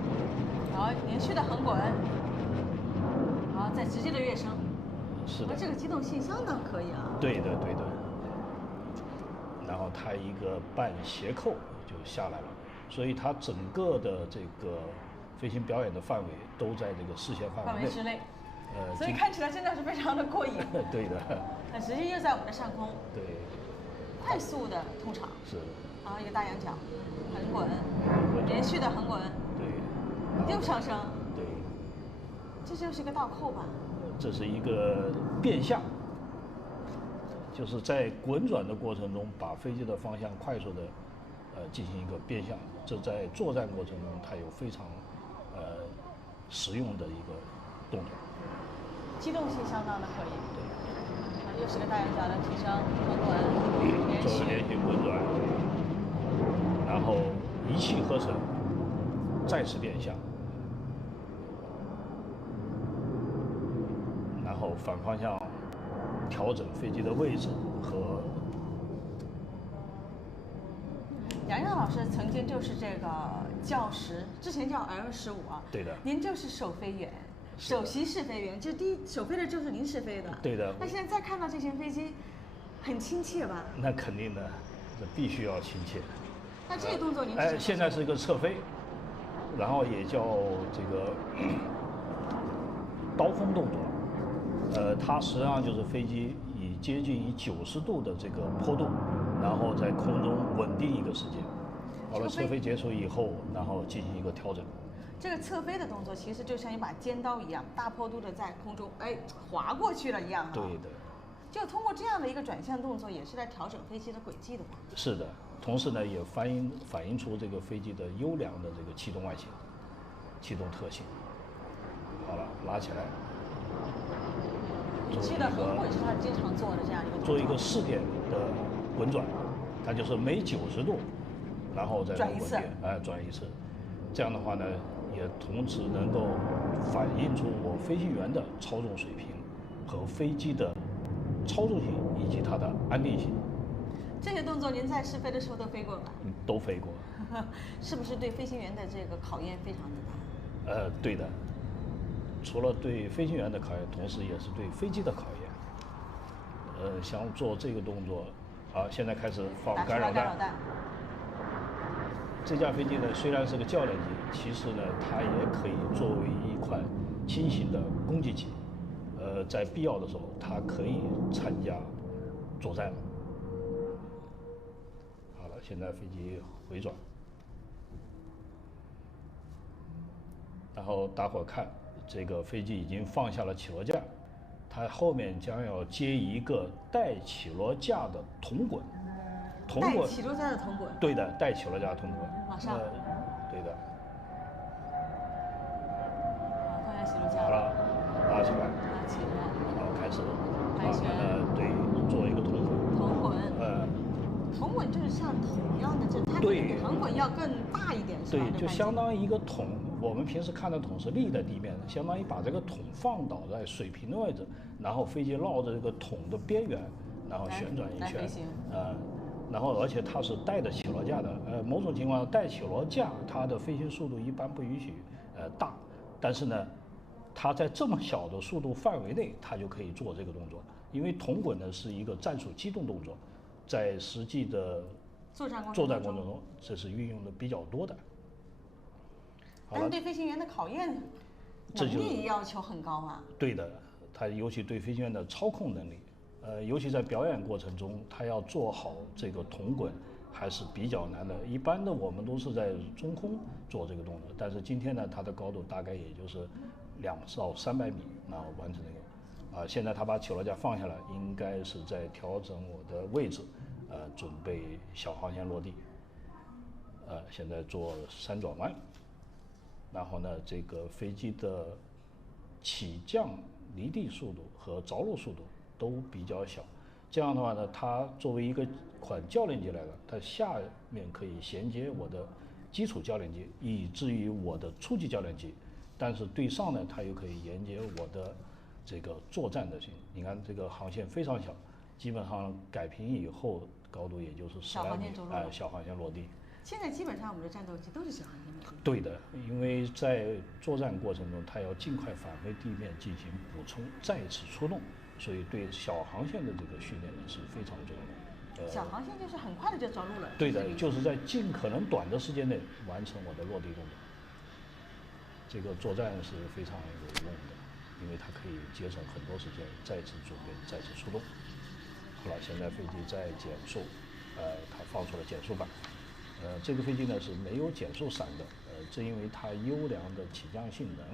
然后连续的横滚，然后再直接的跃升。是的。这个机动性相当可以啊。对的。然后它一个半斜扣就下来了，所以它整个的这个飞行表演的范围都在这个视线范围之内。所以看起来真的是非常的过瘾。对的。那实际就在我们的上空。对。快速的通场。是。然后一个大仰角，横滚，连续的横滚。对。又上升。对。这就是一个倒扣吧？这是一个变向，就是在滚转的过程中，把飞机的方向快速的进行一个变向。这在作战过程中，它有非常实用的一个动作。机动性相当的可以。对。又是个大仰角的提升，横滚，做连续滚转，然后一气呵成，再次变向，然后反方向调整飞机的位置和。杨洋老师曾经就是这个教师，之前叫 L15啊。对的。您就是首飞员。首席试飞员，这首飞的就是您试飞的。对的。那现在再看到这型飞机，很亲切吧？那肯定的，这必须要亲切。那这个动作您现在是一个侧飞，然后也叫这个刀锋动作。它实际上就是飞机以接近于90度的这个坡度，然后在空中稳定一个时间。好了，侧飞结束以后，然后进行一个调整。这个侧飞的动作其实就像一把尖刀一样，大坡度的在空中划过去了一样。对的。就通过这样的一个转向动作，也是在调整飞机的轨迹的吧？是的，同时呢也反映出这个飞机的优良的这个气动外形、气动特性。好了，拉起来。气的横滚是他经常做的这样一个动作。做一个4点的滚转，它就是每90度，然后再转一次。转一次。这样的话呢，也同时能够反映出我飞行员的操纵水平和飞机的操纵性以及它的安定性。这些动作您在试飞的时候都飞过吧？都飞过。是不是对飞行员的这个考验非常的大？对的。除了对飞行员的考验，同时也是对飞机的考验。想做这个动作，现在开始放干扰弹。这架飞机呢，虽然是个教练机，其实呢，它也可以作为一款轻型的攻击机。在必要的时候，它可以参加作战。好了，现在飞机回转，然后大伙儿看，这个飞机已经放下了起落架，它后面将要接一个带起落架的铜滚。带起落架的铜滚。对的，带起落架的铜滚。马上。对的。好，放下起落架。好了，拉起来。拉起来。好，开始。盘旋。对，做一个铜滚。铜滚。铜滚就是像桶一样的，它比铜滚要更大一点，是吧？对，就相当于一个桶。我们平时看的桶是立在地面的，相当于把这个桶放倒在水平的位置，然后飞机绕着这个桶的边缘，然后旋转一圈。然后而且它是带着起落架的，某种情况下带起落架，它的飞行速度一般不允许大，但是呢，它在这么小的速度范围内，它就可以做这个动作，因为铜滚呢是一个战术机动动作，在实际的作战过程中，这是运用的比较多的。但是对飞行员的考验能力要求很高啊。对的，它尤其对飞行员的操控能力。尤其在表演过程中，他要做好这个铜滚还是比较难的。一般的我们都是在中空做这个动作，但是今天呢，它的高度大概也就是200到300米，然后完成这个。现在他把起落架放下来，应该是在调整我的位置，准备小航线落地。现在做3转弯，然后呢，这个飞机的起降离地速度和着陆速度都比较小，这样的话呢，它作为一款教练机来了，它下面可以衔接我的基础教练机，以至于我的初级教练机，但是对上呢，它又可以连接我的这个作战的型。你看这个航线非常小，基本上改平以后高度也就是10来米，小航线落地。现在基本上我们的战斗机都是小航线落地。对的，因为在作战过程中，它要尽快返回地面进行补充，再次出动。所以对小航线的这个训练是非常重要的。小航线就是很快的就着陆了。对的，就是在尽可能短的时间内完成我的落地动作。这个作战是非常有用的，因为它可以节省很多时间，再次准备，再次出动。好了，现在飞机在减速，它放出了减速板。这个飞机呢是没有减速伞的，正因为它优良的起降性能，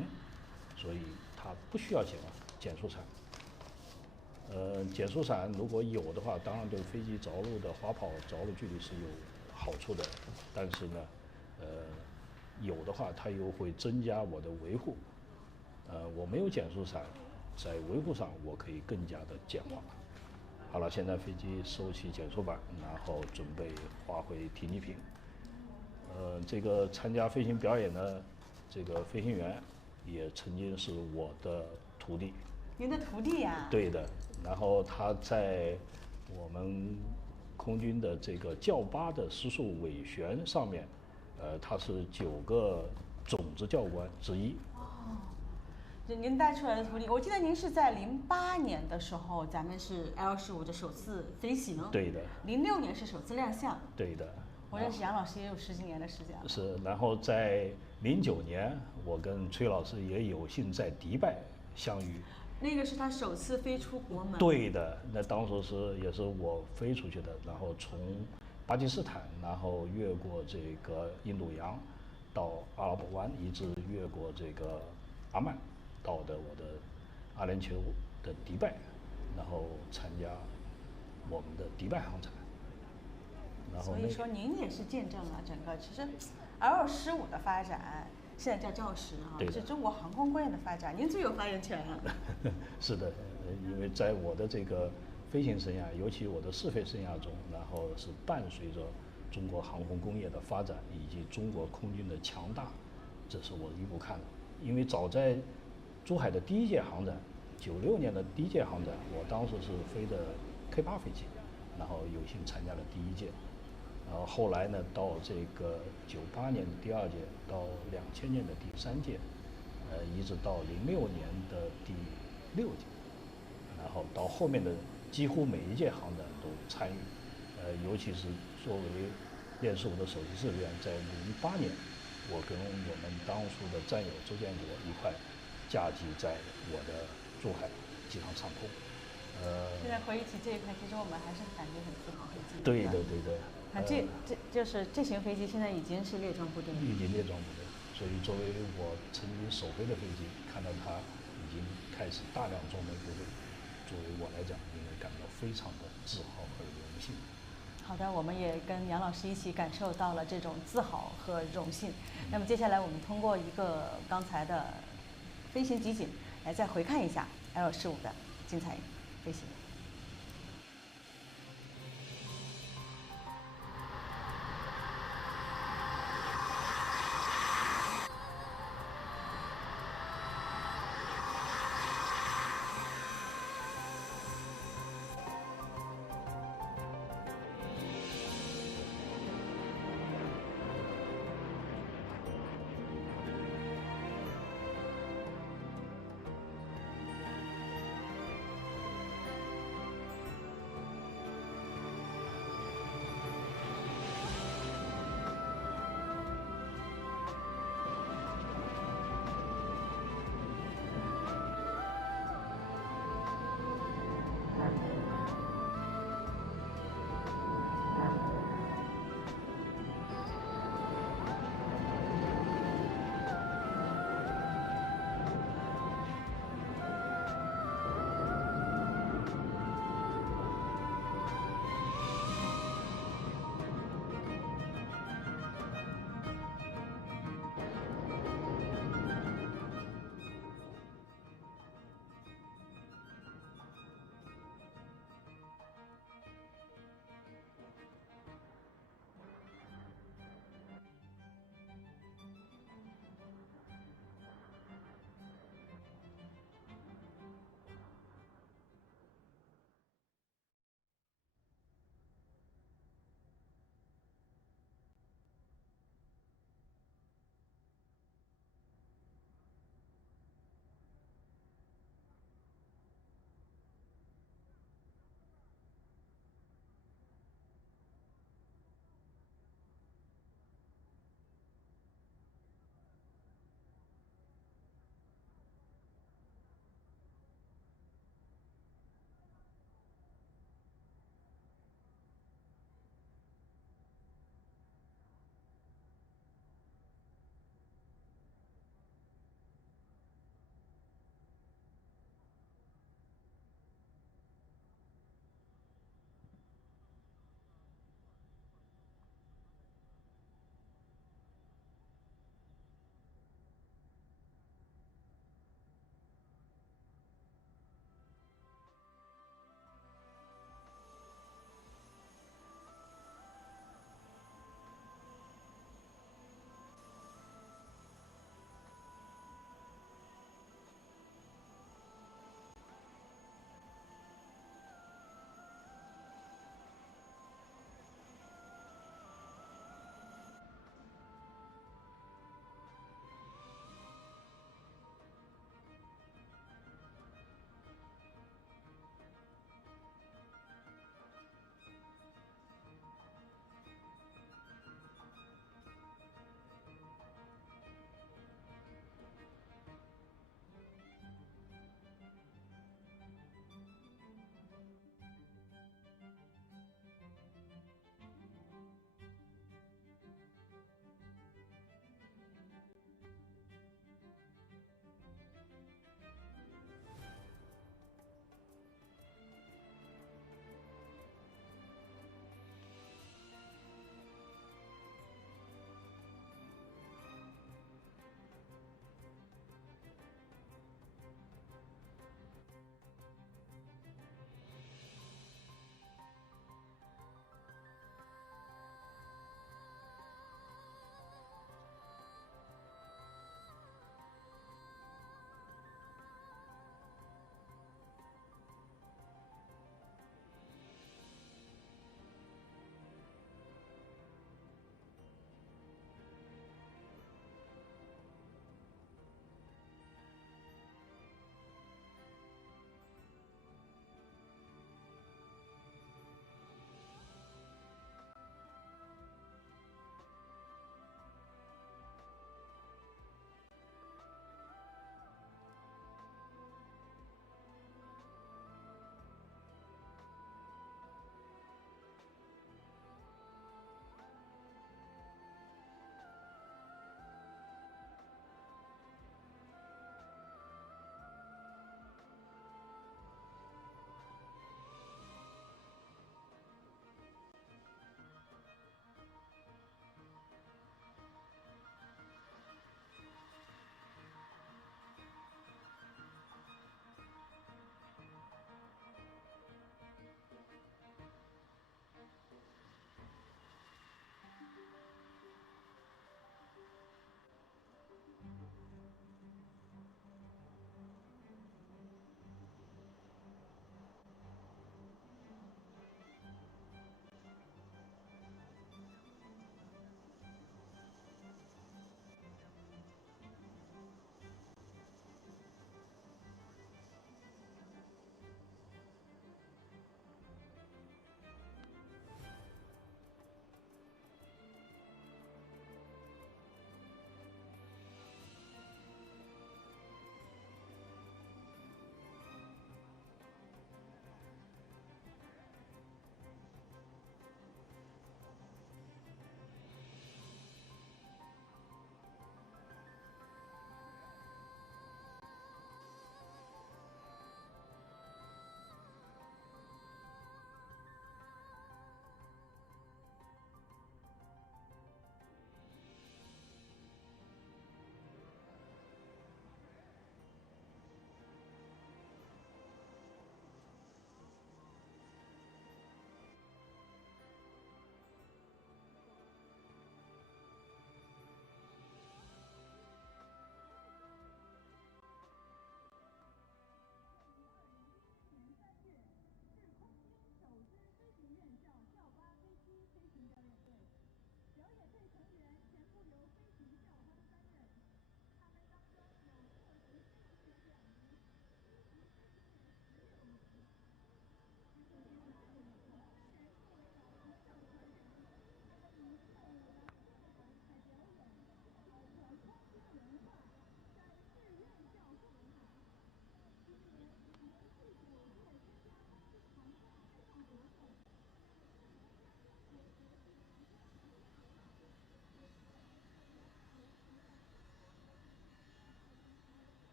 所以它不需要减速伞。减速伞如果有的话，当然对飞机着陆的滑跑着陆距离是有好处的，但是呢，有的话它又会增加我的维护。我没有减速伞，在维护上我可以更加的简化。好了，现在飞机收起减速板，然后准备滑回停机坪。这个参加飞行表演的这个飞行员也曾经是我的徒弟。您的徒弟呀？对的。然后他在我们空军的这个教8的时速尾旋上面，他是9个种子教官之一。哦，您带出来的徒弟，我记得您是在08年的时候，咱们是 L15的首次飞行。对的。06年是首次亮相。对的。我认识杨老师也有10几年的时间了。是，然后在09年，我跟崔老师也有幸在迪拜相遇。那个是他首次飞出国门。对的，那当时也是我飞出去的，然后从巴基斯坦，然后越过这个印度洋，到阿拉伯湾，一直越过这个阿曼，到的我的阿联酋的迪拜，然后参加我们的迪拜航展。然后所以说您也是见证了整个其实 L15的发展。现在叫教10啊，是中国航空工业的发展，您最有发言权了。是的，因为在我的这个飞行生涯，尤其我的试飞生涯中，然后是伴随着中国航空工业的发展以及中国空军的强大，这是我一步看的。因为早在珠海的第1届航展，96年的第1届航展，我当时是飞的 K8飞机，然后有幸参加了第1届。然后后来呢，到这个98年的第2届，到2000年的第3届，一直到06年的第6届，然后到后面的几乎每一届航展都参与，尤其是作为练15的首席指挥员，在08年，我跟我们当初的战友周建国一块驾机在我的珠海机场场控。现在回忆起这一块，其实我们还是感觉很自豪，很激动。对的对的。看就是这型飞机现在已经是列装部队了。已经列装部队，所以作为我曾经首飞的飞机，看到它已经开始大量装备部队，作为我来讲，应该感到非常的自豪和荣幸。好的，我们也跟杨老师一起感受到了这种自豪和荣幸。那么接下来我们通过一个刚才的飞行集锦，来再回看一下 L15的精彩飞行。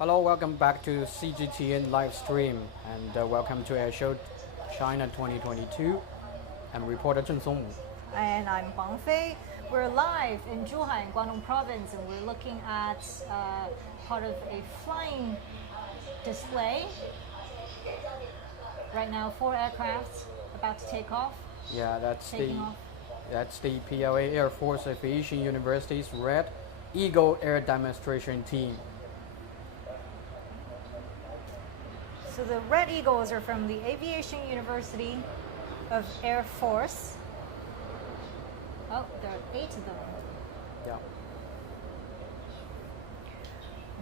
Hello, welcome back to CGTN live stream, and welcome to Air Show China 2022. I'm reporter Zheng Songwu. And I'm Huang Fei. We're live in Zhuhai in Guangdong province, and we're looking at part of a flying display. Right now, 4 aircrafts about to take off. Yeah, Taking off. that's the PLA Air Force Aviation University's Red Eagle Air Demonstration Team. So the Red Eagles are from the Aviation University of Air Force. Oh, there are 8 of them. Yeah.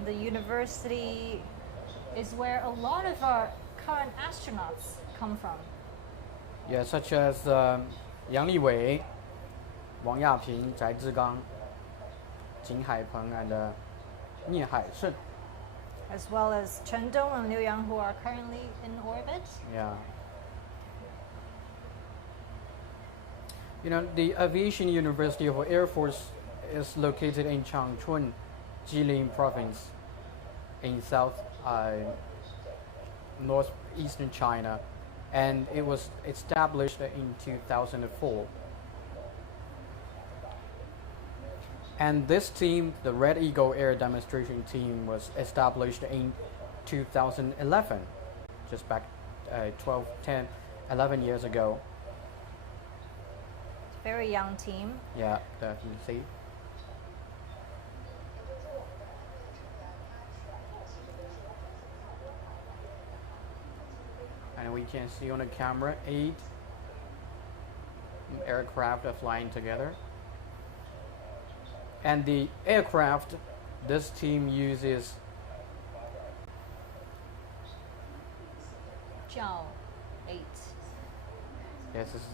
The university is where a lot of our current astronauts come from. Yeah, such as Yang Liwei, Wang Yaping, Zhai Zhigang, Jin Haipeng, and Nie Haisheng. As well as Chen Dong and Liu Yang, who are currently in orbit. Yeah. You know, the Aviation University of Air Force is located in Changchun, Jilin Province, in northeastern China, and it was established in 2004. And this team, the Red Eagle Air Demonstration Team, was established in 2011, just back 11 years ago. Very young team. Yeah, definitely. And we can see on the camera 8 aircraft are flying together. And the aircraft this team uses Zhao 8. Yes, this is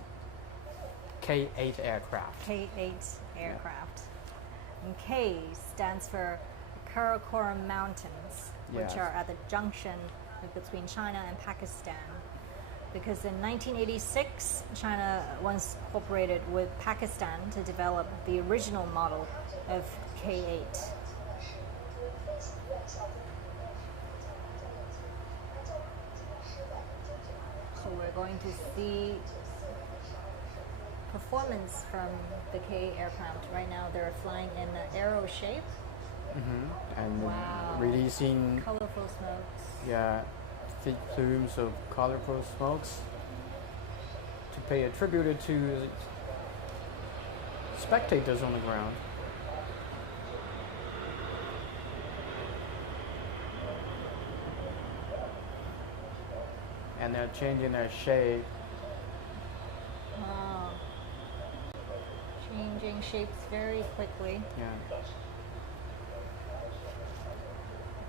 K8 aircraft. K8 aircraft. And K stands for Karakoram Mountains, which Yes. are at the junction between China and Pakistan. Because in 1986, China once cooperated with Pakistan to develop the original model of K8. So we're going to see performance from the K aircraft. Right now they're flying in an arrow shape. And Wow. releasing Colorful smokes. thick plumes of colorful smokes to pay a tribute to spectators on the ground. And they're changing their shape. Wow. Changing shapes very quickly. Yeah.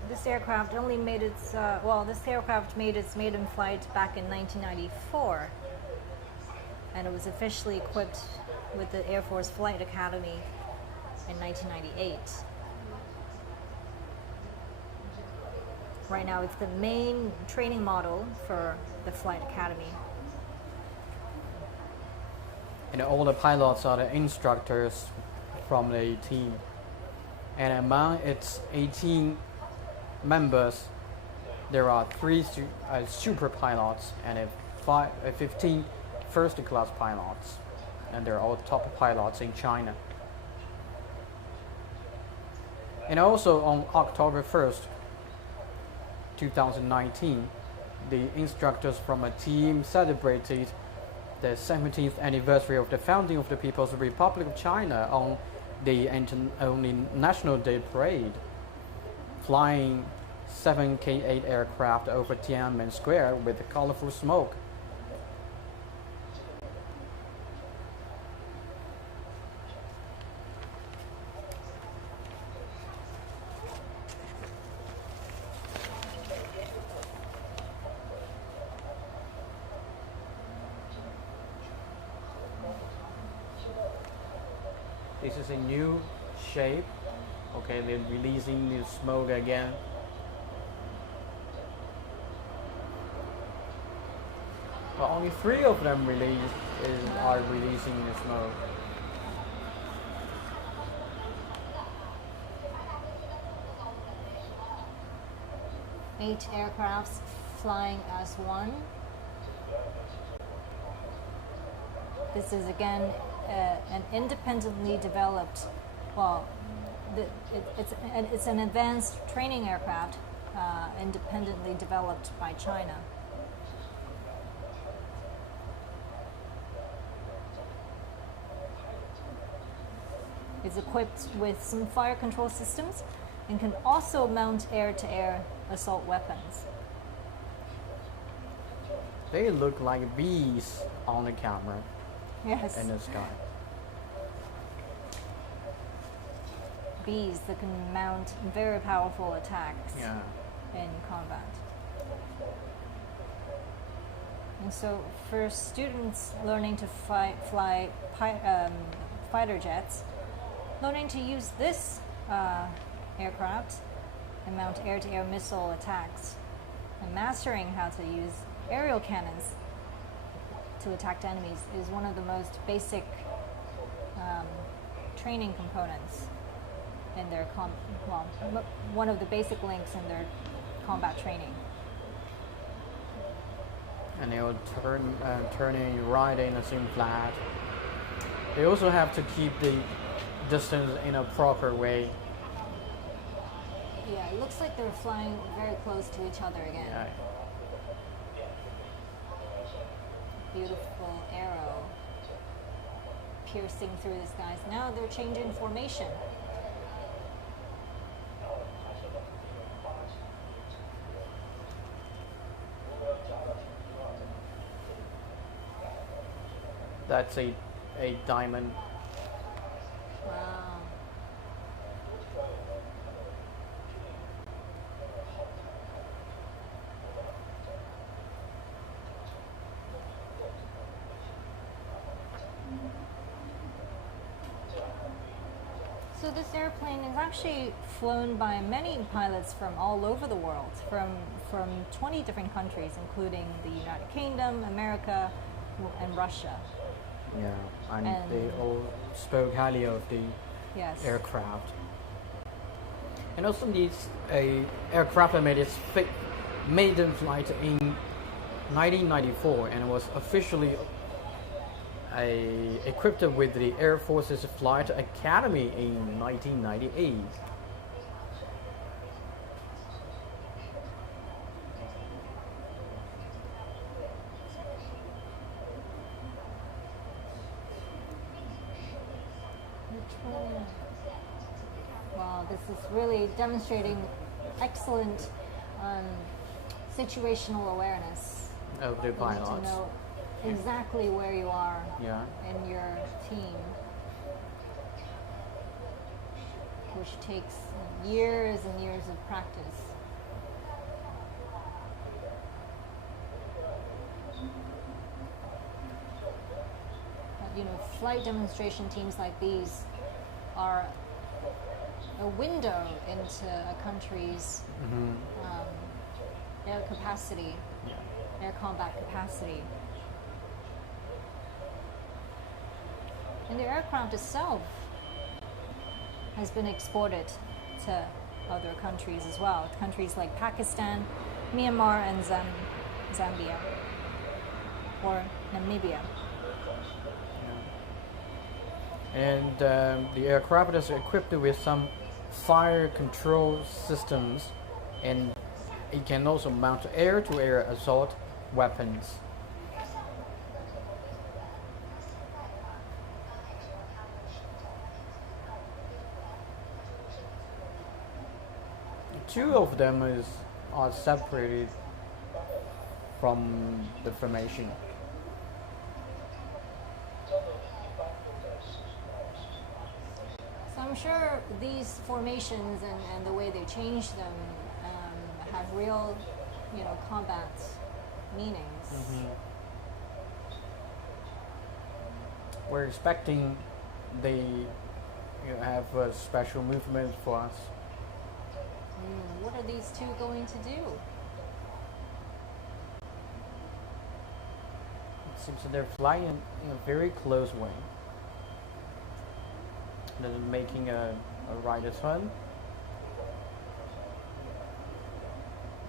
This aircraft only made its, this aircraft made its maiden flight back in 1994. And it was officially equipped with the Air Force Flight Academy in 1998. Right now it's the main training model for the Flight Academy. And all the pilots are the instructors from the team. And among its 18 members, there are 3 super pilots and 15 first-class pilots. And they're all top pilots in China. And also on October 1st, 2019, the instructors from a team celebrated the 17th anniversary of the founding of the People's Republic of China on the National Day Parade, flying 7 K8 aircraft over Tiananmen Square with colorful smoke. This is a new shape. Okay, they're releasing the smoke again. But only 3 of them are releasing the smoke. 8 aircrafts flying as one. This is again an independently developed, well, it's an advanced training aircraft independently developed by China. It's equipped with some fire control systems and can also mount air-to-air assault weapons. They look like bees on the camera Yes. in the sky. Bees that can mount very powerful attacks Yeah. in combat. And so for students learning to fly fighter jets, learning to use this aircraft and mount air-to-air missile attacks, and mastering how to use aerial cannons to attack enemies is one of the most basic training components in their one of the basic links in their combat training. And they will turning right in the same flat. They also have to keep the distance in a proper way. Yeah, it looks like they're flying very close to each other again. Yeah. Beautiful arrow piercing through the skies. Now they're changing formation. That's a diamond. Wow. So this airplane is actually flown by many pilots from all over the world, from 20 different countries, including the United Kingdom, America, and Russia. Yeah, and And- they all spoke highly of the Yes. aircraft. And also these aircraft made its maiden flight in 1994 and was officially equipped with the Air Force's Flight Academy in 1998. Wow, this is really demonstrating excellent situational awareness. Of the You need pilots. to know exactly where you are Yeah. in your team, which takes years and years of practice. You know, flight demonstration teams like these are a window into a country's air capacity, air combat capacity. And the aircraft itself has been exported to other countries as well, countries like Pakistan, Myanmar, and Zambia, or Namibia. And the aircraft is equipped with some fire control systems, and it can also mount air-to-air assault weapons. Two of them are separated from the formation. So I'm sure these formations and the way they change them have real, combat meanings. We're expecting they have a special movement for us. What are these two going to do? It seems that they're flying in a very close way. They're making a right turn.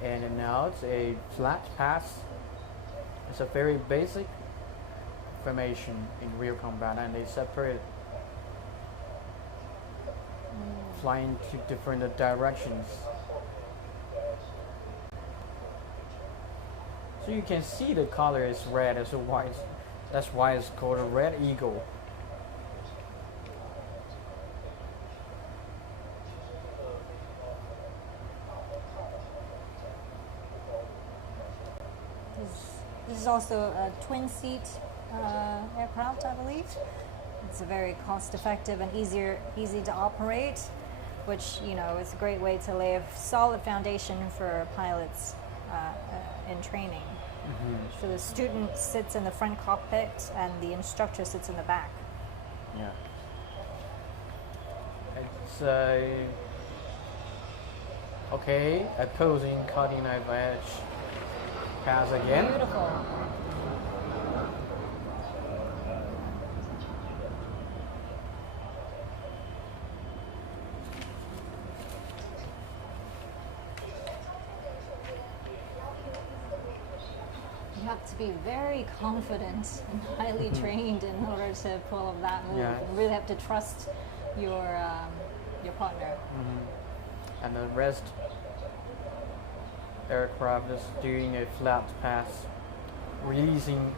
And now it's a flat path. It's a very basic formation in real combat, and they separate flying to different directions. So you can see the color is red as white. That's why it's called a red eagle. This is also a twin-seat aircraft, I believe. It's a very cost-effective and easy to operate, which is a great way to lay a solid foundation for pilots in training. So the student sits in the front cockpit and the instructor sits in the back. Yeah. It's okay, opposing cutting edge pass again. Beautiful. You have to be very confident and highly trained in order to pull off that move. Yeah. You really have to trust your partner. And the rest aircraft is doing a flat pass, releasing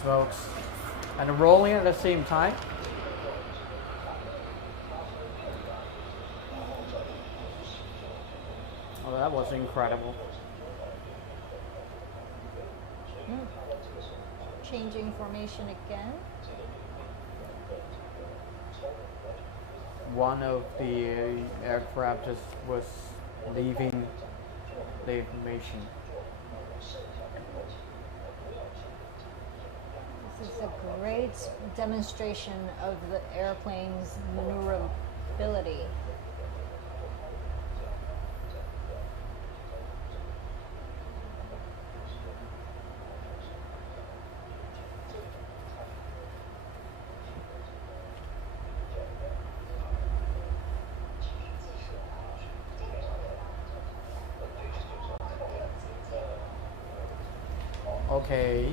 smokes and rolling at the same time. Oh, that was incredible. Changing formation again. One of the aircraft was leaving the formation. This is a great demonstration of the airplane's maneuverability. Okay,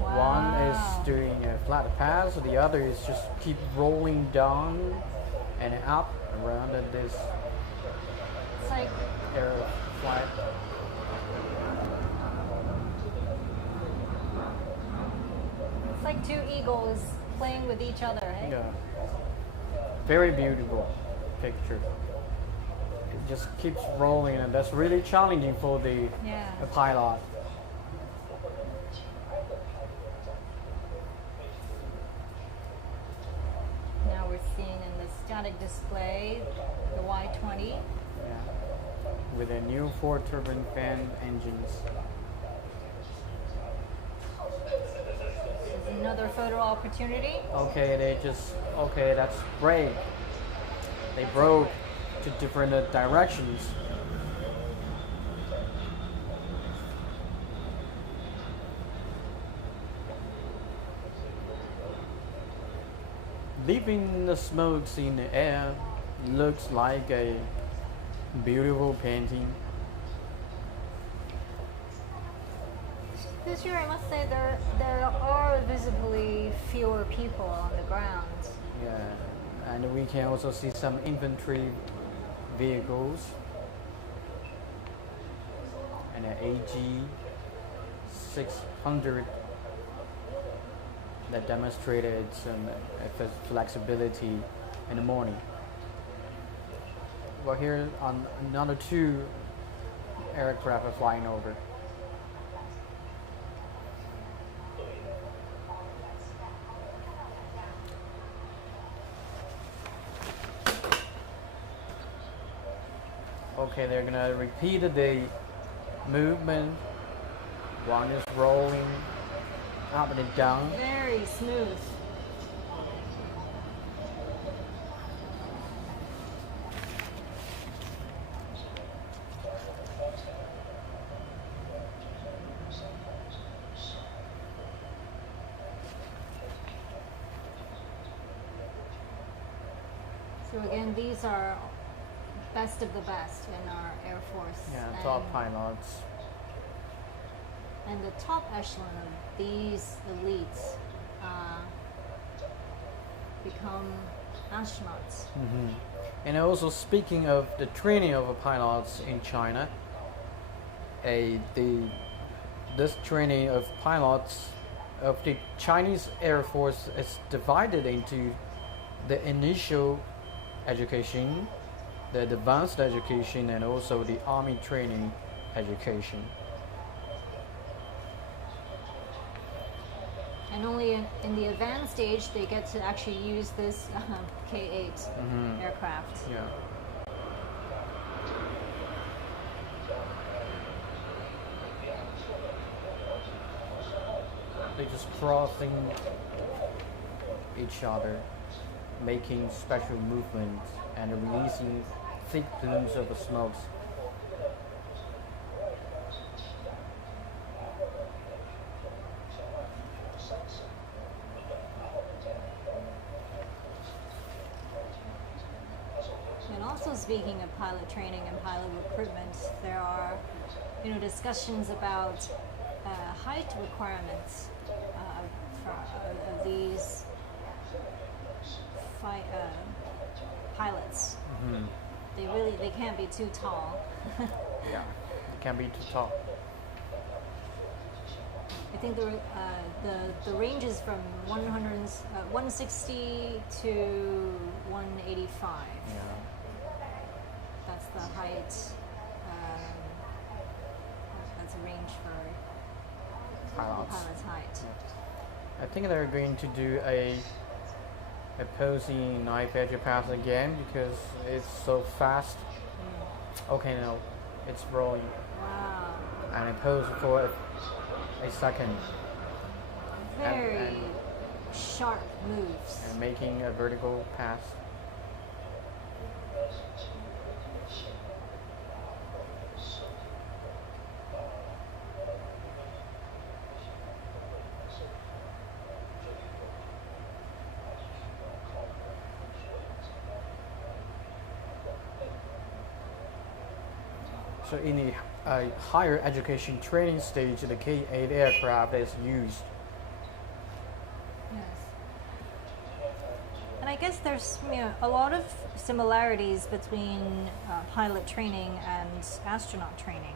Wow. one is doing a flat pass, the other is just keep rolling down and up around this It's like air flight. it's like two eagles playing with each other, eh? Yeah, very beautiful picture. It just keeps rolling, and that's really challenging for the pilot. Now we're seeing in the static display the Y-20. Yeah. With a new 4-turbine fan engines. This is another photo opportunity. Okay, that's great. They broke to different directions. Leaving the smokes in the air looks like a beautiful painting. This year, I must say, there are visibly fewer people on the ground. Yeah, and we can also see some infantry vehicles and an AG 600 that demonstrated some flexibility in the morning. Well, here on another 2 aircraft are flying over. Okay, they're gonna repeat the movement. One is rolling up and down. Very smooth. So again, these are best of the best in our Air Force. Yeah, top pilots. And the top echelon of these elites become astronauts. And also speaking of the training of pilots in China, this training of pilots of the Chinese Air Force is divided into the initial education, the advanced education, and also the army training education. And only in the advanced stage they get to actually use this K-8 aircraft. Yeah. They just crossing each other, making special movements and releasing thick plumes of smokes. And also speaking of pilot training and pilot recruitment, there are, discussions about height requirements of these pilots. They can't be too tall. Yeah, it can be too tall. I think the range is from 160 to 185. Yeah. That's the height. That's a range for Pilots. the pilot's height. I think they're going to do a posing knife edge pass again because it's so fast. Okay, no, it's rolling. Wow. And I pose for a second. Very sharp moves. And making a vertical pass. So in the higher education training stage, the K-8 aircraft is used. Yes. And I guess there's a lot of similarities between pilot training and astronaut training.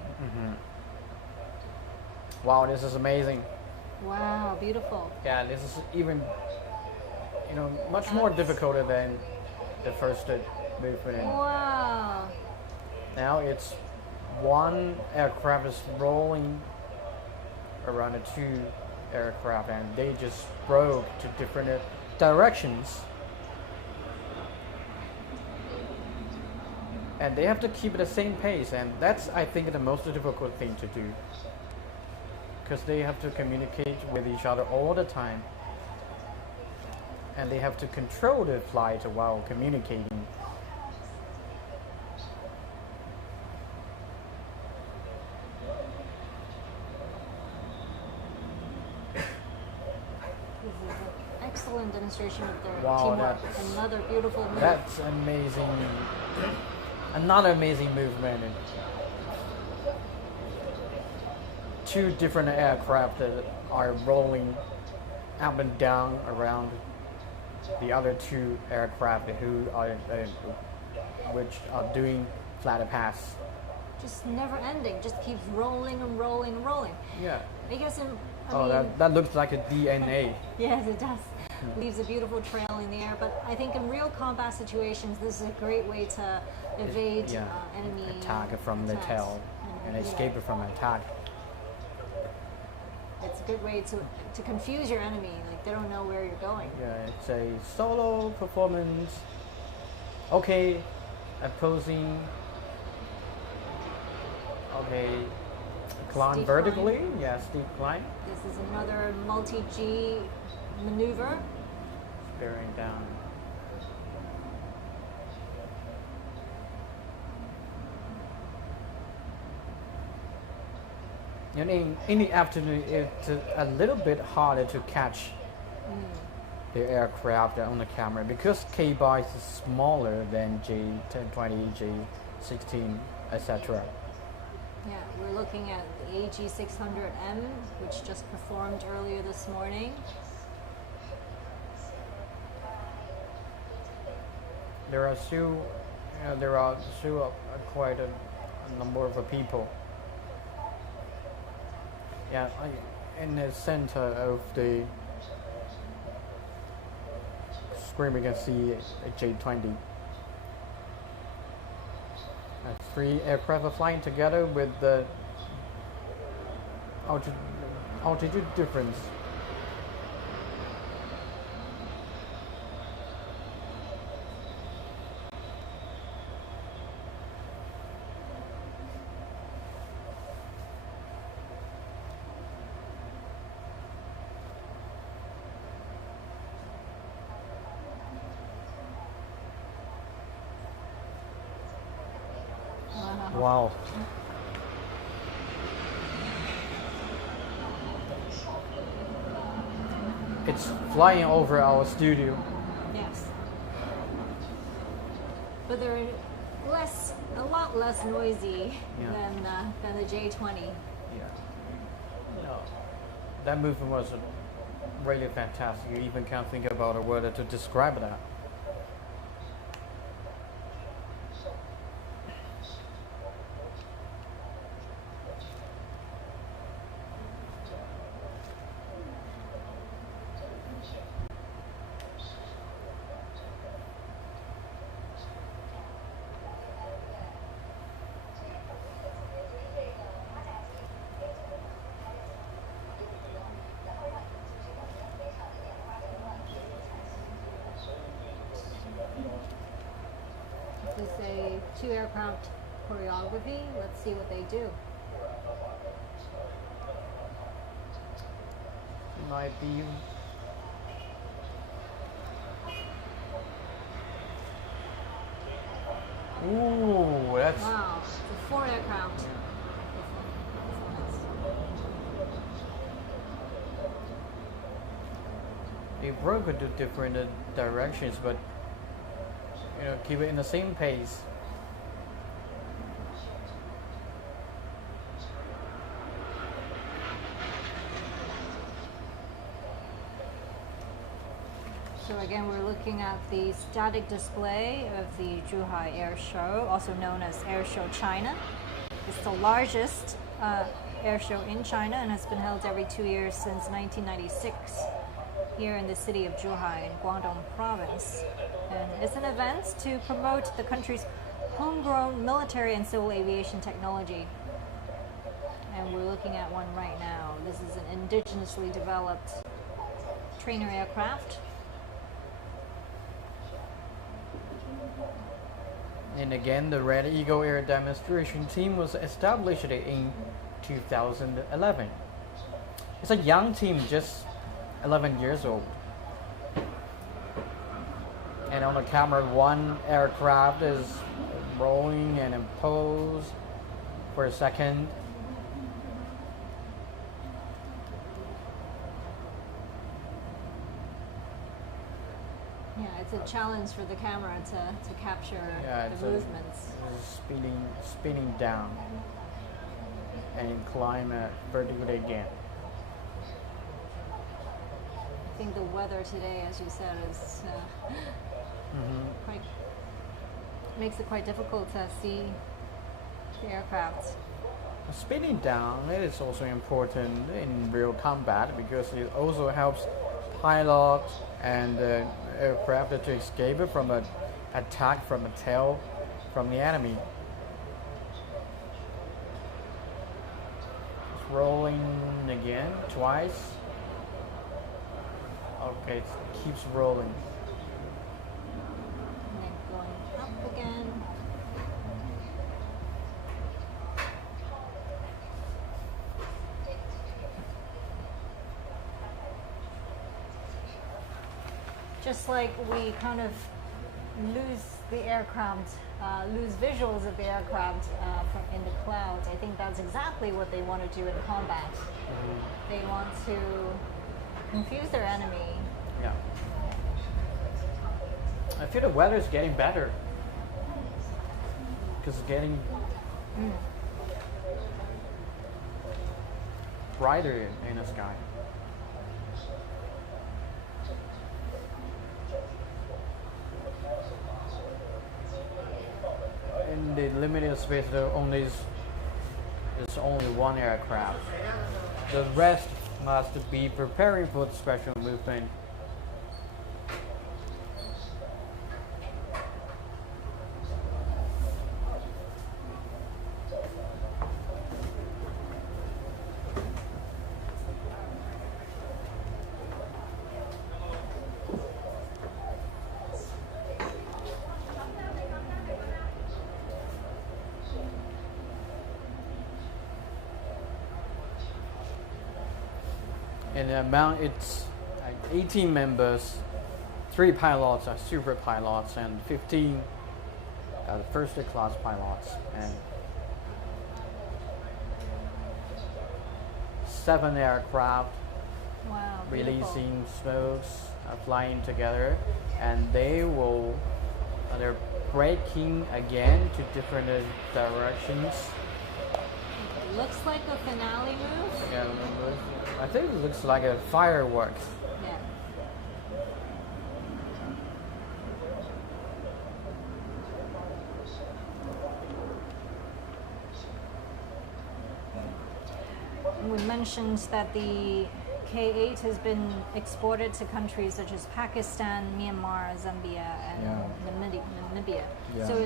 Wow, this is amazing. Wow, beautiful. Yeah, this is even, much more difficult than the first movement. Wow. Now it's one aircraft is rolling around the two aircraft and they just broke to different directions. And they have to keep the same pace, and that's, I think, the most difficult thing to do. Because they have to communicate with each other all the time. And they have to control the flight while communicating. Excellent demonstration of their Wow, teamwork. that's- Another beautiful move. That's amazing. Another amazing movement. Two different aircraft that are rolling up and down around the other two aircraft which are doing flat pass. Just never ending. Just keeps rolling and rolling and rolling. Yeah. I guess That looks like a DNA. Yes, it does. Leaves a beautiful trail in the air. But I think in real combat situations, this is a great way to evade enemy attack from the attacks. tail and escape from attack. It's a good way to confuse your enemy. Like they don't know where you're going. Yeah, it's a solo performance. Okay, opposing. Okay, climb Steep vertically. climb. Yeah, steep climb. This is another multi-G maneuver. Bearing down. And in the afternoon, it's a little bit harder to catch the aircraft on the camera because K-Byte is smaller than J1020, J16, etc. Yeah, we're looking at the AG600M, which just performed earlier this morning. There are still, quite a number of people. Yeah, in the center of the screen we can see a J-20. 3 aircraft are flying together with the altitude difference. Wow. It's flying over our studio. Yes. But they're a lot less noisy than the J-20. Yeah. No. That movement was really fantastic. You even can't think about a word to describe that. This is a 2 aircraft choreography. Let's see what they do. Might be. Ooh, that's. Wow, it's a 4 aircraft. They broke into different directions, but keep it in the same pace. So again, we're looking at the static display of the Zhuhai Air Show, also known as Air Show China. It's the largest air show in China and has been held every 2 years since 1996 here in the city of Zhuhai in Guangdong province. And it's an event to promote the country's homegrown military and civil aviation technology. And we're looking at one right now. This is an indigenously developed trainer aircraft. And again, the Red Eagle Air Demonstration Team was established in 2011. It's a young team, just 11 years old. And on the camera, one aircraft is rolling and in pose for a second. Yeah, it's a challenge for the camera to capture the movements. It's spinning down and climb vertically again. I think the weather today, as you said, is makes it quite difficult to see the aircraft. Spinning down is also important in real combat because it also helps pilots and aircraft to escape from an attack from a tail from the enemy. It's rolling again, twice. Okay, it keeps rolling. And then going up again. Just like we kind of lose the aircraft, lose visuals of the aircraft in the clouds, I think that's exactly what they want to do in combat. They want to confuse their enemy. Yeah. I feel the weather is getting better. Because it's getting brighter in the sky. In the limited space, there's only one aircraft. The rest must be preparing for the special movement. And the amount, it's like 18 members, 3 pilots are super pilots, and 15 are the first class pilots, and 7 aircraft Wow. Beautiful. releasing smokes are flying together, and they're braking again to different directions. It looks like a finale move. Yeah, I think it looks like a fireworks. Yeah. We mentioned that the K-8 has been exported to countries such as Pakistan, Myanmar, Zambia, and Namibia. Yeah. So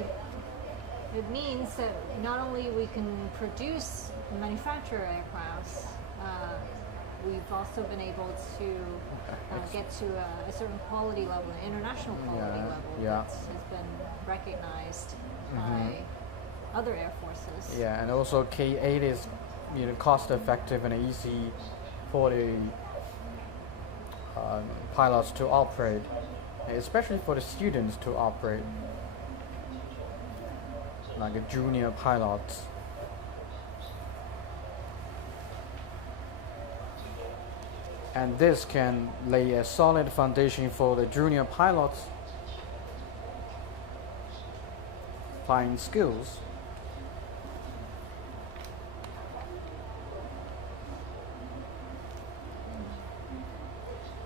it means that not only we can produce and manufacture aircrafts, we've also been able to get to a certain quality level, an international quality level that has been recognized by other air forces. Yeah, and also K-8 is, cost effective and easy for the pilots to operate, especially for the students to operate, like a junior pilots. And this can lay a solid foundation for the junior pilots' flying skills.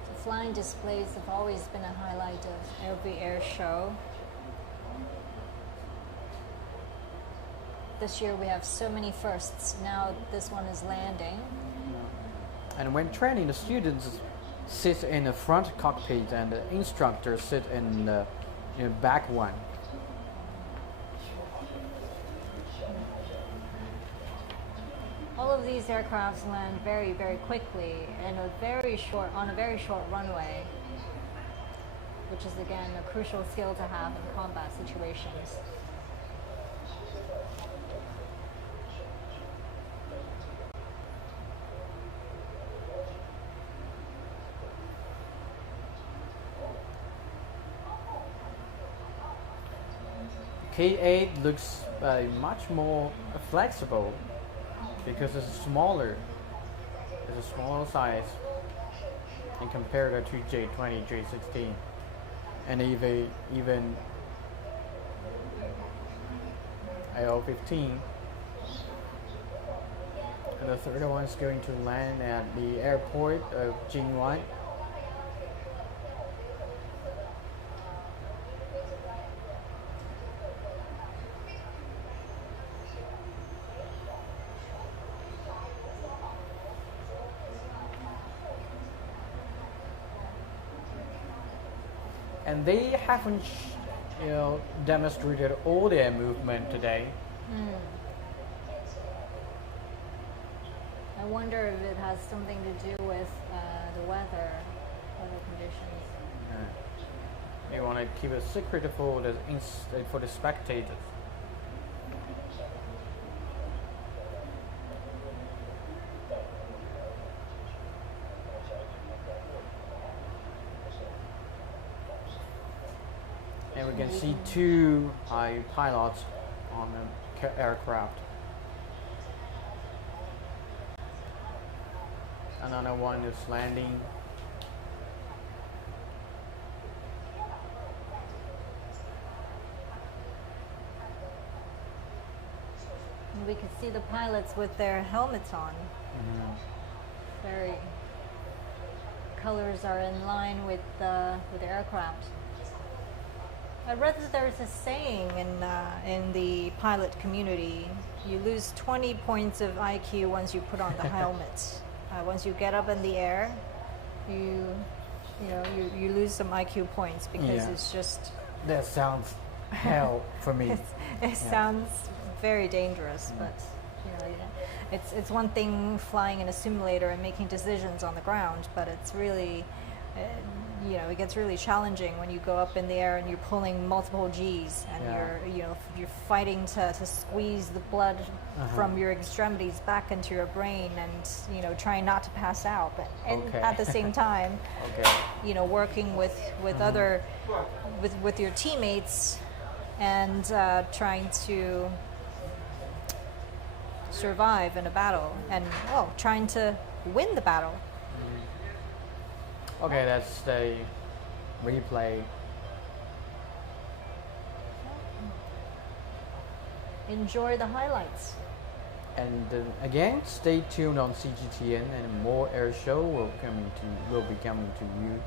The flying displays have always been a highlight of every air show. This year we have so many firsts. Now this one is landing. And when training, the students sit in the front cockpit and the instructors sit in the back one. All of these aircrafts land very, very quickly and on a very short runway, which is again a crucial skill to have in combat situations. K-8 looks much more flexible because it's smaller. It's a smaller size and compared to J20, J16, and even AO-15. And the third one is going to land at the airport of Zhuhai. And they haven't, demonstrated all their movement today. I wonder if it has something to do with the weather conditions. You want to keep it secret for the spectators. And we can see 2 pilots on the aircraft. Another one is landing. And we can see the pilots with their helmets on. very colors are in line with the aircraft. I read that there's a saying in the pilot community: you lose 20 points of IQ once you put on the helmet. Once you get up in the air, you lose some IQ points because it's just. That sounds hell for me. It sounds very dangerous, but it's one thing flying in a simulator and making decisions on the ground, but it's really, it gets really challenging when you go up in the air and you're pulling multiple G's and you're fighting to squeeze the blood from your extremities back into your brain and trying not to pass out, but at the same time, working with other with your teammates and trying to survive in a battle and trying to win the battle. Okay, that's the replay. Enjoy the highlights. And again, stay tuned on CGTN, and more air show will be coming to you